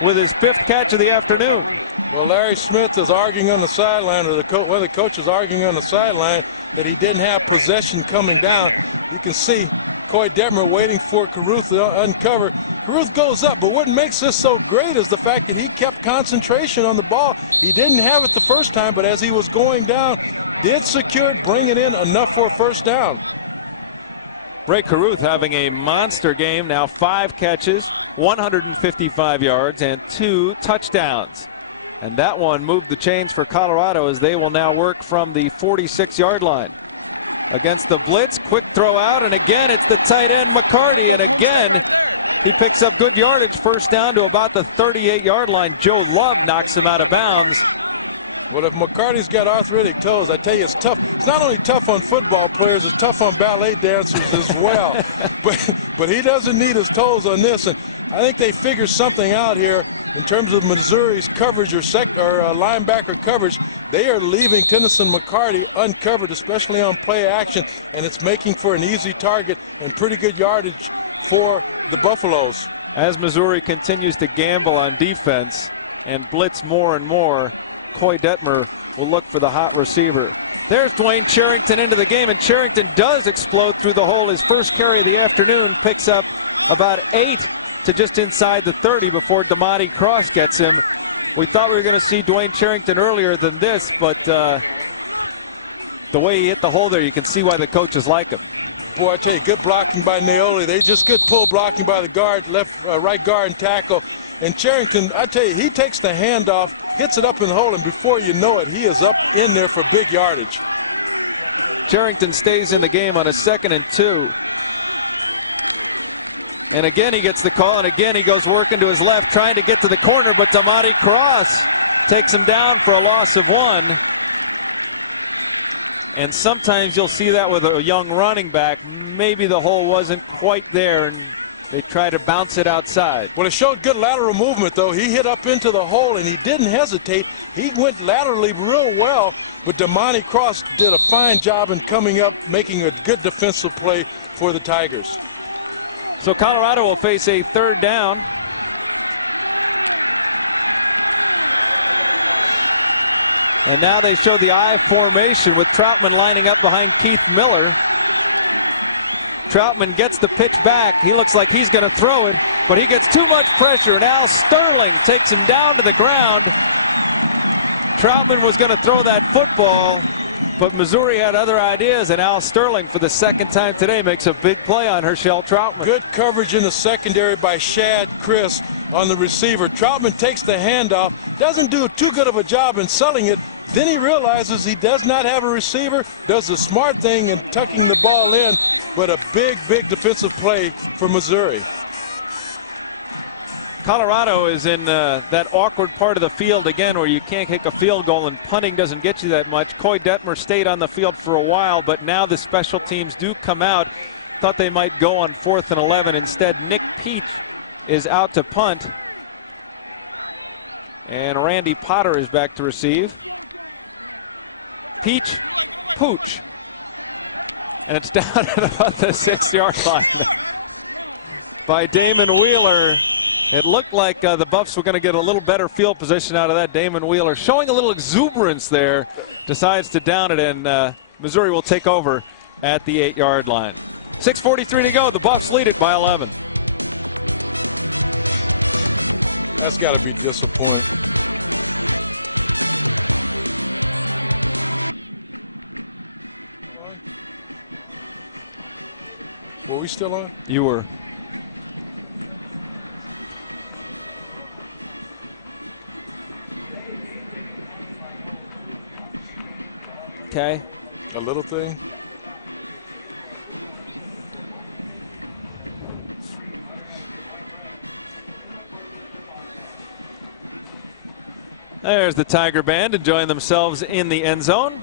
with his 5th catch of the afternoon. Well, Larry Smith is arguing on the sideline, or one of the coaches arguing on the sideline, that he didn't have possession coming down. You can see Koy Detmer waiting for Carruth to uncover. Carruth goes up, but what makes this so great is the fact that he kept concentration on the ball. He didn't have it the first time, but as he was going down, did secure it, bring it in enough for a first down. Rae Carruth having a monster game now, 5 catches, 155 yards, and 2 touchdowns. And that one moved the chains for Colorado as they will now work from the 46-yard line. Against the blitz, quick throw out, and again it's the tight end McCarty, and again he picks up good yardage, first down to about the 38-yard line. Joe Love knocks him out of bounds. Well, if McCarty's got arthritic toes, I tell you, it's tough. It's not only tough on football players, it's tough on ballet dancers as well. but he doesn't need his toes on this, and I think they figure something out here in terms of Missouri's coverage or linebacker coverage. They are leaving Tennyson McCarty uncovered, especially on play action, and it's making for an easy target and pretty good yardage for the Buffaloes. As Missouri continues to gamble on defense and blitz more and more, Koy Detmer will look for the hot receiver. There's Dwayne Charrington into the game, and Charrington does explode through the hole. His first carry of the afternoon, picks up about 8 to just inside the 30 before Damani Cross gets him. We thought we were going to see Dwayne Charrington earlier than this, but the way he hit the hole there, you can see why the coaches like him. Boy, I tell you, good blocking by Naoli. They just good pull blocking by the guard, right guard and tackle. And Charrington, I tell you, he takes the handoff, hits it up in the hole, and before you know it, he is up in there for big yardage. Charrington stays in the game on a 2nd and 2. And again, he gets the call, and again, he goes working to his left, trying to get to the corner, but Damani Cross takes him down for a loss of 1. And sometimes you'll see that with a young running back. Maybe the hole wasn't quite there, and they try to bounce it outside. Well, it showed good lateral movement, though. He hit up into the hole, and he didn't hesitate. He went laterally real well, but Damani Cross did a fine job in coming up, making a good defensive play for the Tigers. So Colorado will face a 3rd down. And now they show the I formation with Troutman lining up behind Keith Miller. Troutman gets the pitch back. He looks like he's going to throw it, but he gets too much pressure, and Al Sterling takes him down to the ground. Troutman was going to throw that football, but Missouri had other ideas, and Al Sterling, for the 2nd time today, makes a big play on Herschel Troutman. Good coverage in the secondary by Shad Chris on the receiver. Troutman takes the handoff, doesn't do too good of a job in selling it. Then he realizes he does not have a receiver, does the smart thing in tucking the ball in, but a big, big defensive play for Missouri. Colorado is in that awkward part of the field again where you can't kick a field goal and punting doesn't get you that much. Koy Detmer stayed on the field for a while, but now the special teams do come out. Thought they might go on 4th and 11. Instead, Nick Peach is out to punt. And Randy Potter is back to receive. Peach, Pooch. And it's down at about the 6-yard line by Damon Wheeler. It looked like the Buffs were going to get a little better field position out of that. Damon Wheeler showing a little exuberance there, decides to down it, and Missouri will take over at the 8-yard line. 6:43 to go. The Buffs lead it by 11. That's got to be disappointing. Were we still on? You were. Okay. A little thing. There's the Tiger Band enjoying themselves in the end zone.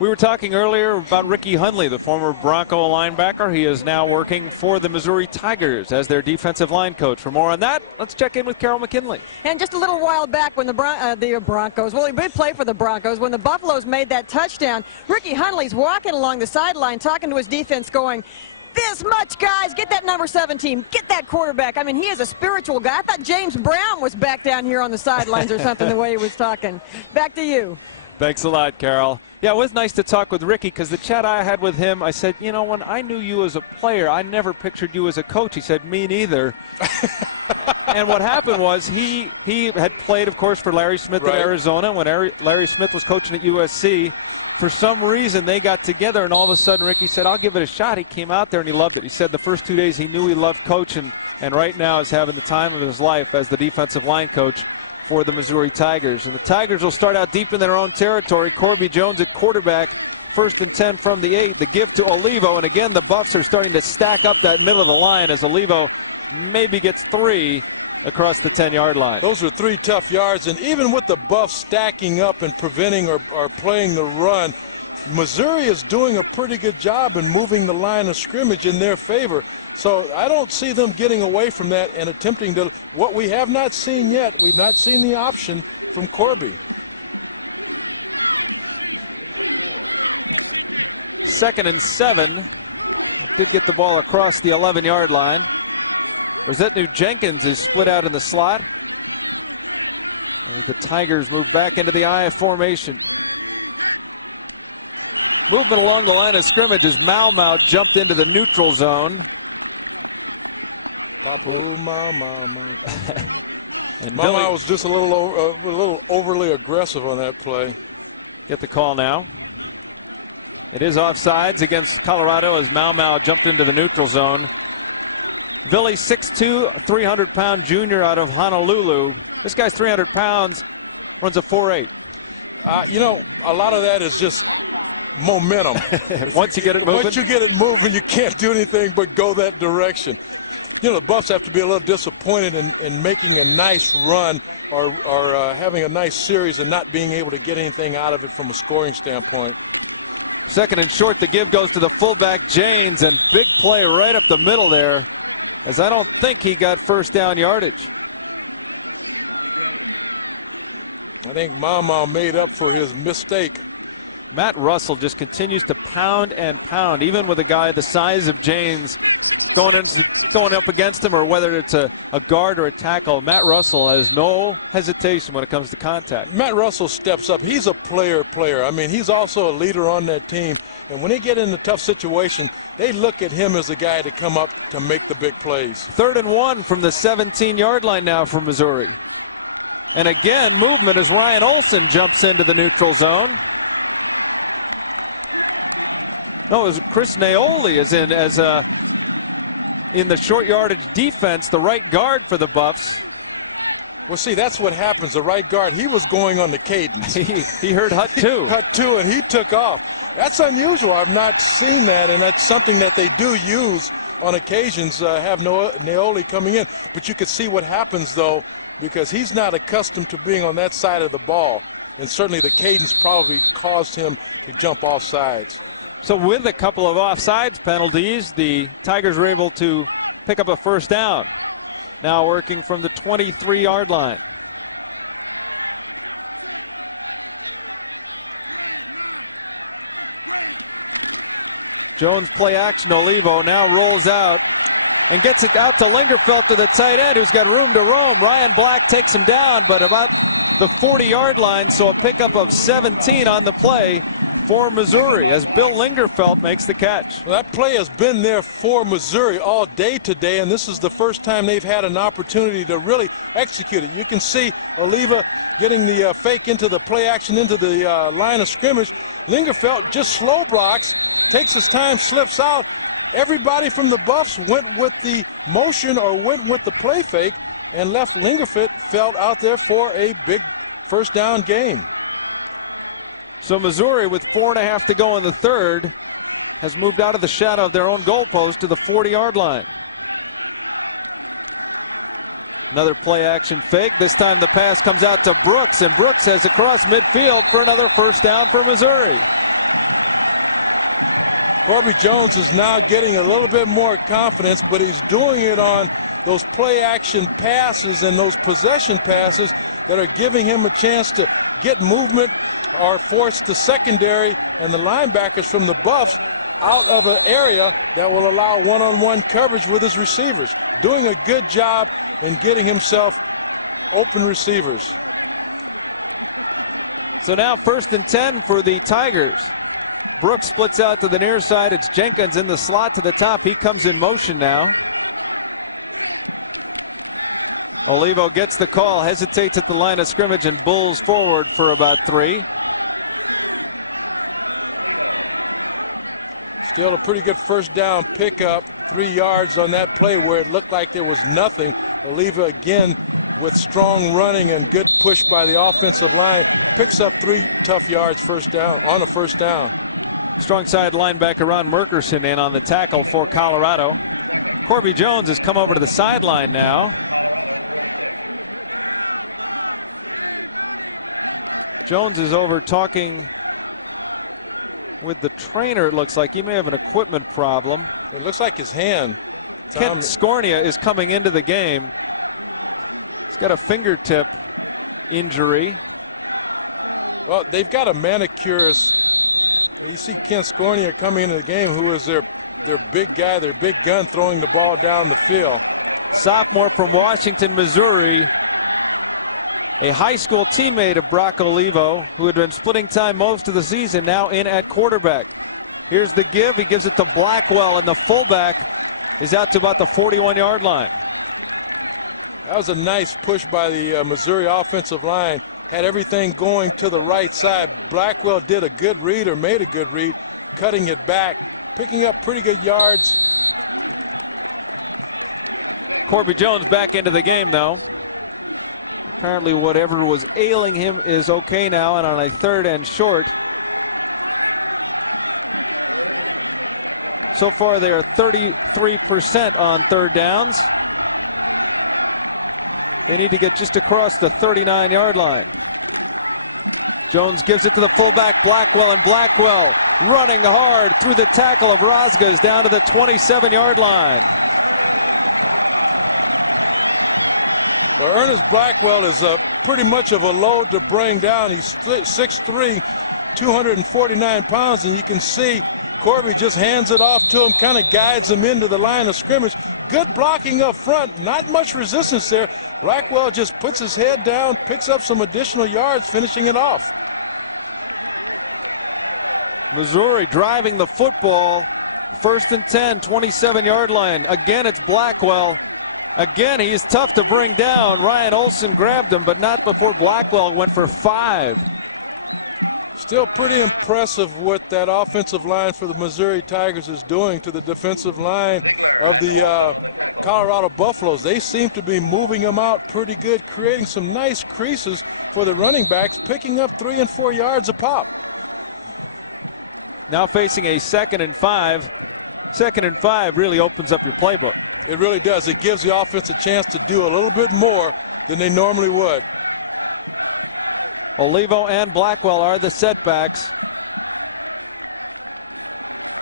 We were talking earlier about Ricky Hundley, the former Bronco linebacker. He is now working for the Missouri Tigers as their defensive line coach. For more on that, let's check in with Carol McKinley. And just a little while back when the Broncos, well, he did play for the Broncos, when the Buffaloes made that touchdown, Ricky Hundley's walking along the sideline talking to his defense going, this much, guys, get that number 17, get that quarterback. I mean, he is a spiritual guy. I thought James Brown was back down here on the sidelines or something, the way he was talking. Back to you. Thanks a lot, Carol. Yeah, it was nice to talk with Ricky because the chat I had with him, I said, you know, when I knew you as a player, I never pictured you as a coach. He said, me neither. And what happened was he had played, of course, for Larry Smith in Arizona. When Larry Smith was coaching at USC, for some reason they got together, and all of a sudden Ricky said, I'll give it a shot. He came out there and he loved it. He said the first 2 days he knew he loved coaching, and right now is having the time of his life as the defensive line coach for the Missouri Tigers. And the Tigers will start out deep in their own territory. Corby Jones at quarterback, 1st and 10 from the 8. The give to Olivo, and again the Buffs are starting to stack up that middle of the line as Olivo maybe gets 3 across the 10-yard line. Those are 3 tough yards, and even with the Buffs stacking up and preventing or playing the run, Missouri is doing a pretty good job in moving the line of scrimmage in their favor. So I don't see them getting away from that and attempting to, what we have not seen yet, we've not seen the option from Corby. 2nd and 7. Did get the ball across the 11-yard line. Rosetnew Jenkins is split out in the slot as the Tigers move back into the I formation. Movement along the line of scrimmage as Mau jumped into the neutral zone. And Mau was just a little overly aggressive on that play. Get the call now. It is offsides against Colorado as Mau jumped into the neutral zone. Billy, 6'2", 300-pound junior out of Honolulu. This guy's 300 pounds, runs a 4.8. You know, a lot of that is just momentum. Once you get it moving? Once you get it moving, you can't do anything but go that direction. You know, the Buffs have to be a little disappointed in making a nice run or having a nice series and not being able to get anything out of it from a scoring standpoint. 2nd and short, the give goes to the fullback, Janes, and big play right up the middle there, as I don't think he got first down yardage. I think Mau made up for his mistake. Matt Russell just continues to pound and pound, even with a guy the size of Janes going up against him, or whether it's a guard or a tackle. Matt Russell has no hesitation when it comes to contact. Matt Russell steps up. He's a player. I mean, he's also a leader on that team. And when they get in a tough situation, they look at him as a guy to come up to make the big plays. 3rd and 1 from the 17-yard line now for Missouri. And again, movement as Ryan Olsen jumps into the neutral zone. No, it was Chris Naoli is in as in the short yardage defense, the right guard for the Buffs. Well, see, that's what happens. The right guard, he was going on the cadence. he heard hut two. Hut two, and he took off. That's unusual. I've not seen that, and that's something that they do use on occasions, have Naoli coming in. But you could see what happens, though, because he's not accustomed to being on that side of the ball. And certainly the cadence probably caused him to jump off sides. So with a couple of offsides penalties, the Tigers were able to pick up a first down. Now working from the 23-yard line. Jones play action. Olivo now rolls out and gets it out to Lingerfeld to the tight end, who's got room to roam. Ryan Black takes him down, but about the 40-yard line, so a pickup of 17 on the play for Missouri as Bill Lingerfeld makes the catch. Well, that play has been there for Missouri all day today, and this is the first time they've had an opportunity to really execute it. You can see Oliva getting the fake into the play action into the line of scrimmage. Lingerfeld just slow blocks, takes his time, slips out. Everybody from the Buffs went with the motion or went with the play fake and left Lingerfeld out there for a big first down gain. So Missouri, with 4.5 to go in the third, has moved out of the shadow of their own goalpost to the 40-yard line. Another play action fake. This time the pass comes out to Brooks, and Brooks has across midfield for another first down for Missouri. Corby Jones is now getting a little bit more confidence, but he's doing it on those play action passes and those possession passes that are giving him a chance to get movement or force the secondary and the linebackers from the Buffs out of an area that will allow one-on-one coverage with his receivers. Doing a good job in getting himself open receivers. So now 1st and 10 for the Tigers. Brooks splits out to the near side. It's Jenkins in the slot to the top. He comes in motion now. Olivo gets the call, hesitates at the line of scrimmage, and bulls forward for about 3. Still a pretty good first down pickup, 3 yards on that play where it looked like there was nothing. Oliva again with strong running and good push by the offensive line. Picks up 3 tough yards first down on a first down. Strong side linebacker Ron Merkerson in on the tackle for Colorado. Corby Jones has come over to the sideline now. Jones is over talking with the trainer, it looks like. He may have an equipment problem. It looks like his hand. Kent Scornia is coming into the game. He's got a fingertip injury. Well, they've got a manicurist. You see Kent Scornia coming into the game, who is their big guy, their big gun, throwing the ball down the field. Sophomore from Washington, Missouri. A high school teammate of Brock Olivo, who had been splitting time most of the season, now in at quarterback. Here's the give. He gives it to Blackwell, and the fullback is out to about the 41-yard line. That was a nice push by the Missouri offensive line. Had everything going to the right side. Blackwell did a good read, or made a good read, cutting it back, picking up pretty good yards. Corby Jones back into the game, though. Apparently whatever was ailing him is okay now, and on a 3rd and short. So far they are 33% on 3rd downs. They need to get just across the 39-yard line. Jones gives it to the fullback Blackwell, and Blackwell running hard through the tackle of Rosgas down to the 27-yard line. Well, Ernest Blackwell is pretty much of a load to bring down. He's 6'3", 249 pounds, and you can see Corby just hands it off to him, kind of guides him into the line of scrimmage. Good blocking up front, not much resistance there. Blackwell just puts his head down, picks up some additional yards, finishing it off. Missouri driving the football. 1st and 10, 27-yard line. Again, it's Blackwell. Again, he's tough to bring down. Ryan Olson grabbed him, but not before Blackwell went for 5. Still pretty impressive what that offensive line for the Missouri Tigers is doing to the defensive line of the Colorado Buffaloes. They seem to be moving them out pretty good, creating some nice creases for the running backs, picking up 3 and 4 yards a pop. Now facing a 2nd and 5. 2nd and 5 really opens up your playbook. It really does. It gives the offense a chance to do a little bit more than they normally would. Olivo and Blackwell are the setbacks.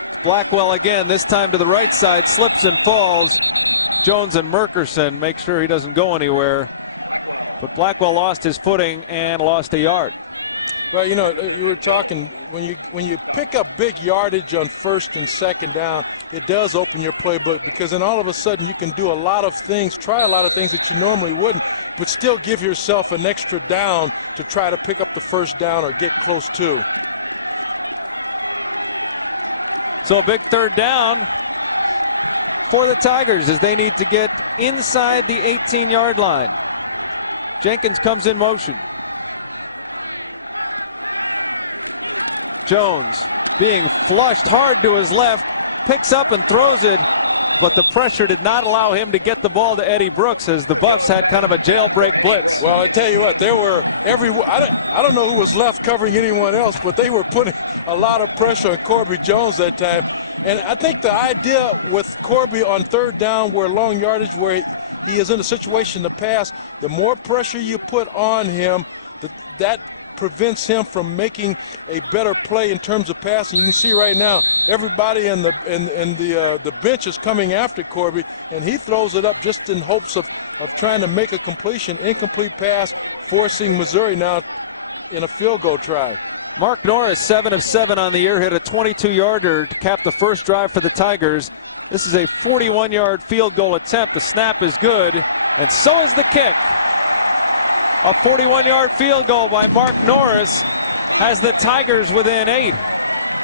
It's Blackwell again, this time to the right side, slips and falls. Jones and Merkerson make sure he doesn't go anywhere. But Blackwell lost his footing and lost a yard. Well, you know, you were talking, when you pick up big yardage on 1st and 2nd down, it does open your playbook, because then all of a sudden you can do a lot of things, try a lot of things that you normally wouldn't, but still give yourself an extra down to try to pick up the 1st down or get close to. So a big 3rd down for the Tigers as they need to get inside the 18-yard line. Jenkins comes in motion. Jones being flushed hard to his left, picks up and throws it, but the pressure did not allow him to get the ball to Eddie Brooks as the Buffs had kind of a jailbreak blitz. Well, I tell you what, there were I don't know who was left covering anyone else, but they were putting a lot of pressure on Corby Jones that time. And I think the idea with Corby on 3rd down, where long yardage, where he is in a situation to pass, the more pressure you put on him, that prevents him from making a better play in terms of passing. You can see right now everybody in the bench is coming after Corby, and he throws it up just in hopes of trying to make a completion. Incomplete pass, forcing Missouri now in a field goal try. Mark Norris, 7 of 7 on the year, hit a 22-yarder to cap the first drive for the Tigers. This is a 41-yard field goal attempt. The snap is good, and so is the kick. A 41-yard field goal by Mark Norris has the Tigers within 8.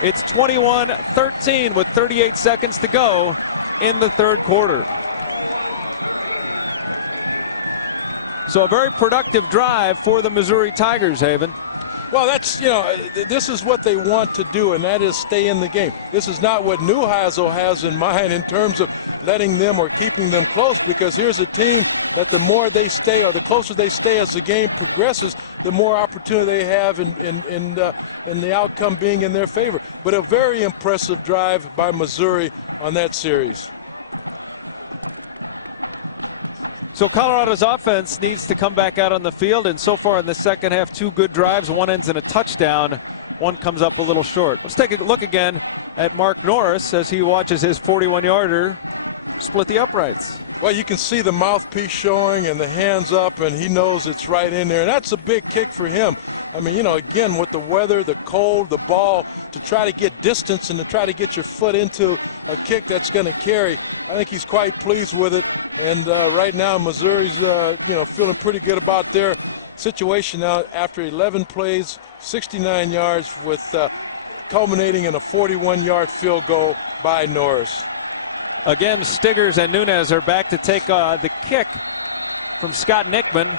It's 21-13 with 38 seconds to go in the third quarter. So a very productive drive for the Missouri Tigers, Haven. Well, that's, this is what they want to do, and that is stay in the game. This is not what New Heisel has in mind in terms of letting them or keeping them close, because here's a team that the more they stay or the closer they stay as the game progresses, the more opportunity they have in the outcome being in their favor. But a very impressive drive by Missouri on that series. So Colorado's offense needs to come back out on the field, and so far in the second half, 2 good drives. One ends in a touchdown. One comes up a little short. Let's take a look again at Mark Norris as he watches his 41-yarder split the uprights. Well, you can see the mouthpiece showing and the hands up, and he knows it's right in there. And that's a big kick for him. I mean, again, with the weather, the cold, the ball, to try to get distance and to try to get your foot into a kick that's going to carry, I think he's quite pleased with it. And right now, Missouri's, feeling pretty good about their situation now after 11 plays, 69 yards, with culminating in a 41-yard field goal by Norris. Again, Stiggers and Nunez are back to take the kick from Scott Nickman.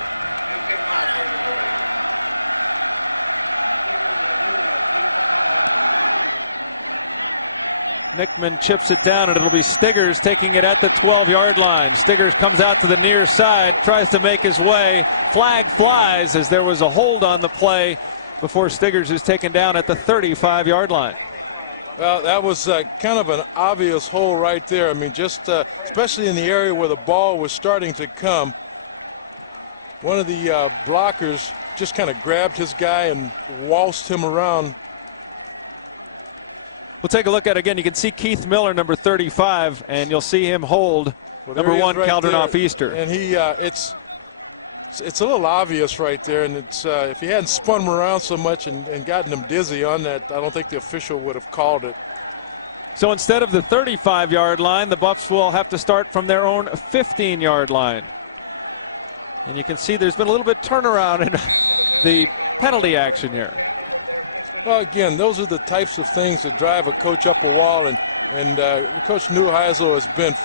Nickman chips it down, and it'll be Stiggers taking it at the 12-yard line. Stiggers comes out to the near side, tries to make his way. Flag flies as there was a hold on the play before Stiggers is taken down at the 35-yard line. Well, that was kind of an obvious hole right there. I mean, just especially in the area where the ball was starting to come. One of the blockers just kind of grabbed his guy and waltzed him around. We'll take a look at it again. You can see Keith Miller, number 35, and you'll see him hold number 1, right Caldenoff Easter. And he, it's a little obvious right there. And it's if he hadn't spun him around so much and gotten him dizzy on that, I don't think the official would have called it. So instead of the 35-yard line, the Buffs will have to start from their own 15-yard line. And you can see there's been a little bit turnaround in the penalty action here. Well, again, those are the types of things that drive a coach up a wall, and Coach Neuheisel has been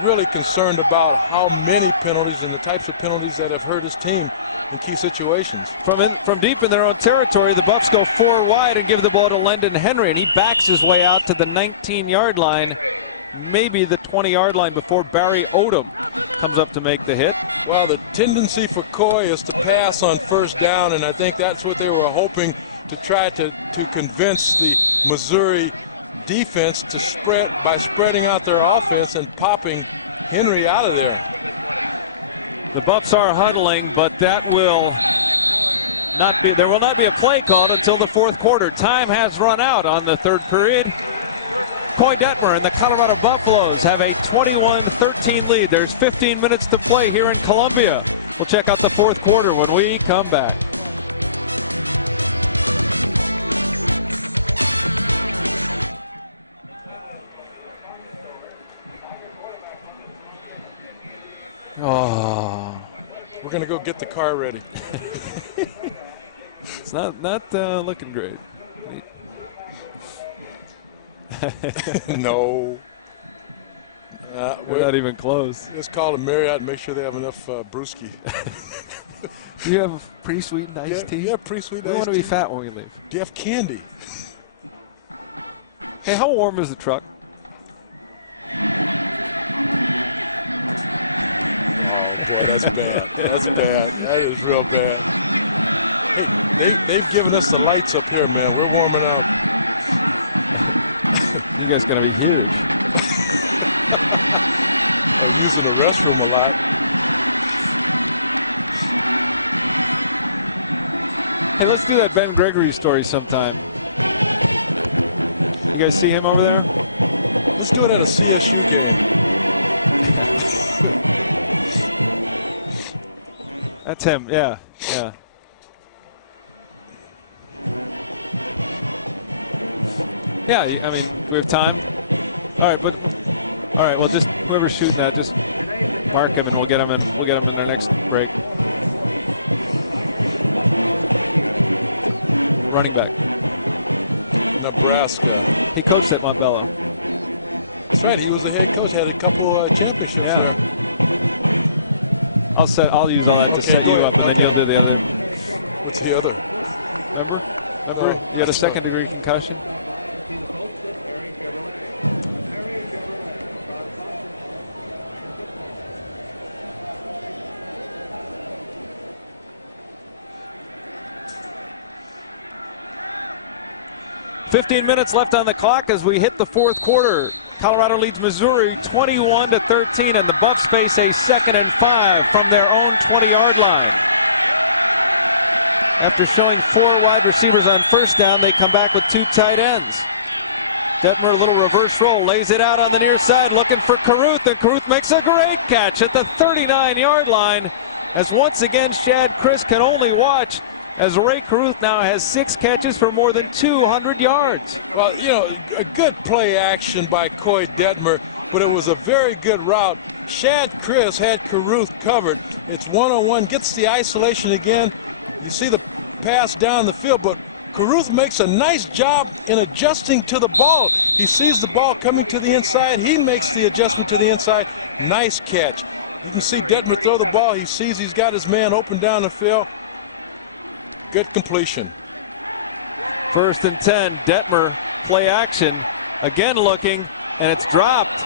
really concerned about how many penalties and the types of penalties that have hurt his team in key situations. From deep in their own territory, the Buffs go 4 wide and give the ball to Lendon Henry, and he backs his way out to the 19-yard line, maybe the 20-yard line, before Barry Odom comes up to make the hit. Well, the tendency for Koy is to pass on first down, and I think that's what they were hoping to try to convince the Missouri defense to spread by spreading out their offense and popping Henry out of there. The Buffs are huddling, but that will not be, there will not be a play called until the fourth quarter. Time has run out on the third period. Koy Detmer and the Colorado Buffaloes have a 21-13 lead. There's 15 minutes to play here in Columbia. We'll check out the fourth quarter when we come back. Oh, we're going to go get the car ready. It's not looking great. No. We're not even close. Let's call a Marriott and make sure they have enough brewski. Do you have pre-sweetened iced tea? Yeah, pre-sweetened iced tea. We want to be fat when we leave. Do you have candy? Hey, how warm is the truck? Oh, boy, that's bad. That's bad. That is real bad. Hey, they've given us the lights up here, man. We're warming up. You guys going to be huge. Or using the restroom a lot. Hey, let's do that Ben Gregory story sometime. You guys see him over there? Let's do it at a CSU game. That's him, yeah. Yeah, I mean, do we have time? All right, well, just whoever's shooting that, just mark him, and we'll get him in their next break. running back. Nebraska. He coached at Montbello. That's right. He was the head coach. Had a couple championships there. I'll use all that to set you up, and then you'll do the other. What's the other? Remember? No, you had a second-degree concussion. "15 minutes left on the clock as we hit the fourth quarter. Colorado leads Missouri 21-13, and the Buffs face a 2nd and 5 from their own 20-yard line. After showing 4 wide receivers on first down, they come back with 2 tight ends. Detmer, a little reverse roll, lays it out on the near side, looking for Carruth, and Carruth makes a great catch at the 39-yard line, as once again Shad Chris can only watch as Rae Carruth now has 6 catches for more than 200 yards. Well, you know, a good play action by Koy Detmer, but it was a very good route. Shad Chris had Carruth covered. It's one-on-one, gets the isolation again. You see the pass down the field, but Carruth makes a nice job in adjusting to the ball. He sees the ball coming to the inside. He makes the adjustment to the inside. Nice catch. You can see Detmer throw the ball. He sees he's got his man open down the field. Good completion. 1st and 10, Detmer, play action, again looking, and it's dropped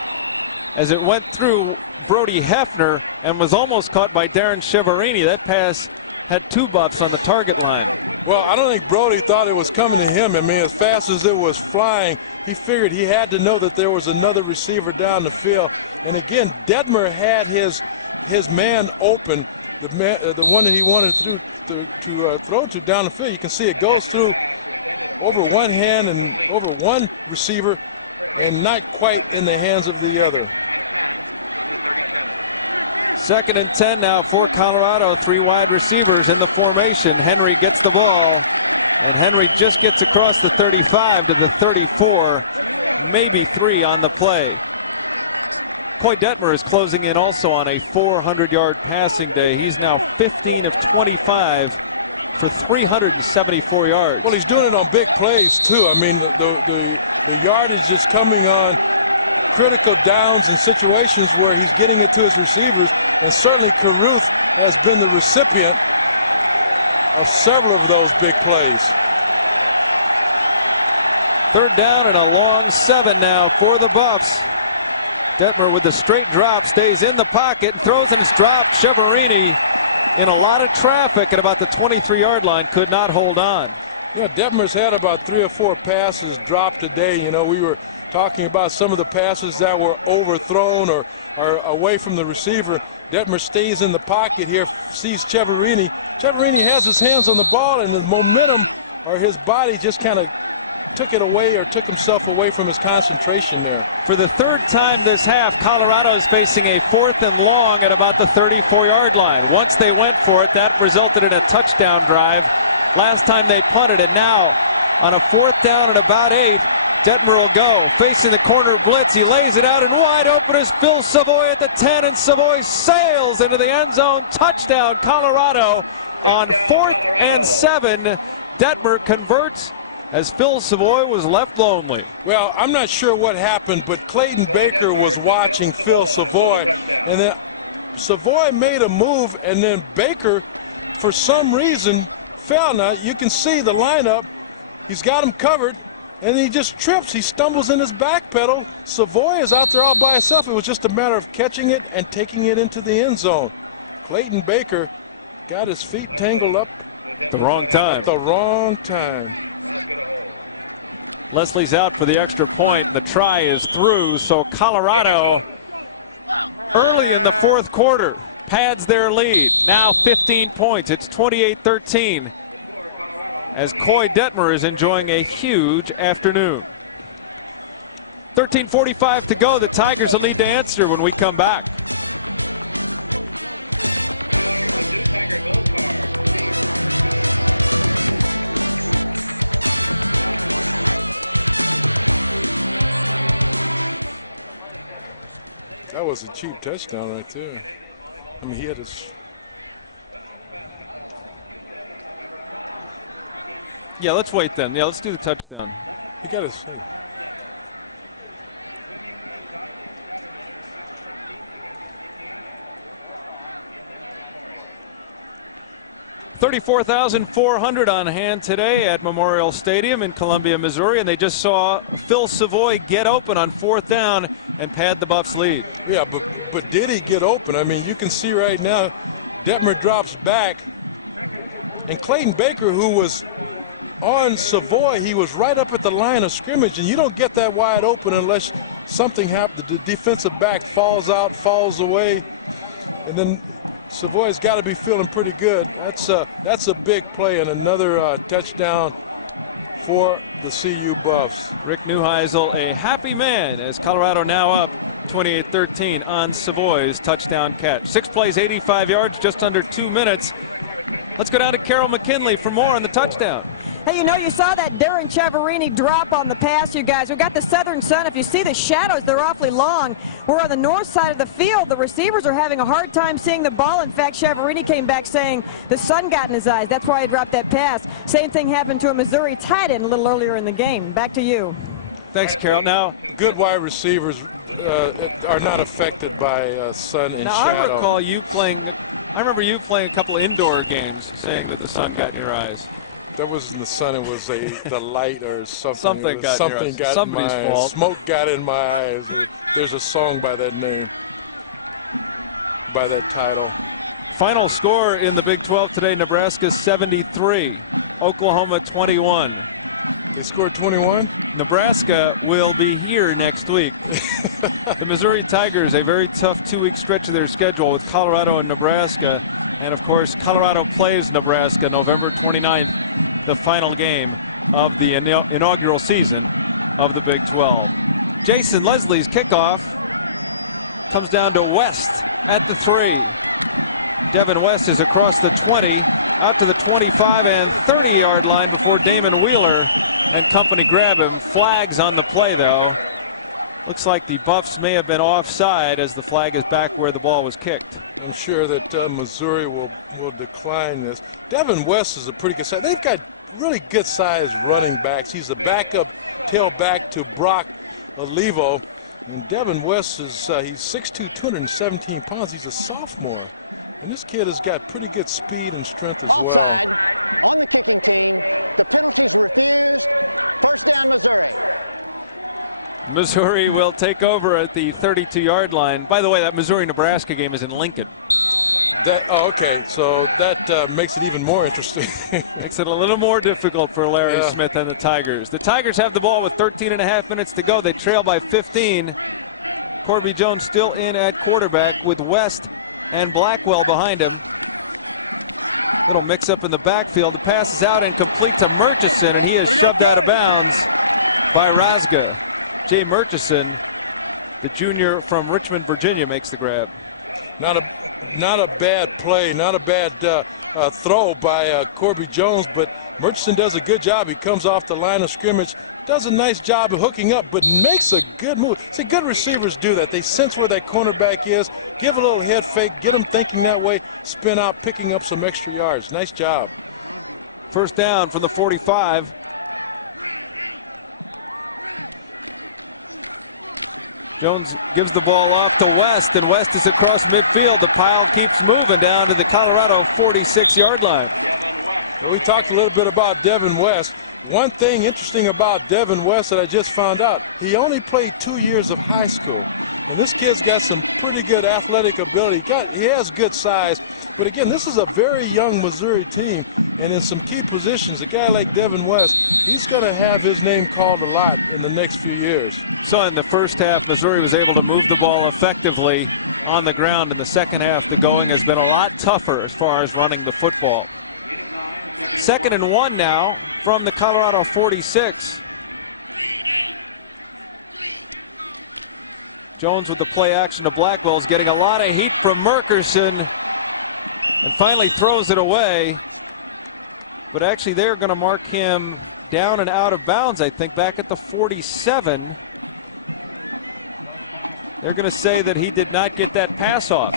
as it went through Brody Hefner and was almost caught by Darren Chiaverini. That pass had 2 Buffs on the target line. Well, I don't think Brody thought it was coming to him. I mean, as fast as it was flying, he figured he had to know that there was another receiver down the field. And again, Detmer had his man open, the one that he wanted to throw to down the field. You can see it goes through over one hand and over one receiver and not quite in the hands of the other. 2nd and 10 now for Colorado. 3 wide receivers in the formation. Henry gets the ball, and Henry just gets across the 35 to the 34, maybe 3 on the play. Koy Detmer is closing in also on a 400-yard passing day. He's now 15 of 25 for 374 yards. Well, he's doing it on big plays, too. I mean, the yardage is coming on critical downs and situations where he's getting it to his receivers, and certainly Carruth has been the recipient of several of those big plays. 3rd down and a long 7 now for the Buffs. Detmer with the straight drop stays in the pocket and throws, and it's dropped. Chiaverini in a lot of traffic at about the 23-yard line could not hold on. Yeah, Detmer's had about 3 or 4 passes dropped today. You know, we were talking about some of the passes that were overthrown or away from the receiver. Detmer stays in the pocket here, sees Chiaverini. Chiaverini has his hands on the ball, and the momentum or his body just kind of took it away or took himself away from his concentration there. For the 3rd time this half, Colorado is facing a 4th and long at about the 34-yard line. Once they went for it, that resulted in a touchdown drive. Last time they punted it. Now on a 4th down and about 8, Detmer will go, facing the corner blitz. He lays it out, and wide open is Phil Savoy at the 10, and Savoy sails into the end zone. Touchdown, Colorado on 4th and 7. Detmer converts as Phil Savoy was left lonely. Well, I'm not sure what happened, but Clayton Baker was watching Phil Savoy, and then Savoy made a move, and then Baker, for some reason, fell. Now, you can see the lineup. He's got him covered, and he just trips. He stumbles in his back pedal. Savoy is out there all by himself. It was just a matter of catching it and taking it into the end zone. Clayton Baker got his feet tangled up at the wrong time. At the wrong time. Leslie's out for the extra point. The try is through, so Colorado early in the 4th quarter pads their lead. Now 15 points. It's 28-13 as Koy Detmer is enjoying a huge afternoon. 13:45 to go. The Tigers will need to answer when we come back. That was a cheap touchdown right there. I mean, he had his. Yeah, let's wait then. Yeah, let's do the touchdown. You got to say. 34,400 on hand today at Memorial Stadium in Columbia, Missouri, and they just saw Phil Savoy get open on 4th down and pad the Buffs' lead. Yeah, but did he get open? I mean, you can see right now, Detmer drops back, and Clayton Baker, who was on Savoy, he was right up at the line of scrimmage, and you don't get that wide open unless something happened. The defensive back falls out, falls away, and then Savoy's got to be feeling pretty good. That's a big play and another touchdown for the CU Buffs. Rick Neuheisel, a happy man, as Colorado now up 28-13 on Savoy's touchdown catch. 6 plays, 85 yards, just under 2 minutes. Let's go down to Carol McKinley for more on the touchdown. Hey, you know, you saw that Darren Chiaverini drop on the pass, you guys. We've got the southern sun. If you see the shadows, they're awfully long. We're on the north side of the field. The receivers are having a hard time seeing the ball. In fact, Chiaverini came back saying the sun got in his eyes. That's why he dropped that pass. Same thing happened to a Missouri tight end a little earlier in the game. Back to you. Thanks, Carol. Now, good wide receivers are not affected by sun and shadow. I recall you playing. I remember you playing a couple of indoor games saying that the sun got in your eyes. That wasn't the sun, it was the light or something. Something got in your eyes. Somebody's fault. Smoke got in my eyes. There's a song by that name, by that title. Final score in the Big 12 today, Nebraska 73, Oklahoma 21. They scored 21? Nebraska will be here next week. The Missouri Tigers, a very tough 2-week stretch of their schedule with Colorado and Nebraska. And, of course, Colorado plays Nebraska November 29th, the final game of the inaugural season of the Big 12. Jason Leslie's kickoff comes down to West at the 3. Devin West is across the 20, out to the 25 and 30-yard line before Damon Wheeler and company grab him. Flags on the play, though. Looks like the Buffs may have been offside as the flag is back where the ball was kicked. I'm sure that Missouri will decline this. Devin West is a pretty good size. They've got really good sized running backs. He's a backup tailback to Brock Olivo. And Devin West is he's 6'2", 217 pounds. He's a sophomore. And this kid has got pretty good speed and strength as well. Missouri will take over at the 32-yard line. By the way, that Missouri-Nebraska game is in Lincoln. Okay, so that makes it even more interesting. Makes it a little more difficult for Larry Smith and the Tigers. The Tigers have the ball with 13.5 minutes to go. They trail by 15. Corby Jones still in at quarterback with West and Blackwell behind him. Little mix-up in the backfield. The pass is out and complete to Murchison, and he is shoved out of bounds by Razga. Jay Murchison, the junior from Richmond, Virginia, makes the grab. Not a bad play, not a bad throw by Corby Jones, but Murchison does a good job. He comes off the line of scrimmage, does a nice job of hooking up, but makes a good move. See, good receivers do that. They sense where that cornerback is, give a little head fake, get them thinking that way, spin out, picking up some extra yards. Nice job. First down from the 45. Jones gives the ball off to West, and West is across midfield. The pile keeps moving down to the Colorado 46-yard line. Well, we talked a little bit about Devin West. One thing interesting about Devin West that I just found out, he only played 2 years of high school. And this kid's got some pretty good athletic ability. He has good size. But again, this is a very young Missouri team. And in some key positions, a guy like Devin West, he's going to have his name called a lot in the next few years. So in the first half, Missouri was able to move the ball effectively on the ground. In the second half, the going has been a lot tougher as far as running the football. 2nd and 1 now from the Colorado 46. Jones with the play action to Blackwell is getting a lot of heat from Murchison and finally throws it away. But actually they're going to mark him down and out of bounds, I think, back at the 47. They're going to say that he did not get that pass off.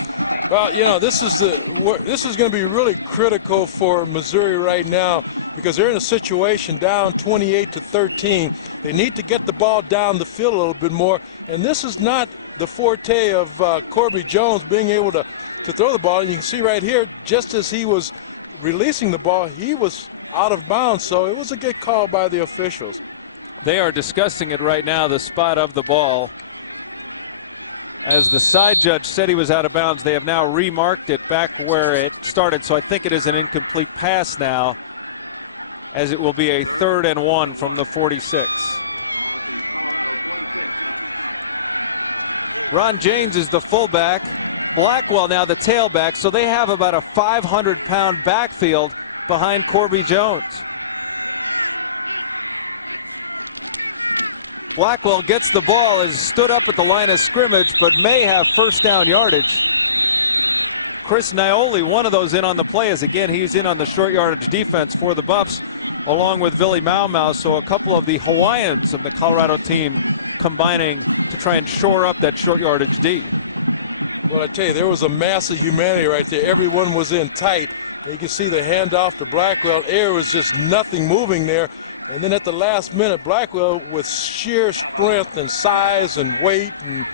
Well, you know, this is going to be really critical for Missouri right now because they're in a situation down 28-13. They need to get the ball down the field a little bit more, and this is not the forte of Corby Jones being able to throw the ball. And you can see right here, just as he was releasing the ball, he was out of bounds, so it was a good call by the officials. They are discussing it right now, the spot of the ball. As the side judge said he was out of bounds, they have now remarked it back where it started. So I think it is an incomplete pass now, as it will be a 3rd and 1 from the 46. Ron James is the fullback. Blackwell now the tailback. So they have about a 500-pound backfield behind Corby Jones. Blackwell gets the ball, is stood up at the line of scrimmage, but may have first down yardage. Chris Nioli, one of those in on the play, as again he's in on the short yardage defense for the Buffs, along with Billy Mau. So a couple of the Hawaiians of the Colorado team combining to try and shore up that short yardage D. Well, I tell you, there was a mass of humanity right there. Everyone was in tight. You can see the handoff to Blackwell. Air was just nothing moving there. And then at the last minute, Blackwell, with sheer strength and size and weight and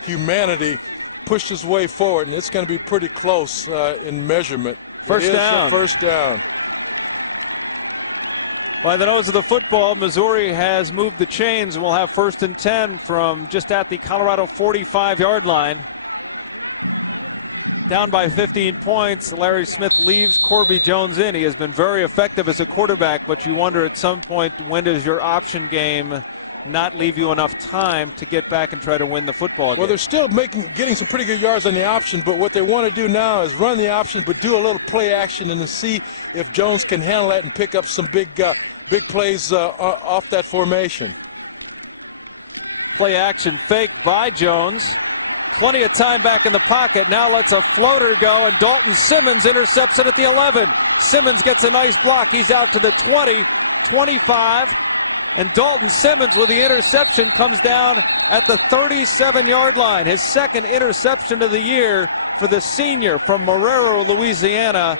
humanity, pushed his way forward. And it's going to be pretty close in measurement. First down. First down. By the nose of the football, Missouri has moved the chains and will have 1st and 10 from just at the Colorado 45-yard line. Down by 15 points, Larry Smith leaves Corby Jones in. He has been very effective as a quarterback, but you wonder at some point, when does your option game not leave you enough time to get back and try to win the football game? Well, they're still getting some pretty good yards on the option, but what they want to do now is run the option, but do a little play action and then see if Jones can handle that and pick up some big plays off that formation. Play action fake by Jones. Plenty of time back in the pocket. Now lets a floater go, and Dalton Simmons intercepts it at the 11. Simmons gets a nice block. He's out to the 20, 25, and Dalton Simmons with the interception comes down at the 37-yard line. His 2nd interception of the year for the senior from Marrero, Louisiana.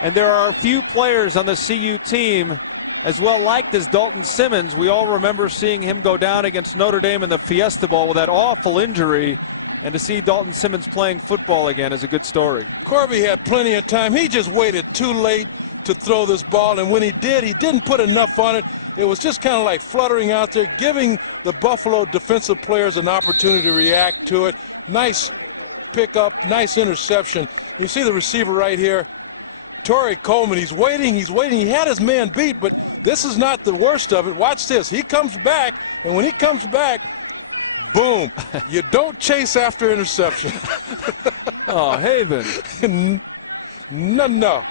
And there are a few players on the CU team as well liked as Dalton Simmons. We all remember seeing him go down against Notre Dame in the Fiesta Bowl with that awful injury. And to see Dalton Simmons playing football again is a good story. Corby had plenty of time. He just waited too late to throw this ball, and when he did, he didn't put enough on it. It was just kind of like fluttering out there, giving the Buffalo defensive players an opportunity to react to it. Nice pickup, nice interception. You see the receiver right here, Torrey Coleman. He's waiting. He had his man beat, but this is not the worst of it. Watch this. He comes back, and when he comes back, boom. You don't chase after interception. Oh, Haven. No.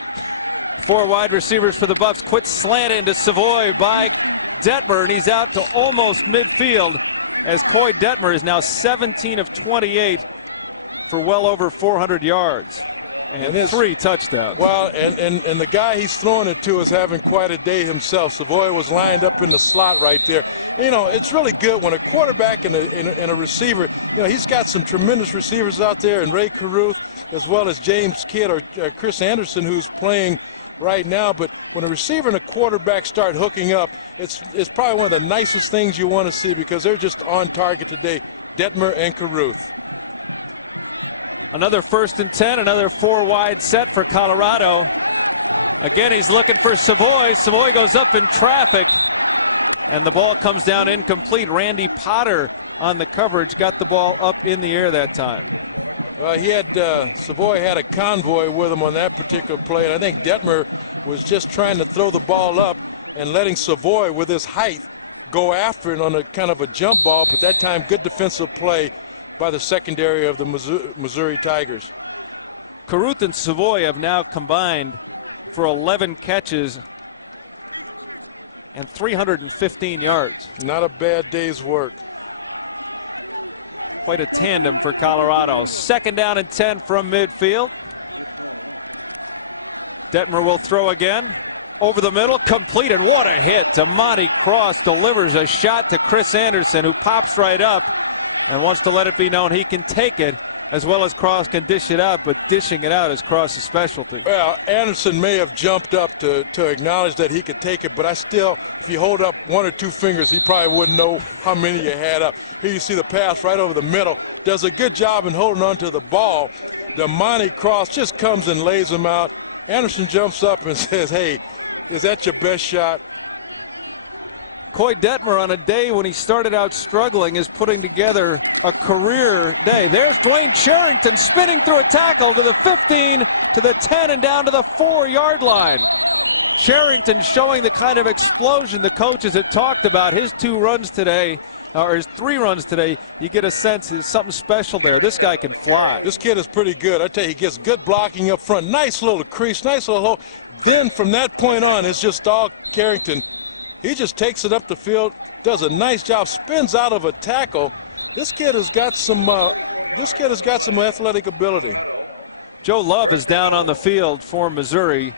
4 wide receivers for the Buffs. Quit slant into Savoy by Detmer, and he's out to almost midfield as Koy Detmer is now 17 of 28 for well over 400 yards. And 3 touchdowns. Well, and the guy he's throwing it to is having quite a day himself. Savoy was lined up in the slot right there. You know, it's really good when a quarterback and a receiver, you know, he's got some tremendous receivers out there, and Rae Carruth as well as James Kidd or Chris Anderson, who's playing right now. But when a receiver and a quarterback start hooking up, it's probably one of the nicest things you want to see because they're just on target today, Detmer and Carruth. Another 1st and 10, another 4 wide set for Colorado. Again, he's looking for Savoy. Savoy goes up in traffic, and the ball comes down incomplete. Randy Potter on the coverage got the ball up in the air that time. Well, he had Savoy had a convoy with him on that particular play, and I think Detmer was just trying to throw the ball up and letting Savoy, with his height, go after it on a kind of a jump ball, but that time good defensive play by the secondary of the Missouri Tigers. Carruth and Savoy have now combined for 11 catches and 315 yards. Not a bad day's work. Quite a tandem for Colorado. 2nd down and 10 from midfield. Detmer will throw again. Over the middle, complete, and what a hit. Monty Cross delivers a shot to Chris Anderson, who pops right up and wants to let it be known he can take it. As well as Cross can dish it out, but dishing it out is Cross's specialty. Well, Anderson may have jumped up to acknowledge that he could take it, but I still, if you hold up 1 or 2 fingers, he probably wouldn't know how many you had up. Here you see the pass right over the middle. Does a good job in holding on to the ball. Damani Cross just comes and lays him out. Anderson jumps up and says, hey, is that your best shot? Koy Detmer, on a day when he started out struggling, is putting together a career day. There's Dwayne Charrington spinning through a tackle to the 15, to the 10, and down to the 4-yard line. Charrington showing the kind of explosion the coaches had talked about. His 2 runs today, or his 3 runs today, you get a sense there's something special there. This guy can fly. This kid is pretty good. I tell you, he gets good blocking up front. Nice little crease, nice little hole. Then from that point on, it's just all Carrington. He just takes it up the field, does a nice job, spins out of a tackle. This kid has got some. Athletic ability. Joe Love is down on the field for Missouri,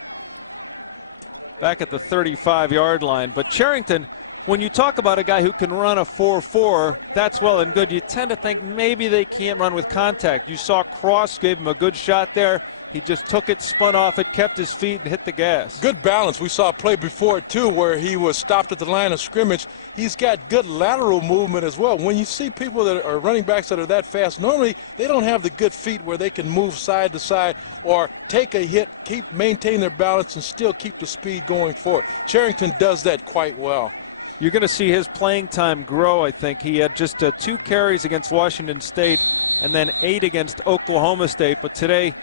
back at the 35-yard line. But Charrington, when you talk about a guy who can run a 4.4, that's well and good. You tend to think maybe they can't run with contact. You saw Cross gave him a good shot there. He just took it, spun off it, kept his feet, and hit the gas. Good balance. We saw a play before it, too, where he was stopped at the line of scrimmage. He's got good lateral movement as well. When you see people that are running backs that are that fast, normally they don't have the good feet where they can move side to side or take a hit, maintain their balance, and still keep the speed going forward. Charrington does that quite well. You're going to see his playing time grow, I think. He had just 2 carries against Washington State and then 8 against Oklahoma State. But today,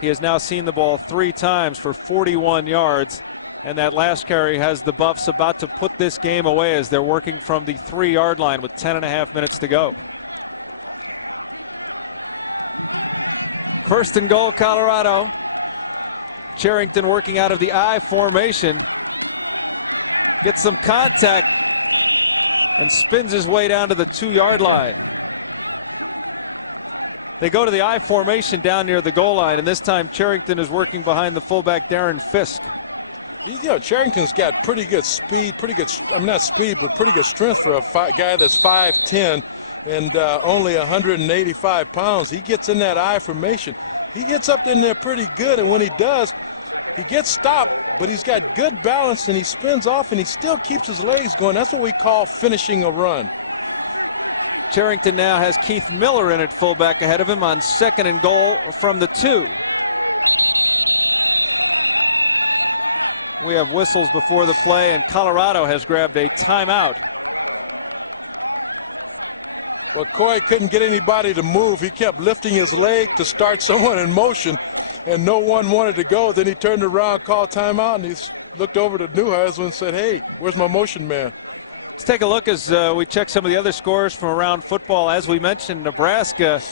he has now seen the ball 3 times for 41 yards, and that last carry has the Buffs about to put this game away as they're working from the 3-yard line with 10.5 minutes to go. First and goal, Colorado. Charrington working out of the I formation. Gets some contact and spins his way down to the 2-yard line. They go to the I formation down near the goal line, and this time Charrington is working behind the fullback Darren Fisk. You know, Charrington's got pretty good speed, pretty good strength for a guy that's 5'10" and only 185 pounds. He gets in that I formation. He gets up in there pretty good, and when he does, he gets stopped, but he's got good balance, and he spins off, and he still keeps his legs going. That's what we call finishing a run. Charrington now has Keith Miller in at fullback ahead of him on 2nd and goal from the 2. We have whistles before the play, and Colorado has grabbed a timeout. Well, Koy couldn't get anybody to move. He kept lifting his leg to start someone in motion, and no one wanted to go. Then he turned around, called timeout, and he looked over to Neuheisel and said, hey, where's my motion man? Let's take a look as we check some of the other scores from around football. As we mentioned, Nebraska,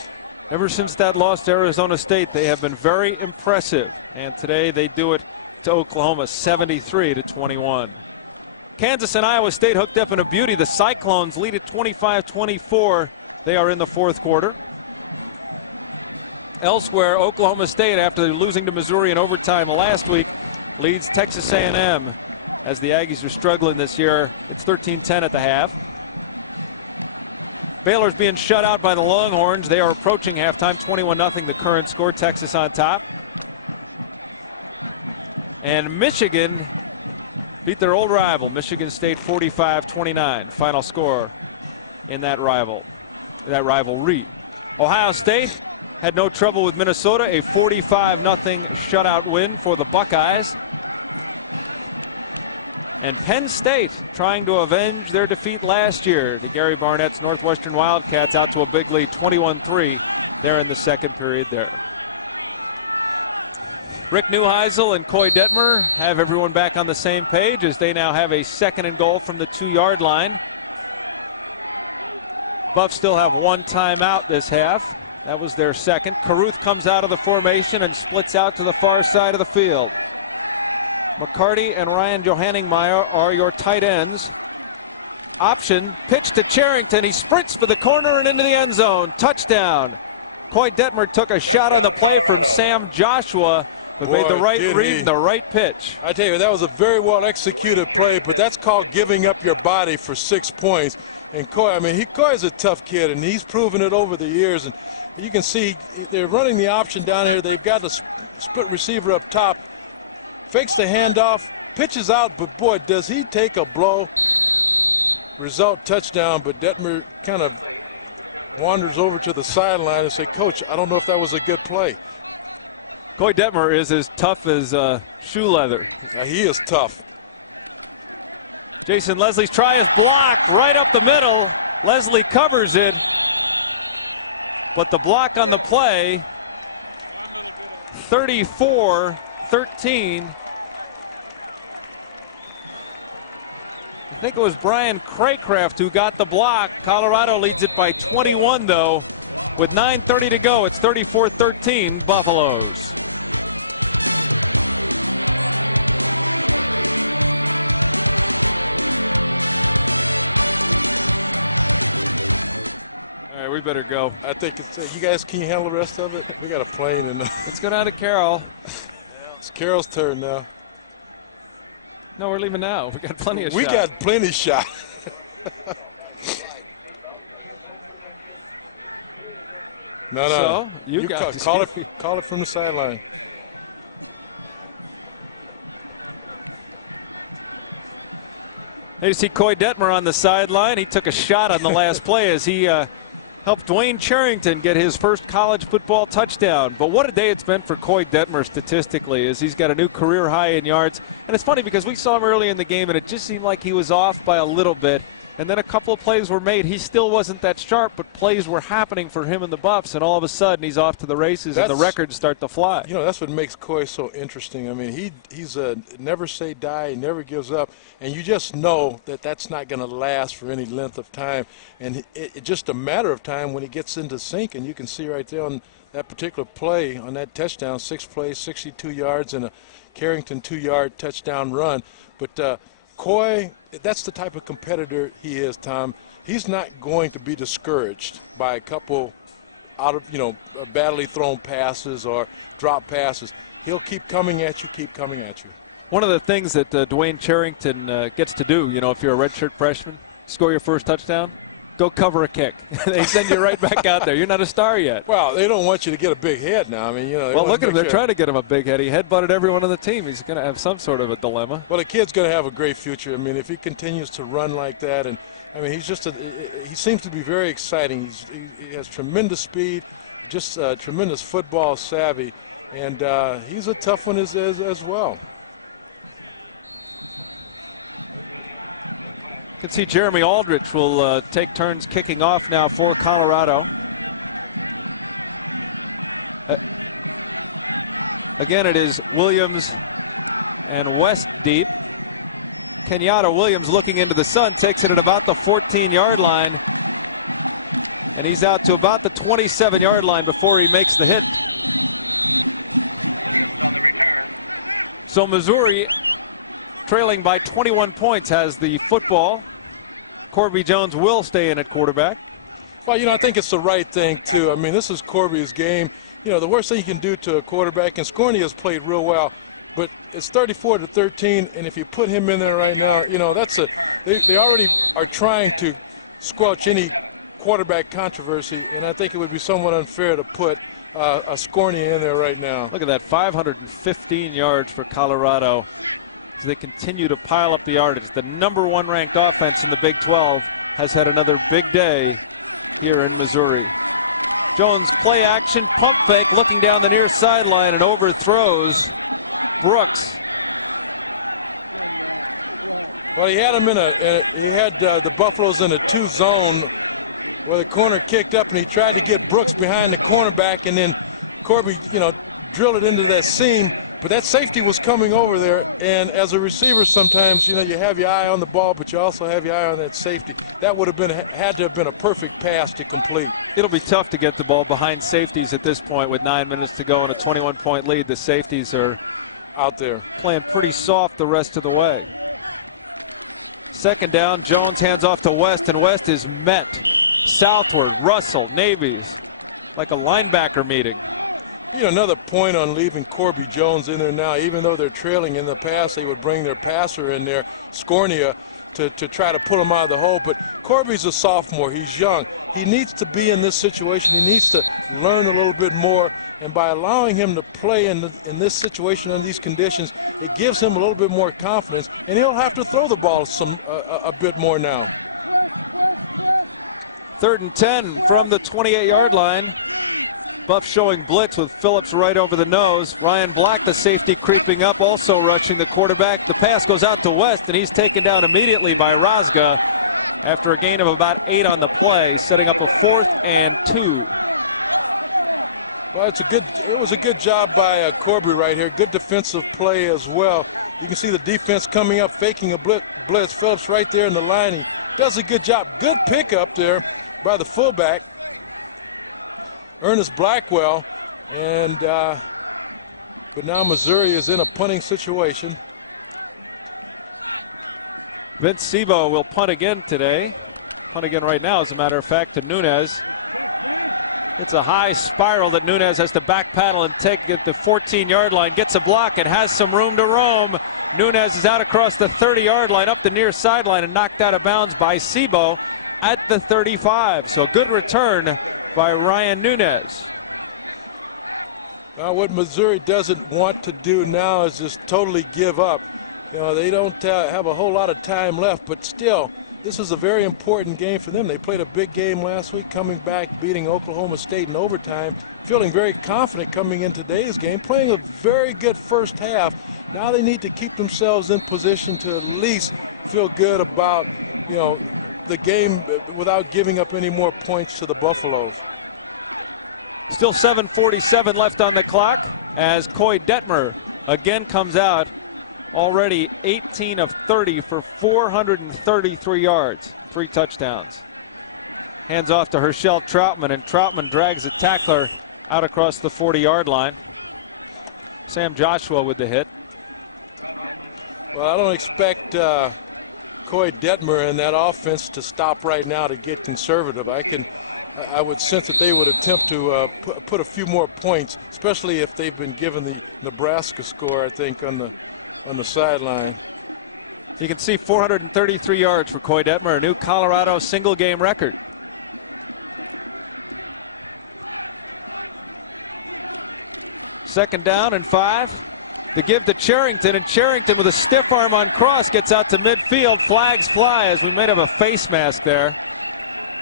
ever since that loss to Arizona State, they have been very impressive. And today they do it to Oklahoma, 73-21. Kansas and Iowa State hooked up in a beauty. The Cyclones lead at 25-24. They are in the 4th quarter. Elsewhere, Oklahoma State, after losing to Missouri in overtime last week, leads Texas A&M. As the Aggies are struggling this year, it's 13-10 at the half. Baylor's being shut out by the Longhorns. They are approaching halftime, 21-0 the current score, Texas on top. And Michigan beat their old rival, Michigan State, 45-29. Final score in that rivalry. Ohio State had no trouble with Minnesota, a 45-0 shutout win for the Buckeyes. And Penn State trying to avenge their defeat last year to Gary Barnett's Northwestern Wildcats out to a big lead, 21-3. They're in the 2nd period there. Rick Neuheisel and Koy Detmer have everyone back on the same page as they now have a 2nd and goal from the 2-yard line. Buffs still have 1 timeout this half. That was their 2nd. Carruth comes out of the formation and splits out to the far side of the field. McCarty and Ryan Johanningmeyer are your tight ends. Option, pitch to Charrington. He sprints for the corner and into the end zone. Touchdown. Koy Detmer took a shot on the play from Sam Joshua, but made the right read and the right pitch. I tell you, that was a very well executed play, but that's called giving up your body for 6 points. And Koy, I mean, Koy's a tough kid, and he's proven it over the years. And You can see they're running the option down here. They've got a split receiver up top. Fakes the handoff, pitches out, but boy, does he take a blow. Result touchdown, but Detmer kind of wanders over to the sideline and say, Coach, I don't know if that was a good play. Koy Detmer is as tough as shoe leather. He is tough. Jason Leslie's try is blocked right up the middle. Leslie covers it, but the block on the play, 34-13. I think it was Brian Craycraft who got the block. Colorado leads it by 21, though. With 9:30 to go, it's 34-13 Buffaloes. All right, we better go. I think it's you guys, can you handle the rest of it? We got a plane and let's go down to Carroll. It's Carroll's turn now. No, we're leaving now. We got plenty of We shot. got plenty shot. No. So, you got call it from the sideline. There you see Koy Detmer on the sideline. He took a shot on the last play as he helped Dwayne Charrington get his first college football touchdown. But what a day it's been for Koy Detmer statistically, as he's got a new career high in yards. And it's funny because we saw him early in the game and it just seemed like he was off by a little bit. And then a couple of plays were made. He still wasn't that sharp, but plays were happening for him and the Buffs. And all of a sudden he's off to the races and the records start to fly. You know, that's what makes Koy so interesting. I mean, he's a never say die. He never gives up. And you just know that that's not going to last for any length of time. And it's just a matter of time when he gets into sync. And you can see right there on that particular play, on that touchdown, 6 plays, 62 yards, and a Carrington 2-yard touchdown run. But Koy, that's the type of competitor he is, Tom. He's not going to be discouraged by a couple out of, badly thrown passes or drop passes. He'll keep coming at you, One of the things that Dwayne Charrington gets to do, if you're a redshirt freshman, score your first touchdown, go cover a kick. They send you right back out there. You're not a star yet. Well, they don't want you to get a big head now. I mean, well, look at him. They're trying to get him a big head. He headbutted everyone on the team. He's going to have some sort of a dilemma. Well, the kid's going to have a great future. I mean, if he continues to run like that, and I mean, he seems to be very exciting. He has tremendous speed, just tremendous football savvy, and he's a tough one as well. You can see Jeremy Aldrich will take turns kicking off now for Colorado. Again, it is Williams and West deep. Kenyatta Williams looking into the sun, takes it at about the 14-yard line. And he's out to about the 27-yard line before he makes the hit. So Missouri, trailing by 21 points, has the football. Corby Jones will stay in at quarterback. Well, I think it's the right thing, too. I mean, this is Corby's game. The worst thing you can do to a quarterback, and Scorney has played real well, but it's 34-13, and if you put him in there right now, they already are trying to squelch any quarterback controversy, and I think it would be somewhat unfair to put a Scorney in there right now. Look at that, 515 yards for Colorado. As they continue to pile up the yardage. The #1 ranked offense in the Big 12 has had another big day here in Missouri. Jones play action, pump fake, looking down the near sideline and overthrows Brooks. Well, he had him the Buffaloes in a 2 zone where the corner kicked up and he tried to get Brooks behind the cornerback, and then Corby, drilled it into that seam. But that safety was coming over there, and as a receiver sometimes, you have your eye on the ball, but you also have your eye on that safety. That would have had to have been a perfect pass to complete. It'll be tough to get the ball behind safeties at this point with 9 minutes to go and a 21-point lead. The safeties are out there playing pretty soft the rest of the way. Second down, Jones hands off to West, and West is met southward. Russell, Navies, like a linebacker meeting. You know, another point on leaving Corby Jones in there now. Even though they're trailing in the past, they would bring their passer in there, Scornia, to try to pull him out of the hole. But Corby's a sophomore. He's young. He needs to be in this situation. He needs to learn a little bit more. And by allowing him to play in this situation, in these conditions, it gives him a little bit more confidence. And he'll have to throw the ball a bit more now. 3rd and 10 from the 28-yard line. Buff showing blitz with Phillips right over the nose. Ryan Black, the safety, creeping up, also rushing the quarterback. The pass goes out to West, and he's taken down immediately by Razga after a gain of about 8 on the play, setting up a 4th and 2. Well, it was a good job by Corby right here. Good defensive play as well. You can see the defense coming up, faking a blitz. Phillips right there in the line. He does a good job. Good pickup there by the fullback, Ernest Blackwell, and but now Missouri is in a punting situation. Vince Sebo will punt again today. Punt again right now, as a matter of fact, to Nunez. It's a high spiral that Nunez has to back paddle and take at the 14-yard line. Gets a block and has some room to roam. Nunez is out across the 30-yard line, up the near sideline, and knocked out of bounds by Sebo at the 35. So good return by Ryan Nunez. Now what Missouri doesn't want to do now is just totally give up. You know, they don't have a whole lot of time left, but still, this is a very important game for them. They played a big game last week, coming back, beating Oklahoma State in overtime, feeling very confident coming in today's game, playing a very good first half. Now they need to keep themselves in position to at least feel good about, you know, the game without giving up any more points to the Buffaloes. Still 7:47 left on the clock as Koy Detmer again comes out. Already 18 of 30 for 433 yards, 3 touchdowns. Hands off to Herschel Troutman, and Troutman drags a tackler out across the 40-yard line. Sam Joshua with the hit. Well, I don't expect Koy Detmer and that offense to stop right now to get conservative. I would sense that they would attempt to put a few more points, especially if they've been given the Nebraska score, I think, on the sideline. You can see 433 yards for Koy Detmer, a new Colorado single game record. Second down and 5. The give to Charrington, and Charrington with a stiff arm on cross gets out to midfield. Flags fly as we might have a face mask there.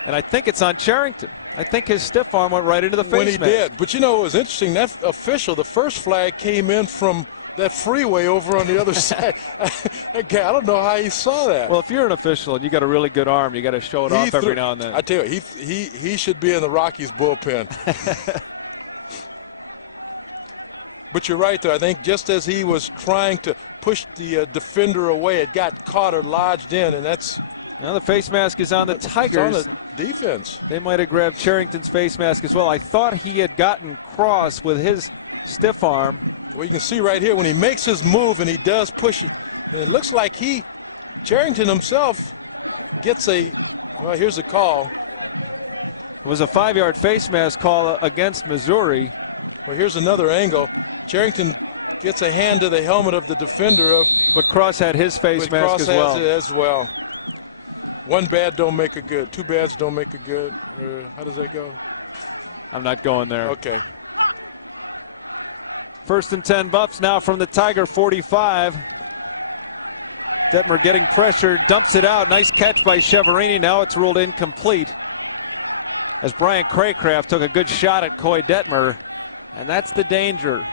And I think it's on Charrington. I think his stiff arm went right into the face when he mask. did. But you know, it was interesting. That official, the first flag came in from that freeway over on the other side. I don't know how he saw that. Well, if you're an official and you got a really good arm, you got to show it off every now and then. I tell you, he should be in the Rockies bullpen. But you're right, though. I think just as he was trying to push the defender away, it got caught or lodged in, and that's. Now the face mask is on the Tigers. It's on the defense. They might have grabbed Charrington's face mask as well. I thought he had gotten cross with his stiff arm. Well, you can see right here when he makes his move and he does push it, and it looks like Charrington himself gets well, here's a call. It was a 5-yard face mask call against Missouri. Well, here's another angle. Charrington gets a hand to the helmet of the defender. But Cross had his face mask Cross as well. has it as well. One bad don't make a good. 2 bads don't make a good. How does that go? I'm not going there. Okay. 1st and 10 Buffs now from the Tiger 45. Detmer getting pressured, dumps it out. Nice catch by Cheverini. Now it's ruled incomplete as Brian Craycraft took a good shot at Koy Detmer. And that's the danger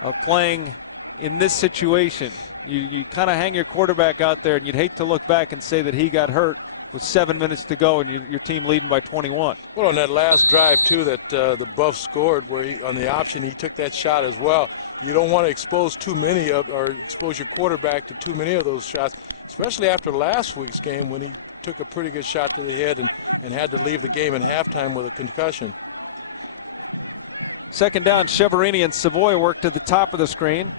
of playing in this situation. You kind of hang your quarterback out there, and you'd hate to look back and say that he got hurt with 7 minutes to go and your team leading by 21. Well, on that last drive, too, that the Buffs scored, where on the option he took that shot as well. You don't want to expose expose your quarterback to too many of those shots, especially after last week's game when he took a pretty good shot to the head and had to leave the game in halftime with a concussion. Second down, Cheverini and Savoy work to the top of the screen.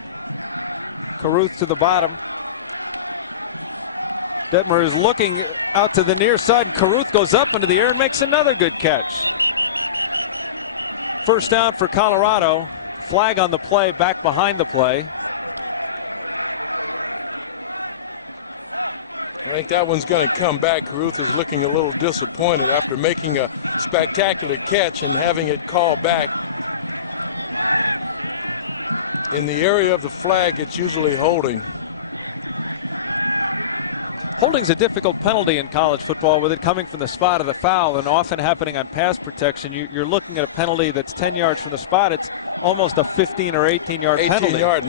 Carruth to the bottom. Detmer is looking out to the near side, and Carruth goes up into the air and makes another good catch. First down for Colorado flag on the play, back behind the play. I think that one's going to come back. Carruth is looking a little disappointed after making a spectacular catch and having it called back. In the area of the flag, it's usually holding. Holding's a difficult penalty in college football, with it coming from the spot of the foul and often happening on pass protection. You're looking at a penalty that's 10 yards from the spot. It's almost a 15 or 18-yard penalty. 18-yard,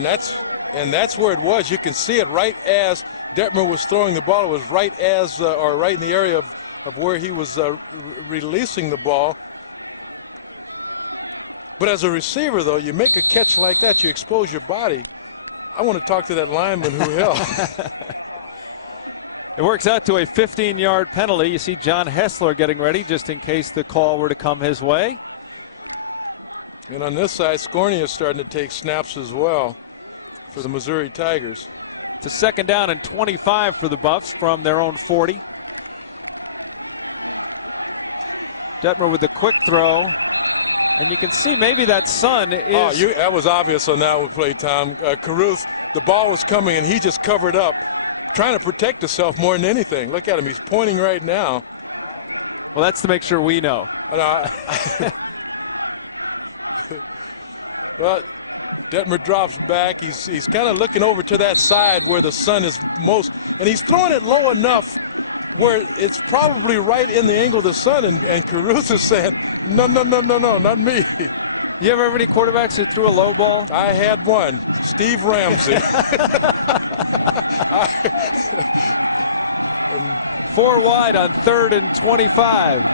and that's where it was. You can see it right as Detmer was throwing the ball. It was right as, or right in the area of where he was releasing the ball. But as a receiver, though, you make a catch like that, you expose your body. I want to talk to that lineman who held. It works out to a 15-yard penalty. You see John Hessler getting ready just in case the call were to come his way. And on this side, Scornia is starting to take snaps as well for the Missouri Tigers. It's a second down and 25 for the Buffs from their own 40. Detmer with the quick throw. And you can see maybe that sun is... Oh, that was obvious on that one play, Tom. Carruth, the ball was coming, and he just covered up, trying to protect himself more than anything. Look at him. He's pointing right now. Well, that's to make sure we know. Well, Detmer drops back. He's kind of looking over to that side where the sun is most, and he's throwing it low enough where it's probably right in the angle of the sun, and Carruth is saying, no, not me. You ever have any quarterbacks who threw a low ball? I had one, Steve Ramsey. 4 wide on 3rd and 25.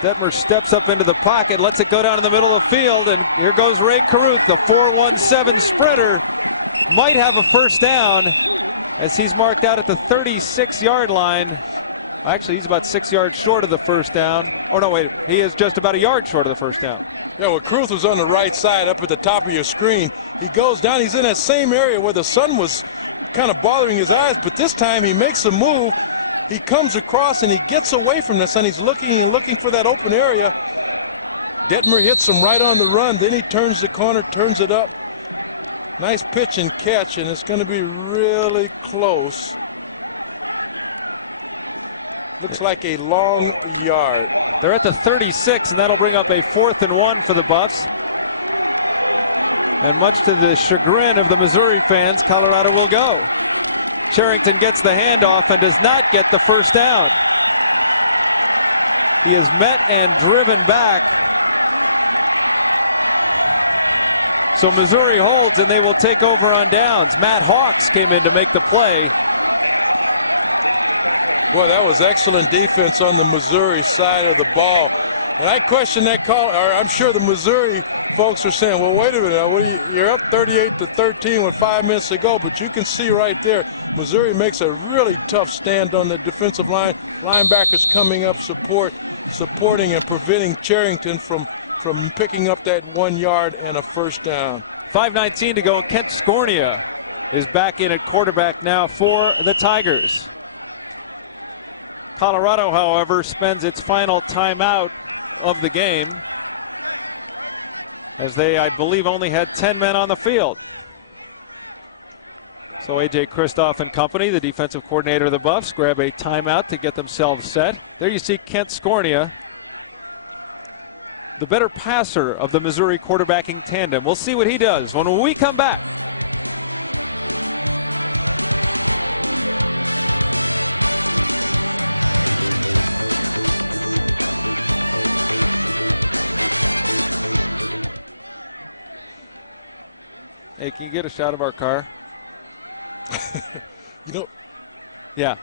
Detmer steps up into the pocket, lets it go down in the middle of the field, and here goes Rae Carruth, the 4.17 sprinter. Might have a first down as he's marked out at the 36-yard line. Actually, he's about 6 yards short of the first down. Oh, no, wait. He is just about a yard short of the first down. Yeah, well, Carruth was on the right side up at the top of your screen. He goes down. He's in that same area where the sun was kind of bothering his eyes, but this time he makes a move. He comes across and he gets away from the sun. He's looking and looking for that open area. Detmer hits him right on the run. Then he turns the corner, turns it up. Nice pitch and catch, and it's going to be really close. Looks like a long yard. They're at the 36, and that'll bring up a 4th and 1 for the Buffs. And much to the chagrin of the Missouri fans, Colorado will go. Charrington gets the handoff and does not get the first down. He is met and driven back. So Missouri holds, and they will take over on downs. Matt Hawks came in to make the play. Boy, that was excellent defense on the Missouri side of the ball. And I question that call, or I'm sure the Missouri folks are saying, well, wait a minute, you're up 38-13 with 5 minutes to go, but you can see right there, Missouri makes a really tough stand on the defensive line. Linebackers coming up, supporting and preventing Charrington from picking up that 1 yard and a first down. 5:19 to go. Kent Scornia is back in at quarterback now for the Tigers. Colorado, however, spends its final timeout of the game as they, I believe, only had 10 men on the field. So A.J. Kristoff and company, the defensive coordinator of the Buffs, grab a timeout to get themselves set. There you see Kent Scornia, the better passer of the Missouri quarterbacking tandem. We'll see what he does when we come back. Hey, can you get a shot of our car? Yeah.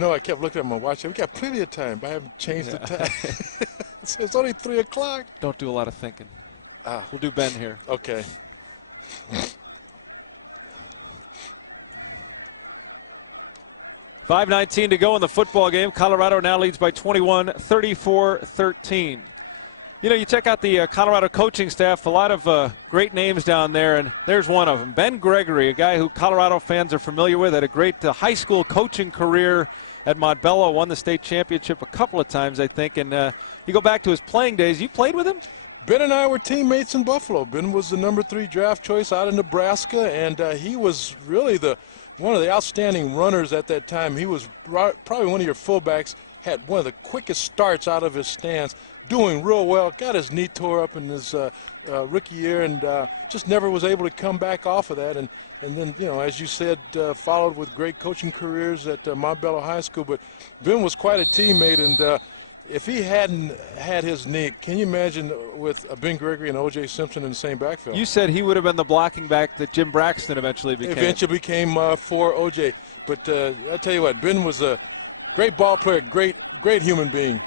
I kept looking at my watch. We got plenty of time, but I haven't changed the time. It's only 3 o'clock. Don't do a lot of thinking. We'll do Ben here. Okay. 5:19 to go in the football game. Colorado now leads by 21, 34-13. You know, you check out the Colorado coaching staff, a lot of great names down there, and there's one of them. Ben Gregory, a guy who Colorado fans are familiar with, had a great high school coaching career at Montbello, won the state championship a couple of times, I think. And you go back to his playing days. You played with him? Ben and I were teammates in Buffalo. Ben was the #3 draft choice out of Nebraska, and he was really one of the outstanding runners at that time. He was probably one of your fullbacks, had one of the quickest starts out of his stance, doing real well, got his knee tore up in his rookie year, and just never was able to come back off of that. And then, you know, as you said, followed with great coaching careers at Montbello High School. But Ben was quite a teammate, and if he hadn't had his knee, can you imagine with Ben Gregory and O.J. Simpson in the same backfield? You said he would have been the blocking back that Jim Braxton eventually became. Eventually became for O.J. But I tell you what, Ben was a great ball player, great human being.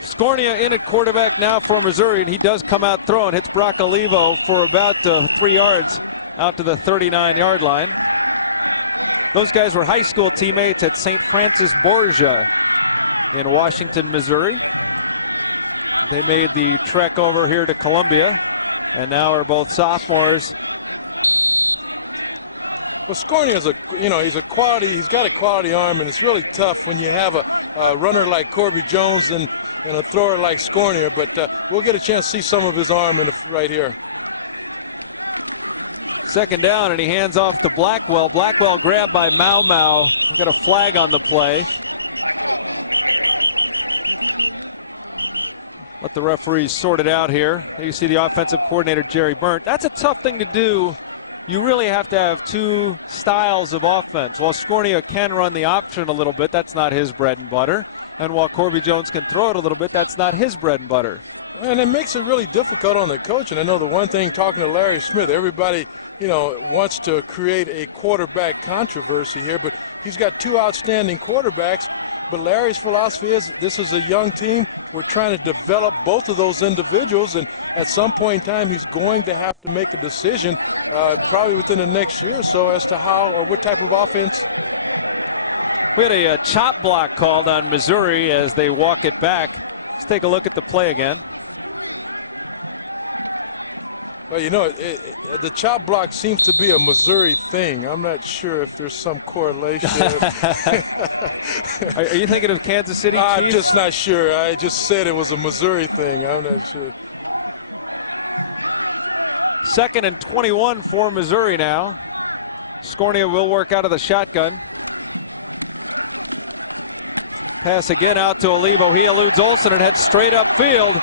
Scornia in at quarterback now for Missouri, and he does come out throwing. Hits Brock Olivo for about 3 yards out to the 39-yard line. Those guys were high school teammates at St. Francis Borgia in Washington, Missouri. They made the trek over here to Columbia, and now are both sophomores. Well, Scornia is he's got a quality arm, and it's really tough when you have a runner like Corby Jones and a thrower like Scornia, but we'll get a chance to see some of his arm right here. Second down, and he hands off to Blackwell. Blackwell grabbed by Mau. We've got a flag on the play. Let the referees sort it out here. There you see the offensive coordinator, Jerry Burnt. That's a tough thing to do. You really have to have two styles of offense. While Scornia can run the option a little bit, that's not his bread and butter. And while Corby Jones can throw it a little bit, that's not his bread and butter. And it makes it really difficult on the coach. And I know the one thing, talking to Larry Smith, everybody, wants to create a quarterback controversy here, but he's got two outstanding quarterbacks. But Larry's philosophy is this is a young team. We're trying to develop both of those individuals, and at some point in time, he's going to have to make a decision, probably within the next year or so, as to how or what type of offense. We had a chop block called on Missouri as they walk it back. Let's take a look at the play again. Well, the chop block seems to be a Missouri thing. I'm not sure if there's some correlation. Are you thinking of Kansas City Chiefs? I'm just not sure. I just said it was a Missouri thing. I'm not sure. 2nd and 21 for Missouri now. Scornia will work out of the shotgun. Pass again out to Olivo. He eludes Olsen and heads straight upfield.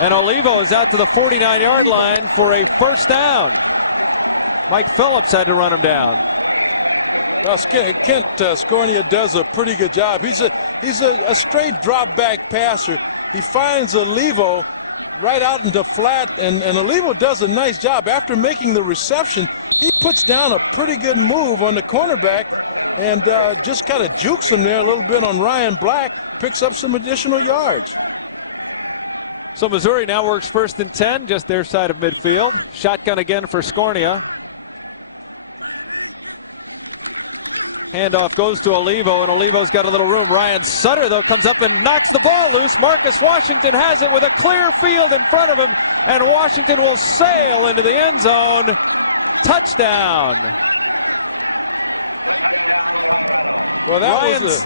And Olivo is out to the 49-yard line for a first down. Mike Phillips had to run him down. Well, Kent Scornia does a pretty good job. He's a straight drop back passer. He finds Olivo right out into flat, and Olivo does a nice job. After making the reception, he puts down a pretty good move on the cornerback and just kind of jukes him there a little bit on Ryan Black, picks up some additional yards. So Missouri now works 1st and 10, just their side of midfield. Shotgun again for Scornia. Handoff goes to Olivo, and Olivo's got a little room. Ryan Sutter, though, comes up and knocks the ball loose. Marcus Washington has it with a clear field in front of him, and Washington will sail into the end zone. Touchdown. Well,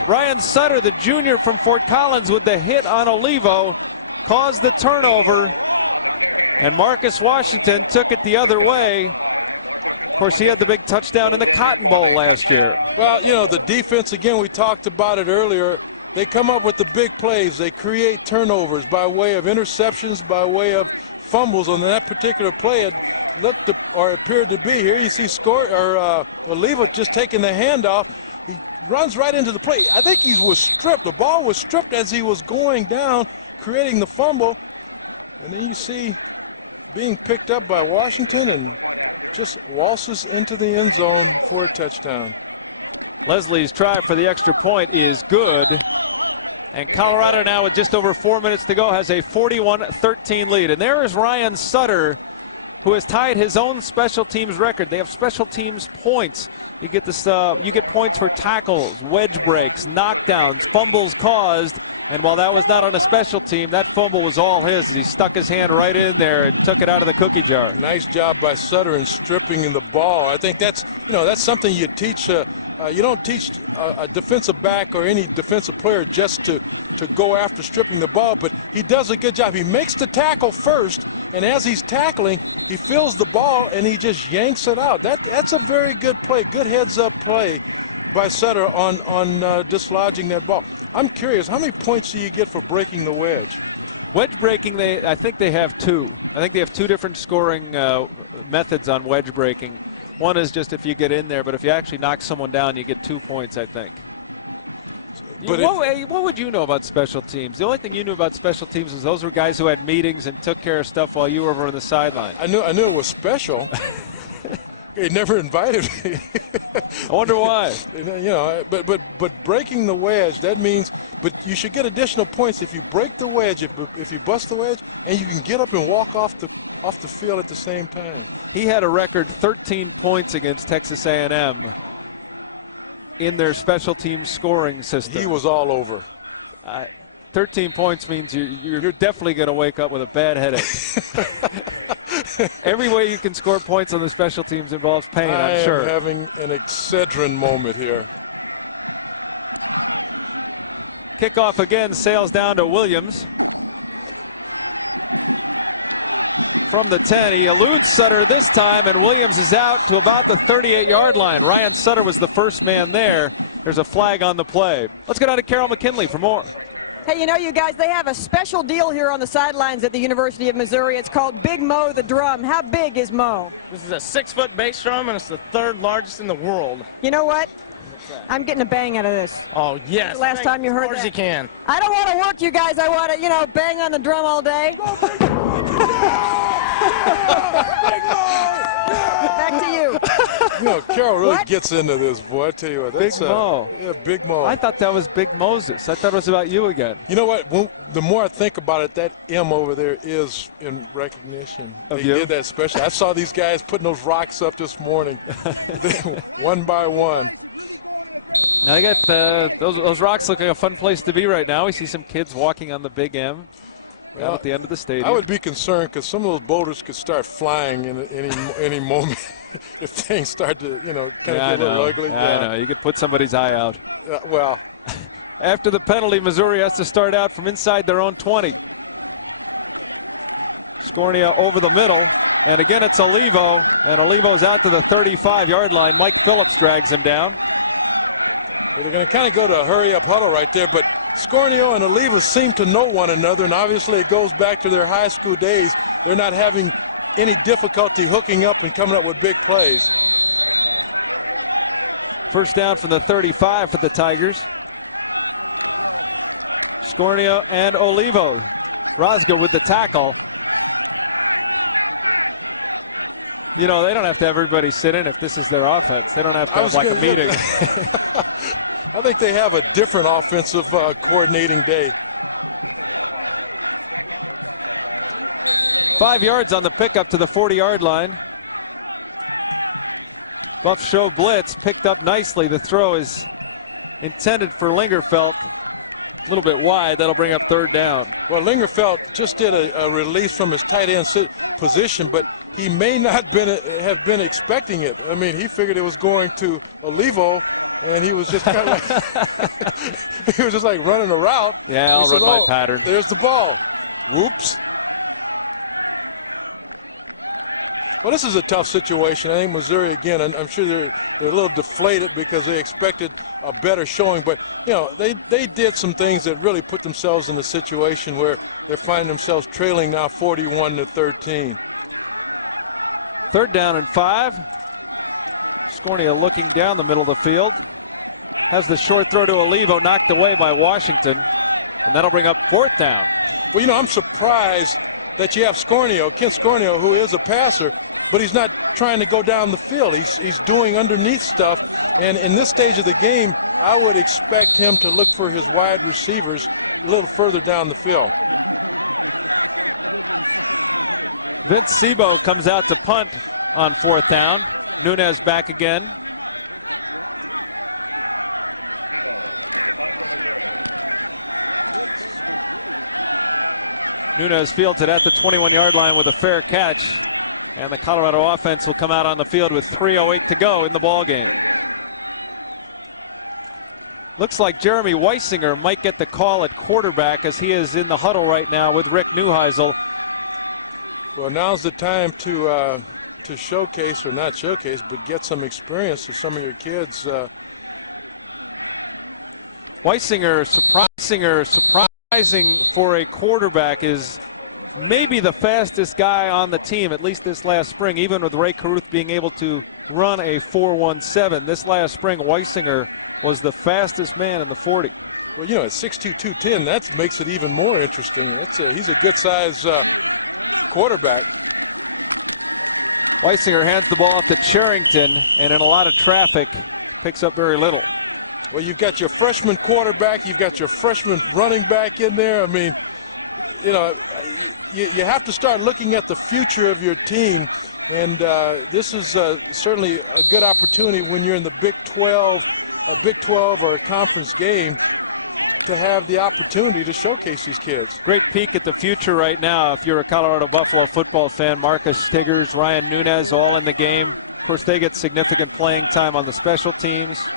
Ryan Sutter, the junior from Fort Collins, with the hit on Olivo, caused the turnover, and Marcus Washington took it the other way. Of course, he had the big touchdown in the Cotton Bowl last year. Well, the defense, again, we talked about it earlier. They come up with the big plays. They create turnovers by way of interceptions, by way of fumbles. On that particular play, it looked or appeared to be here. You see Olivo just taking the handoff. He runs right into the play. I think he was stripped. The ball was stripped as he was going down, creating the fumble, and then you see being picked up by Washington and just waltzes into the end zone for a touchdown. Leslie's try for the extra point is good, and Colorado now with just over 4 minutes to go has a 41-13 lead. And there is Ryan Sutter, who has tied his own special teams record. They have special teams points. You get this. You get points for tackles, wedge breaks, knockdowns, fumbles caused. And while that was not on a special team, that fumble was all his. He stuck his hand right in there and took it out of the cookie jar. Nice job by Sutter in stripping in the ball. I think that's something you teach. You don't teach a defensive back or any defensive player just to go after stripping the ball, but he does a good job. He makes the tackle first, and as he's tackling, he feels the ball and he just yanks it out. That's a very good play, good heads-up play by Sutter on dislodging that ball. I'm curious, how many points do you get for breaking the wedge? Wedge breaking, I think they have two. I think they have two different scoring methods on wedge breaking. One is just if you get in there, but if you actually knock someone down, you get 2 points, I think. But what would you know about special teams? The only thing you knew about special teams was those were guys who had meetings and took care of stuff while you were over on the sideline. I knew it was special. He never invited me. I wonder why. But breaking the wedge, that means, but you should get additional points if you break the wedge, if you bust the wedge, and you can get up and walk off the field at the same time. He had a record 13 points against Texas A&M in their special team scoring system. He was all over. 13 points means you're definitely going to wake up with a bad headache. Every way you can score points on the special teams involves pain, I'm sure. I am having an Excedrin moment here. Kickoff again, sails down to Williams. From the 10, he eludes Sutter this time, and Williams is out to about the 38-yard line. Ryan Sutter was the first man there. There's a flag on the play. Let's go down to Carol McKinley for more. Hey, you guys, they have a special deal here on the sidelines at the University of Missouri. It's called Big Mo the Drum. How big is Mo? This is a 6-foot bass drum, and it's the 3rd largest in the world. You know what? I'm getting a bang out of this. Oh, yes. The last time you heard that. As hard as you can. I don't want to work, you guys. I want to, bang on the drum all day. Back to you. Carol really gets into this, boy. I tell you what. That's Big Mo. Yeah, Big Mo. I thought that was Big Moses. I thought it was about you again. You know what? The more I think about it, that M over there is in recognition. Of they you? did that special. I saw these guys putting those rocks up this morning, one by one. Now they got those rocks look like a fun place to be right now. We see some kids walking on the Big M out at the end of the stadium. I would be concerned because some of those boulders could start flying in any moment if things start to, kind of get a little ugly. I know. You could put somebody's eye out. Well. After the penalty, Missouri has to start out from inside their own 20. Scornia over the middle. And again, it's Olivo. And Olivo's out to the 35-yard line. Mike Phillips drags him down. Well, they're going to kind of go to a hurry-up huddle right there, but Scornio and Oliva seem to know one another, and obviously it goes back to their high school days. They're not having any difficulty hooking up and coming up with big plays. First down from the 35 for the Tigers. Scornio and Olivo. Rosgo with the tackle. They don't have to have everybody sit in if this is their offense. They don't have to have like a meeting. I think they have a different offensive coordinating day. 5 yards on the pickup to the 40-yard line. Buff show blitz picked up nicely. The throw is intended for Lingerfelt. A little bit wide. That'll bring up 3rd down. Well, Lingerfelt just did a release from his tight end position, but he may not have been expecting it. I mean, he figured it was going to Olivo, and he was just kind of like running a route. Yeah, I'll run my pattern. There's the ball. Whoops. Well, this is a tough situation. I think Missouri, again, I'm sure they're a little deflated because they expected a better showing. But, they did some things that really put themselves in a situation where they're finding themselves trailing now 41-13. 3rd down and 5. Scornia looking down the middle of the field. Has the short throw to Olivo knocked away by Washington. And that'll bring up 4th down. Well, I'm surprised that you have Kent Scornio, who is a passer, but he's not trying to go down the field. He's doing underneath stuff. And in this stage of the game, I would expect him to look for his wide receivers a little further down the field. Vince Sebo comes out to punt on 4th down. Nunez back again. Nunez fields it at the 21-yard line with a fair catch. And the Colorado offense will come out on the field with 3:08 to go in the ball game. Looks like Jeremy Weisinger might get the call at quarterback as he is in the huddle right now with Rick Neuheisel. Well, now's the time to showcase, or not showcase, but get some experience to some of your kids. Weisinger, surprising for a quarterback, is maybe the fastest guy on the team, at least this last spring, even with Rae Carruth being able to run a 4.17. This last spring, Weisinger was the fastest man in the 40. Well, you know, at 6'2", 210, that makes it even more interesting. He's a good-size quarterback. Weisinger hands the ball off to Charrington, and in a lot of traffic, picks up very little. Well, you've got your freshman quarterback, you've got your freshman running back in there. I mean, you know, you have to start looking at the future of your team, and this is certainly a good opportunity when you're in the Big 12 or a conference game to have the opportunity to showcase these kids. Great peek at the future right now if you're a Colorado Buffalo football fan. Marcus Stiggers, Ryan Nunez all in the game. Of course, they get significant playing time on the special teams.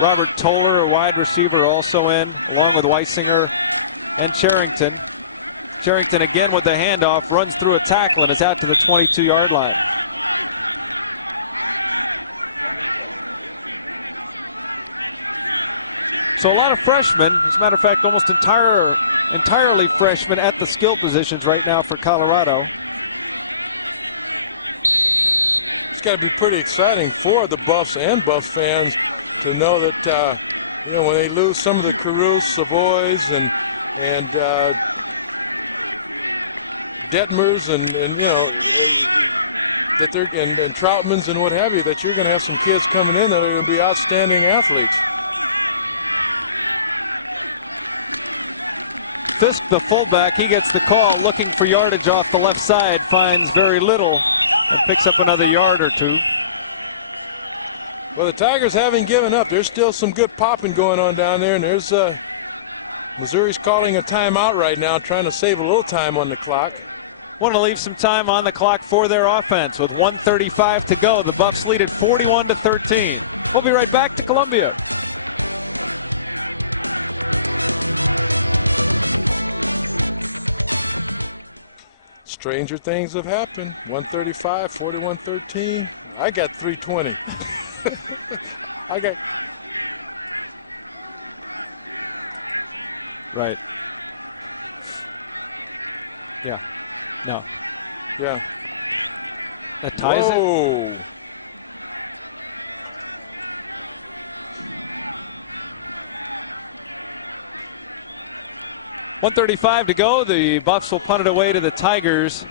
Robert Toller, a wide receiver, also in, along with Weisinger and Charrington. Charrington again with the handoff, runs through a tackle and is out to the 22-yard line. So a lot of freshmen, as a matter of fact, almost entirely freshmen at the skill positions right now for Colorado. It's got to be pretty exciting for the Buffs and Buffs fans to know that, you know, when they lose some of the Carruths, Savoys, and Detmers, and you know, that they're and Troutmans and what have you, that you're going to have some kids coming in that are going to be outstanding athletes. Fisk, the fullback, he gets the call, looking for yardage off the left side, finds very little, and picks up another yard or two. Well, the Tigers haven't given up. There's still some good popping going on down there, and there's Missouri's calling a timeout right now, trying to save a little time on the clock. Want to leave some time on the clock for their offense with 1:35 to go. The Buffs lead at 41-13. We'll be right back to Columbia. Stranger things have happened. 135, 41-13. I got 320. I got. Right. Yeah. No. Yeah. That ties it. Whoa. .135 to go. The Buffs will punt it away to the Tigers.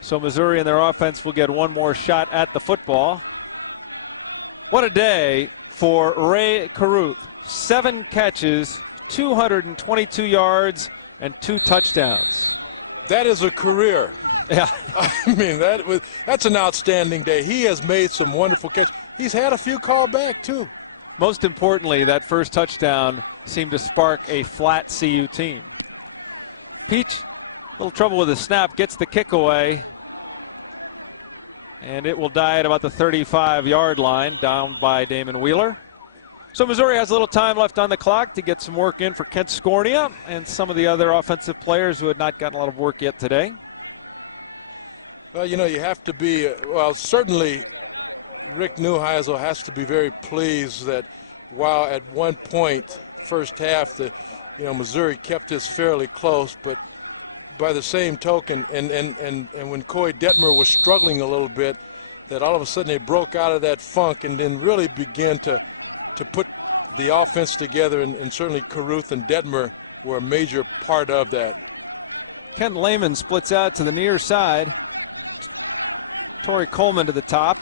So Missouri and their offense will get one more shot at the football. What a day for Rae Carruth. 7 catches, 222 yards, and 2 touchdowns. That is a career. Yeah. I mean, that's an outstanding day. He has made some wonderful catches. He's had a few called back, too. Most importantly, that first touchdown seemed to spark a flat CU team. Peach, a little trouble with the snap, gets the kick away. And it will die at about the 35-yard line, down by Damon Wheeler. So Missouri has a little time left on the clock to get some work in for Kent Scornia and some of the other offensive players who had not gotten a lot of work yet today. Well, you know, you have to be, well, certainly Rick Neuheisel has to be very pleased that while at one point, first half, Missouri kept this fairly close, but by the same token, and when Koy Detmer was struggling a little bit, that all of a sudden they broke out of that funk and then really began to put the offense together, and certainly Carruth and Detmer were a major part of that. Kent Lehman splits out to the near side. Torrey Coleman to the top.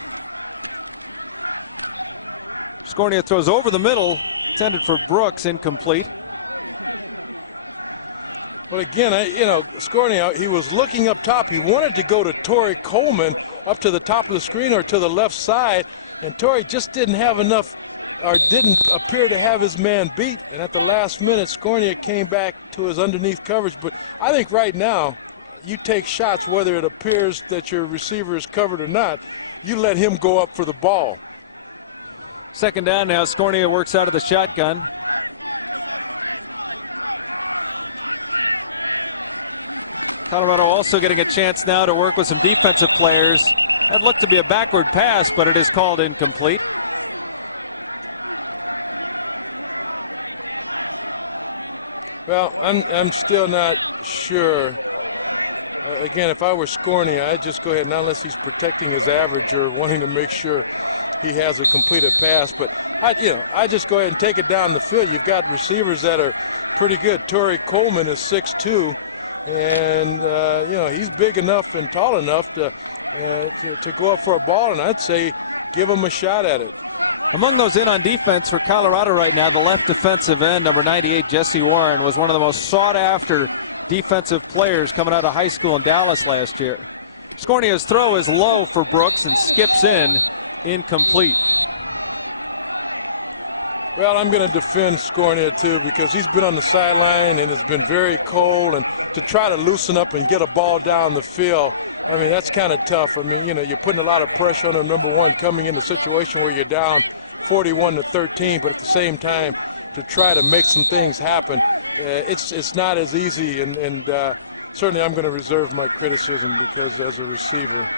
Scornia throws over the middle, intended for Brooks, incomplete. Well, again, Scornia, he was looking up top. He wanted to go to Torrey Coleman up to the top of the screen or to the left side, and Torrey just didn't have enough, or didn't appear to have his man beat. And at the last minute, Scornia came back to his underneath coverage. But I think right now, you take shots whether it appears that your receiver is covered or not. You let him go up for the ball. Second down now. Scornia works out of the shotgun. Colorado also getting a chance now to work with some defensive players. That looked to be a backward pass, but it is called incomplete. Well, I'm still not sure. Again, if I were Scornia, I'd just go ahead, not unless he's protecting his average or wanting to make sure he has a completed pass. But I just go ahead and take it down the field. You've got receivers that are pretty good. Torrey Coleman is 6'2". And, he's big enough and tall enough to go up for a ball, and I'd say give him a shot at it. Among those in on defense for Colorado right now, the left defensive end, number 98, Jesse Warren, was one of the most sought-after defensive players coming out of high school in Dallas last year. Scornia's throw is low for Brooks and skips in, incomplete. Well, I'm going to defend Scornia, too, because he's been on the sideline and it's been very cold. And to try to loosen up and get a ball down the field, I mean, that's kind of tough. I mean, you're putting a lot of pressure on him, number one, coming in the situation where you're down 41-13. But at the same time, to try to make some things happen, it's not as easy. And certainly I'm going to reserve my criticism because as a receiver.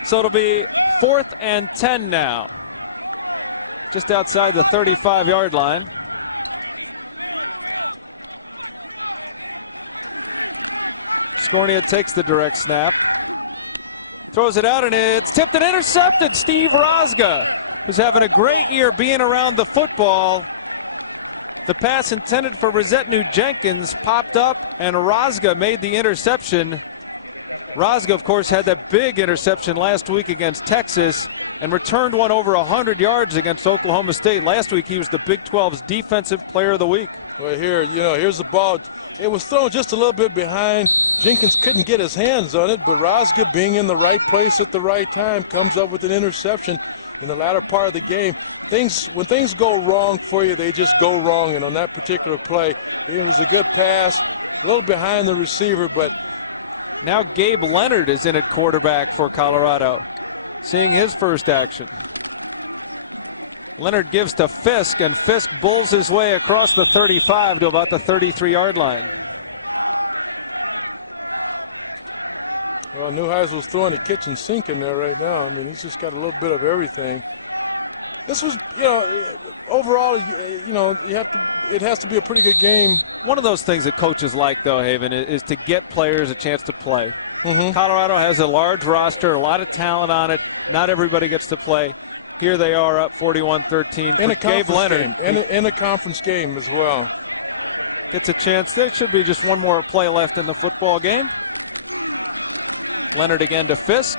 So it'll be 4th and 10 now. Just outside the 35-yard line. Scornia takes the direct snap. Throws it out, and it's tipped and intercepted. Steve Rosga was having a great year being around the football. The pass intended for Resetnu Jenkins popped up, and Rosga made the interception. Rosga, of course, had that big interception last week against Texas and returned one over 100 yards against Oklahoma State. Last week, he was the Big 12's Defensive Player of the Week. Well, here's the ball. It was thrown just a little bit behind. Jenkins couldn't get his hands on it, but Rosga, being in the right place at the right time, comes up with an interception in the latter part of the game. When things go wrong for you, they just go wrong. And on that particular play, it was a good pass, a little behind the receiver, but now Gabe Leonard is in at quarterback for Colorado, seeing his first action. Leonard gives to Fisk, and Fisk bulls his way across the 35 to about the 33-yard line. Well, Neuheisel's throwing the kitchen sink in there right now. I mean, he's just got a little bit of everything. This was, overall, it has to be a pretty good game. One of those things that coaches like, though, Haven, is to get players a chance to play. Colorado has a large roster, a lot of talent on it. Not everybody gets to play. Here they are up 41-13 for Gabe Leonard. In a conference game as well. Gets a chance. There should be just one more play left in the football game. Leonard again to Fisk.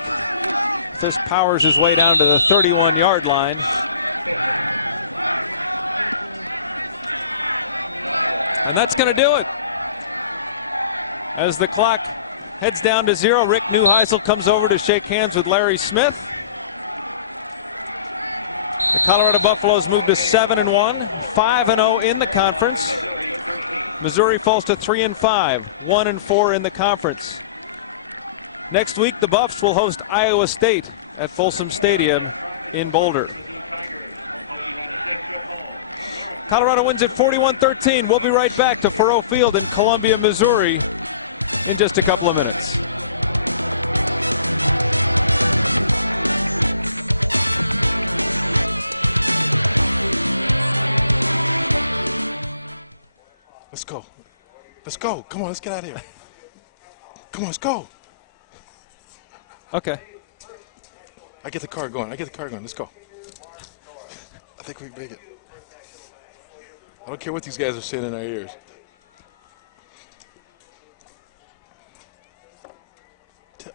Fisk powers his way down to the 31-yard line. And that's going to do it. As the clock heads down to 0, Rick Neuheisel comes over to shake hands with Larry Smith. The Colorado Buffaloes move to 7-1, 5-0 in the conference. Missouri falls to 3-5, 1-4 in the conference. Next week, the Buffs will host Iowa State at Folsom Stadium in Boulder. Colorado wins at 41-13. We'll be right back to Faurot Field in Columbia, Missouri in just a couple of minutes. Let's go. Let's go. Come on, let's get out of here. Come on, let's go. Okay. I get the car going. Let's go. I think we can make it. I don't care what these guys are saying in our ears.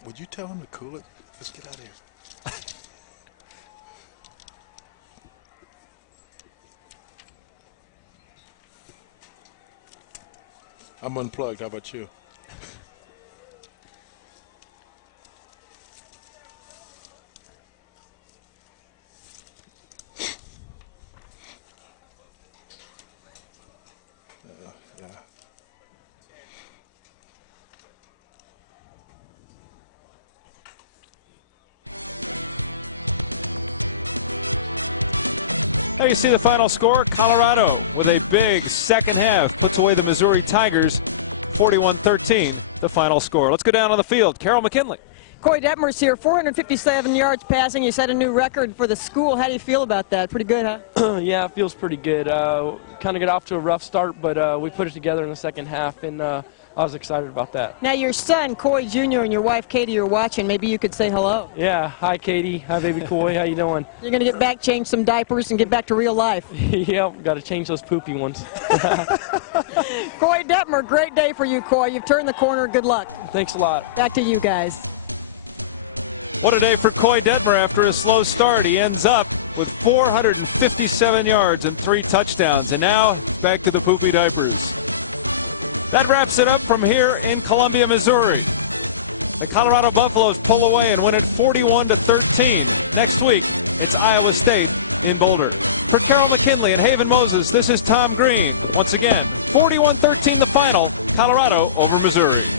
Would you tell them to cool it? Let's get out of here. I'm unplugged. How about you? There you see the final score. Colorado with a big second half puts away the Missouri Tigers 41-13, the final score. Let's go down on the field. Carol McKinley. Koy Detmer's here, 457 yards passing. You set a new record for the school. How do you feel about that? Pretty good, huh? Yeah, it feels pretty good. Kind of got off to a rough start, but we put it together in the second half, and I was excited about that. Now, your son, Koy Jr., and your wife, Katie, are watching. Maybe you could say hello. Yeah, hi, Katie. Hi, baby Koy. How you doing? You're going to get back, change some diapers, and get back to real life. Yep, got to change those poopy ones. Koy Detmer, great day for you, Koy. You've turned the corner. Good luck. Thanks a lot. Back to you guys. What a day for Koy Detmer after a slow start. He ends up with 457 yards and 3 touchdowns. And now it's back to the poopy diapers. That wraps it up from here in Columbia, Missouri. The Colorado Buffaloes pull away and win it 41-13. Next week, it's Iowa State in Boulder. For Carol McKinley and Haven Moses, this is Tom Green. Once again, 41-13 the final, Colorado over Missouri.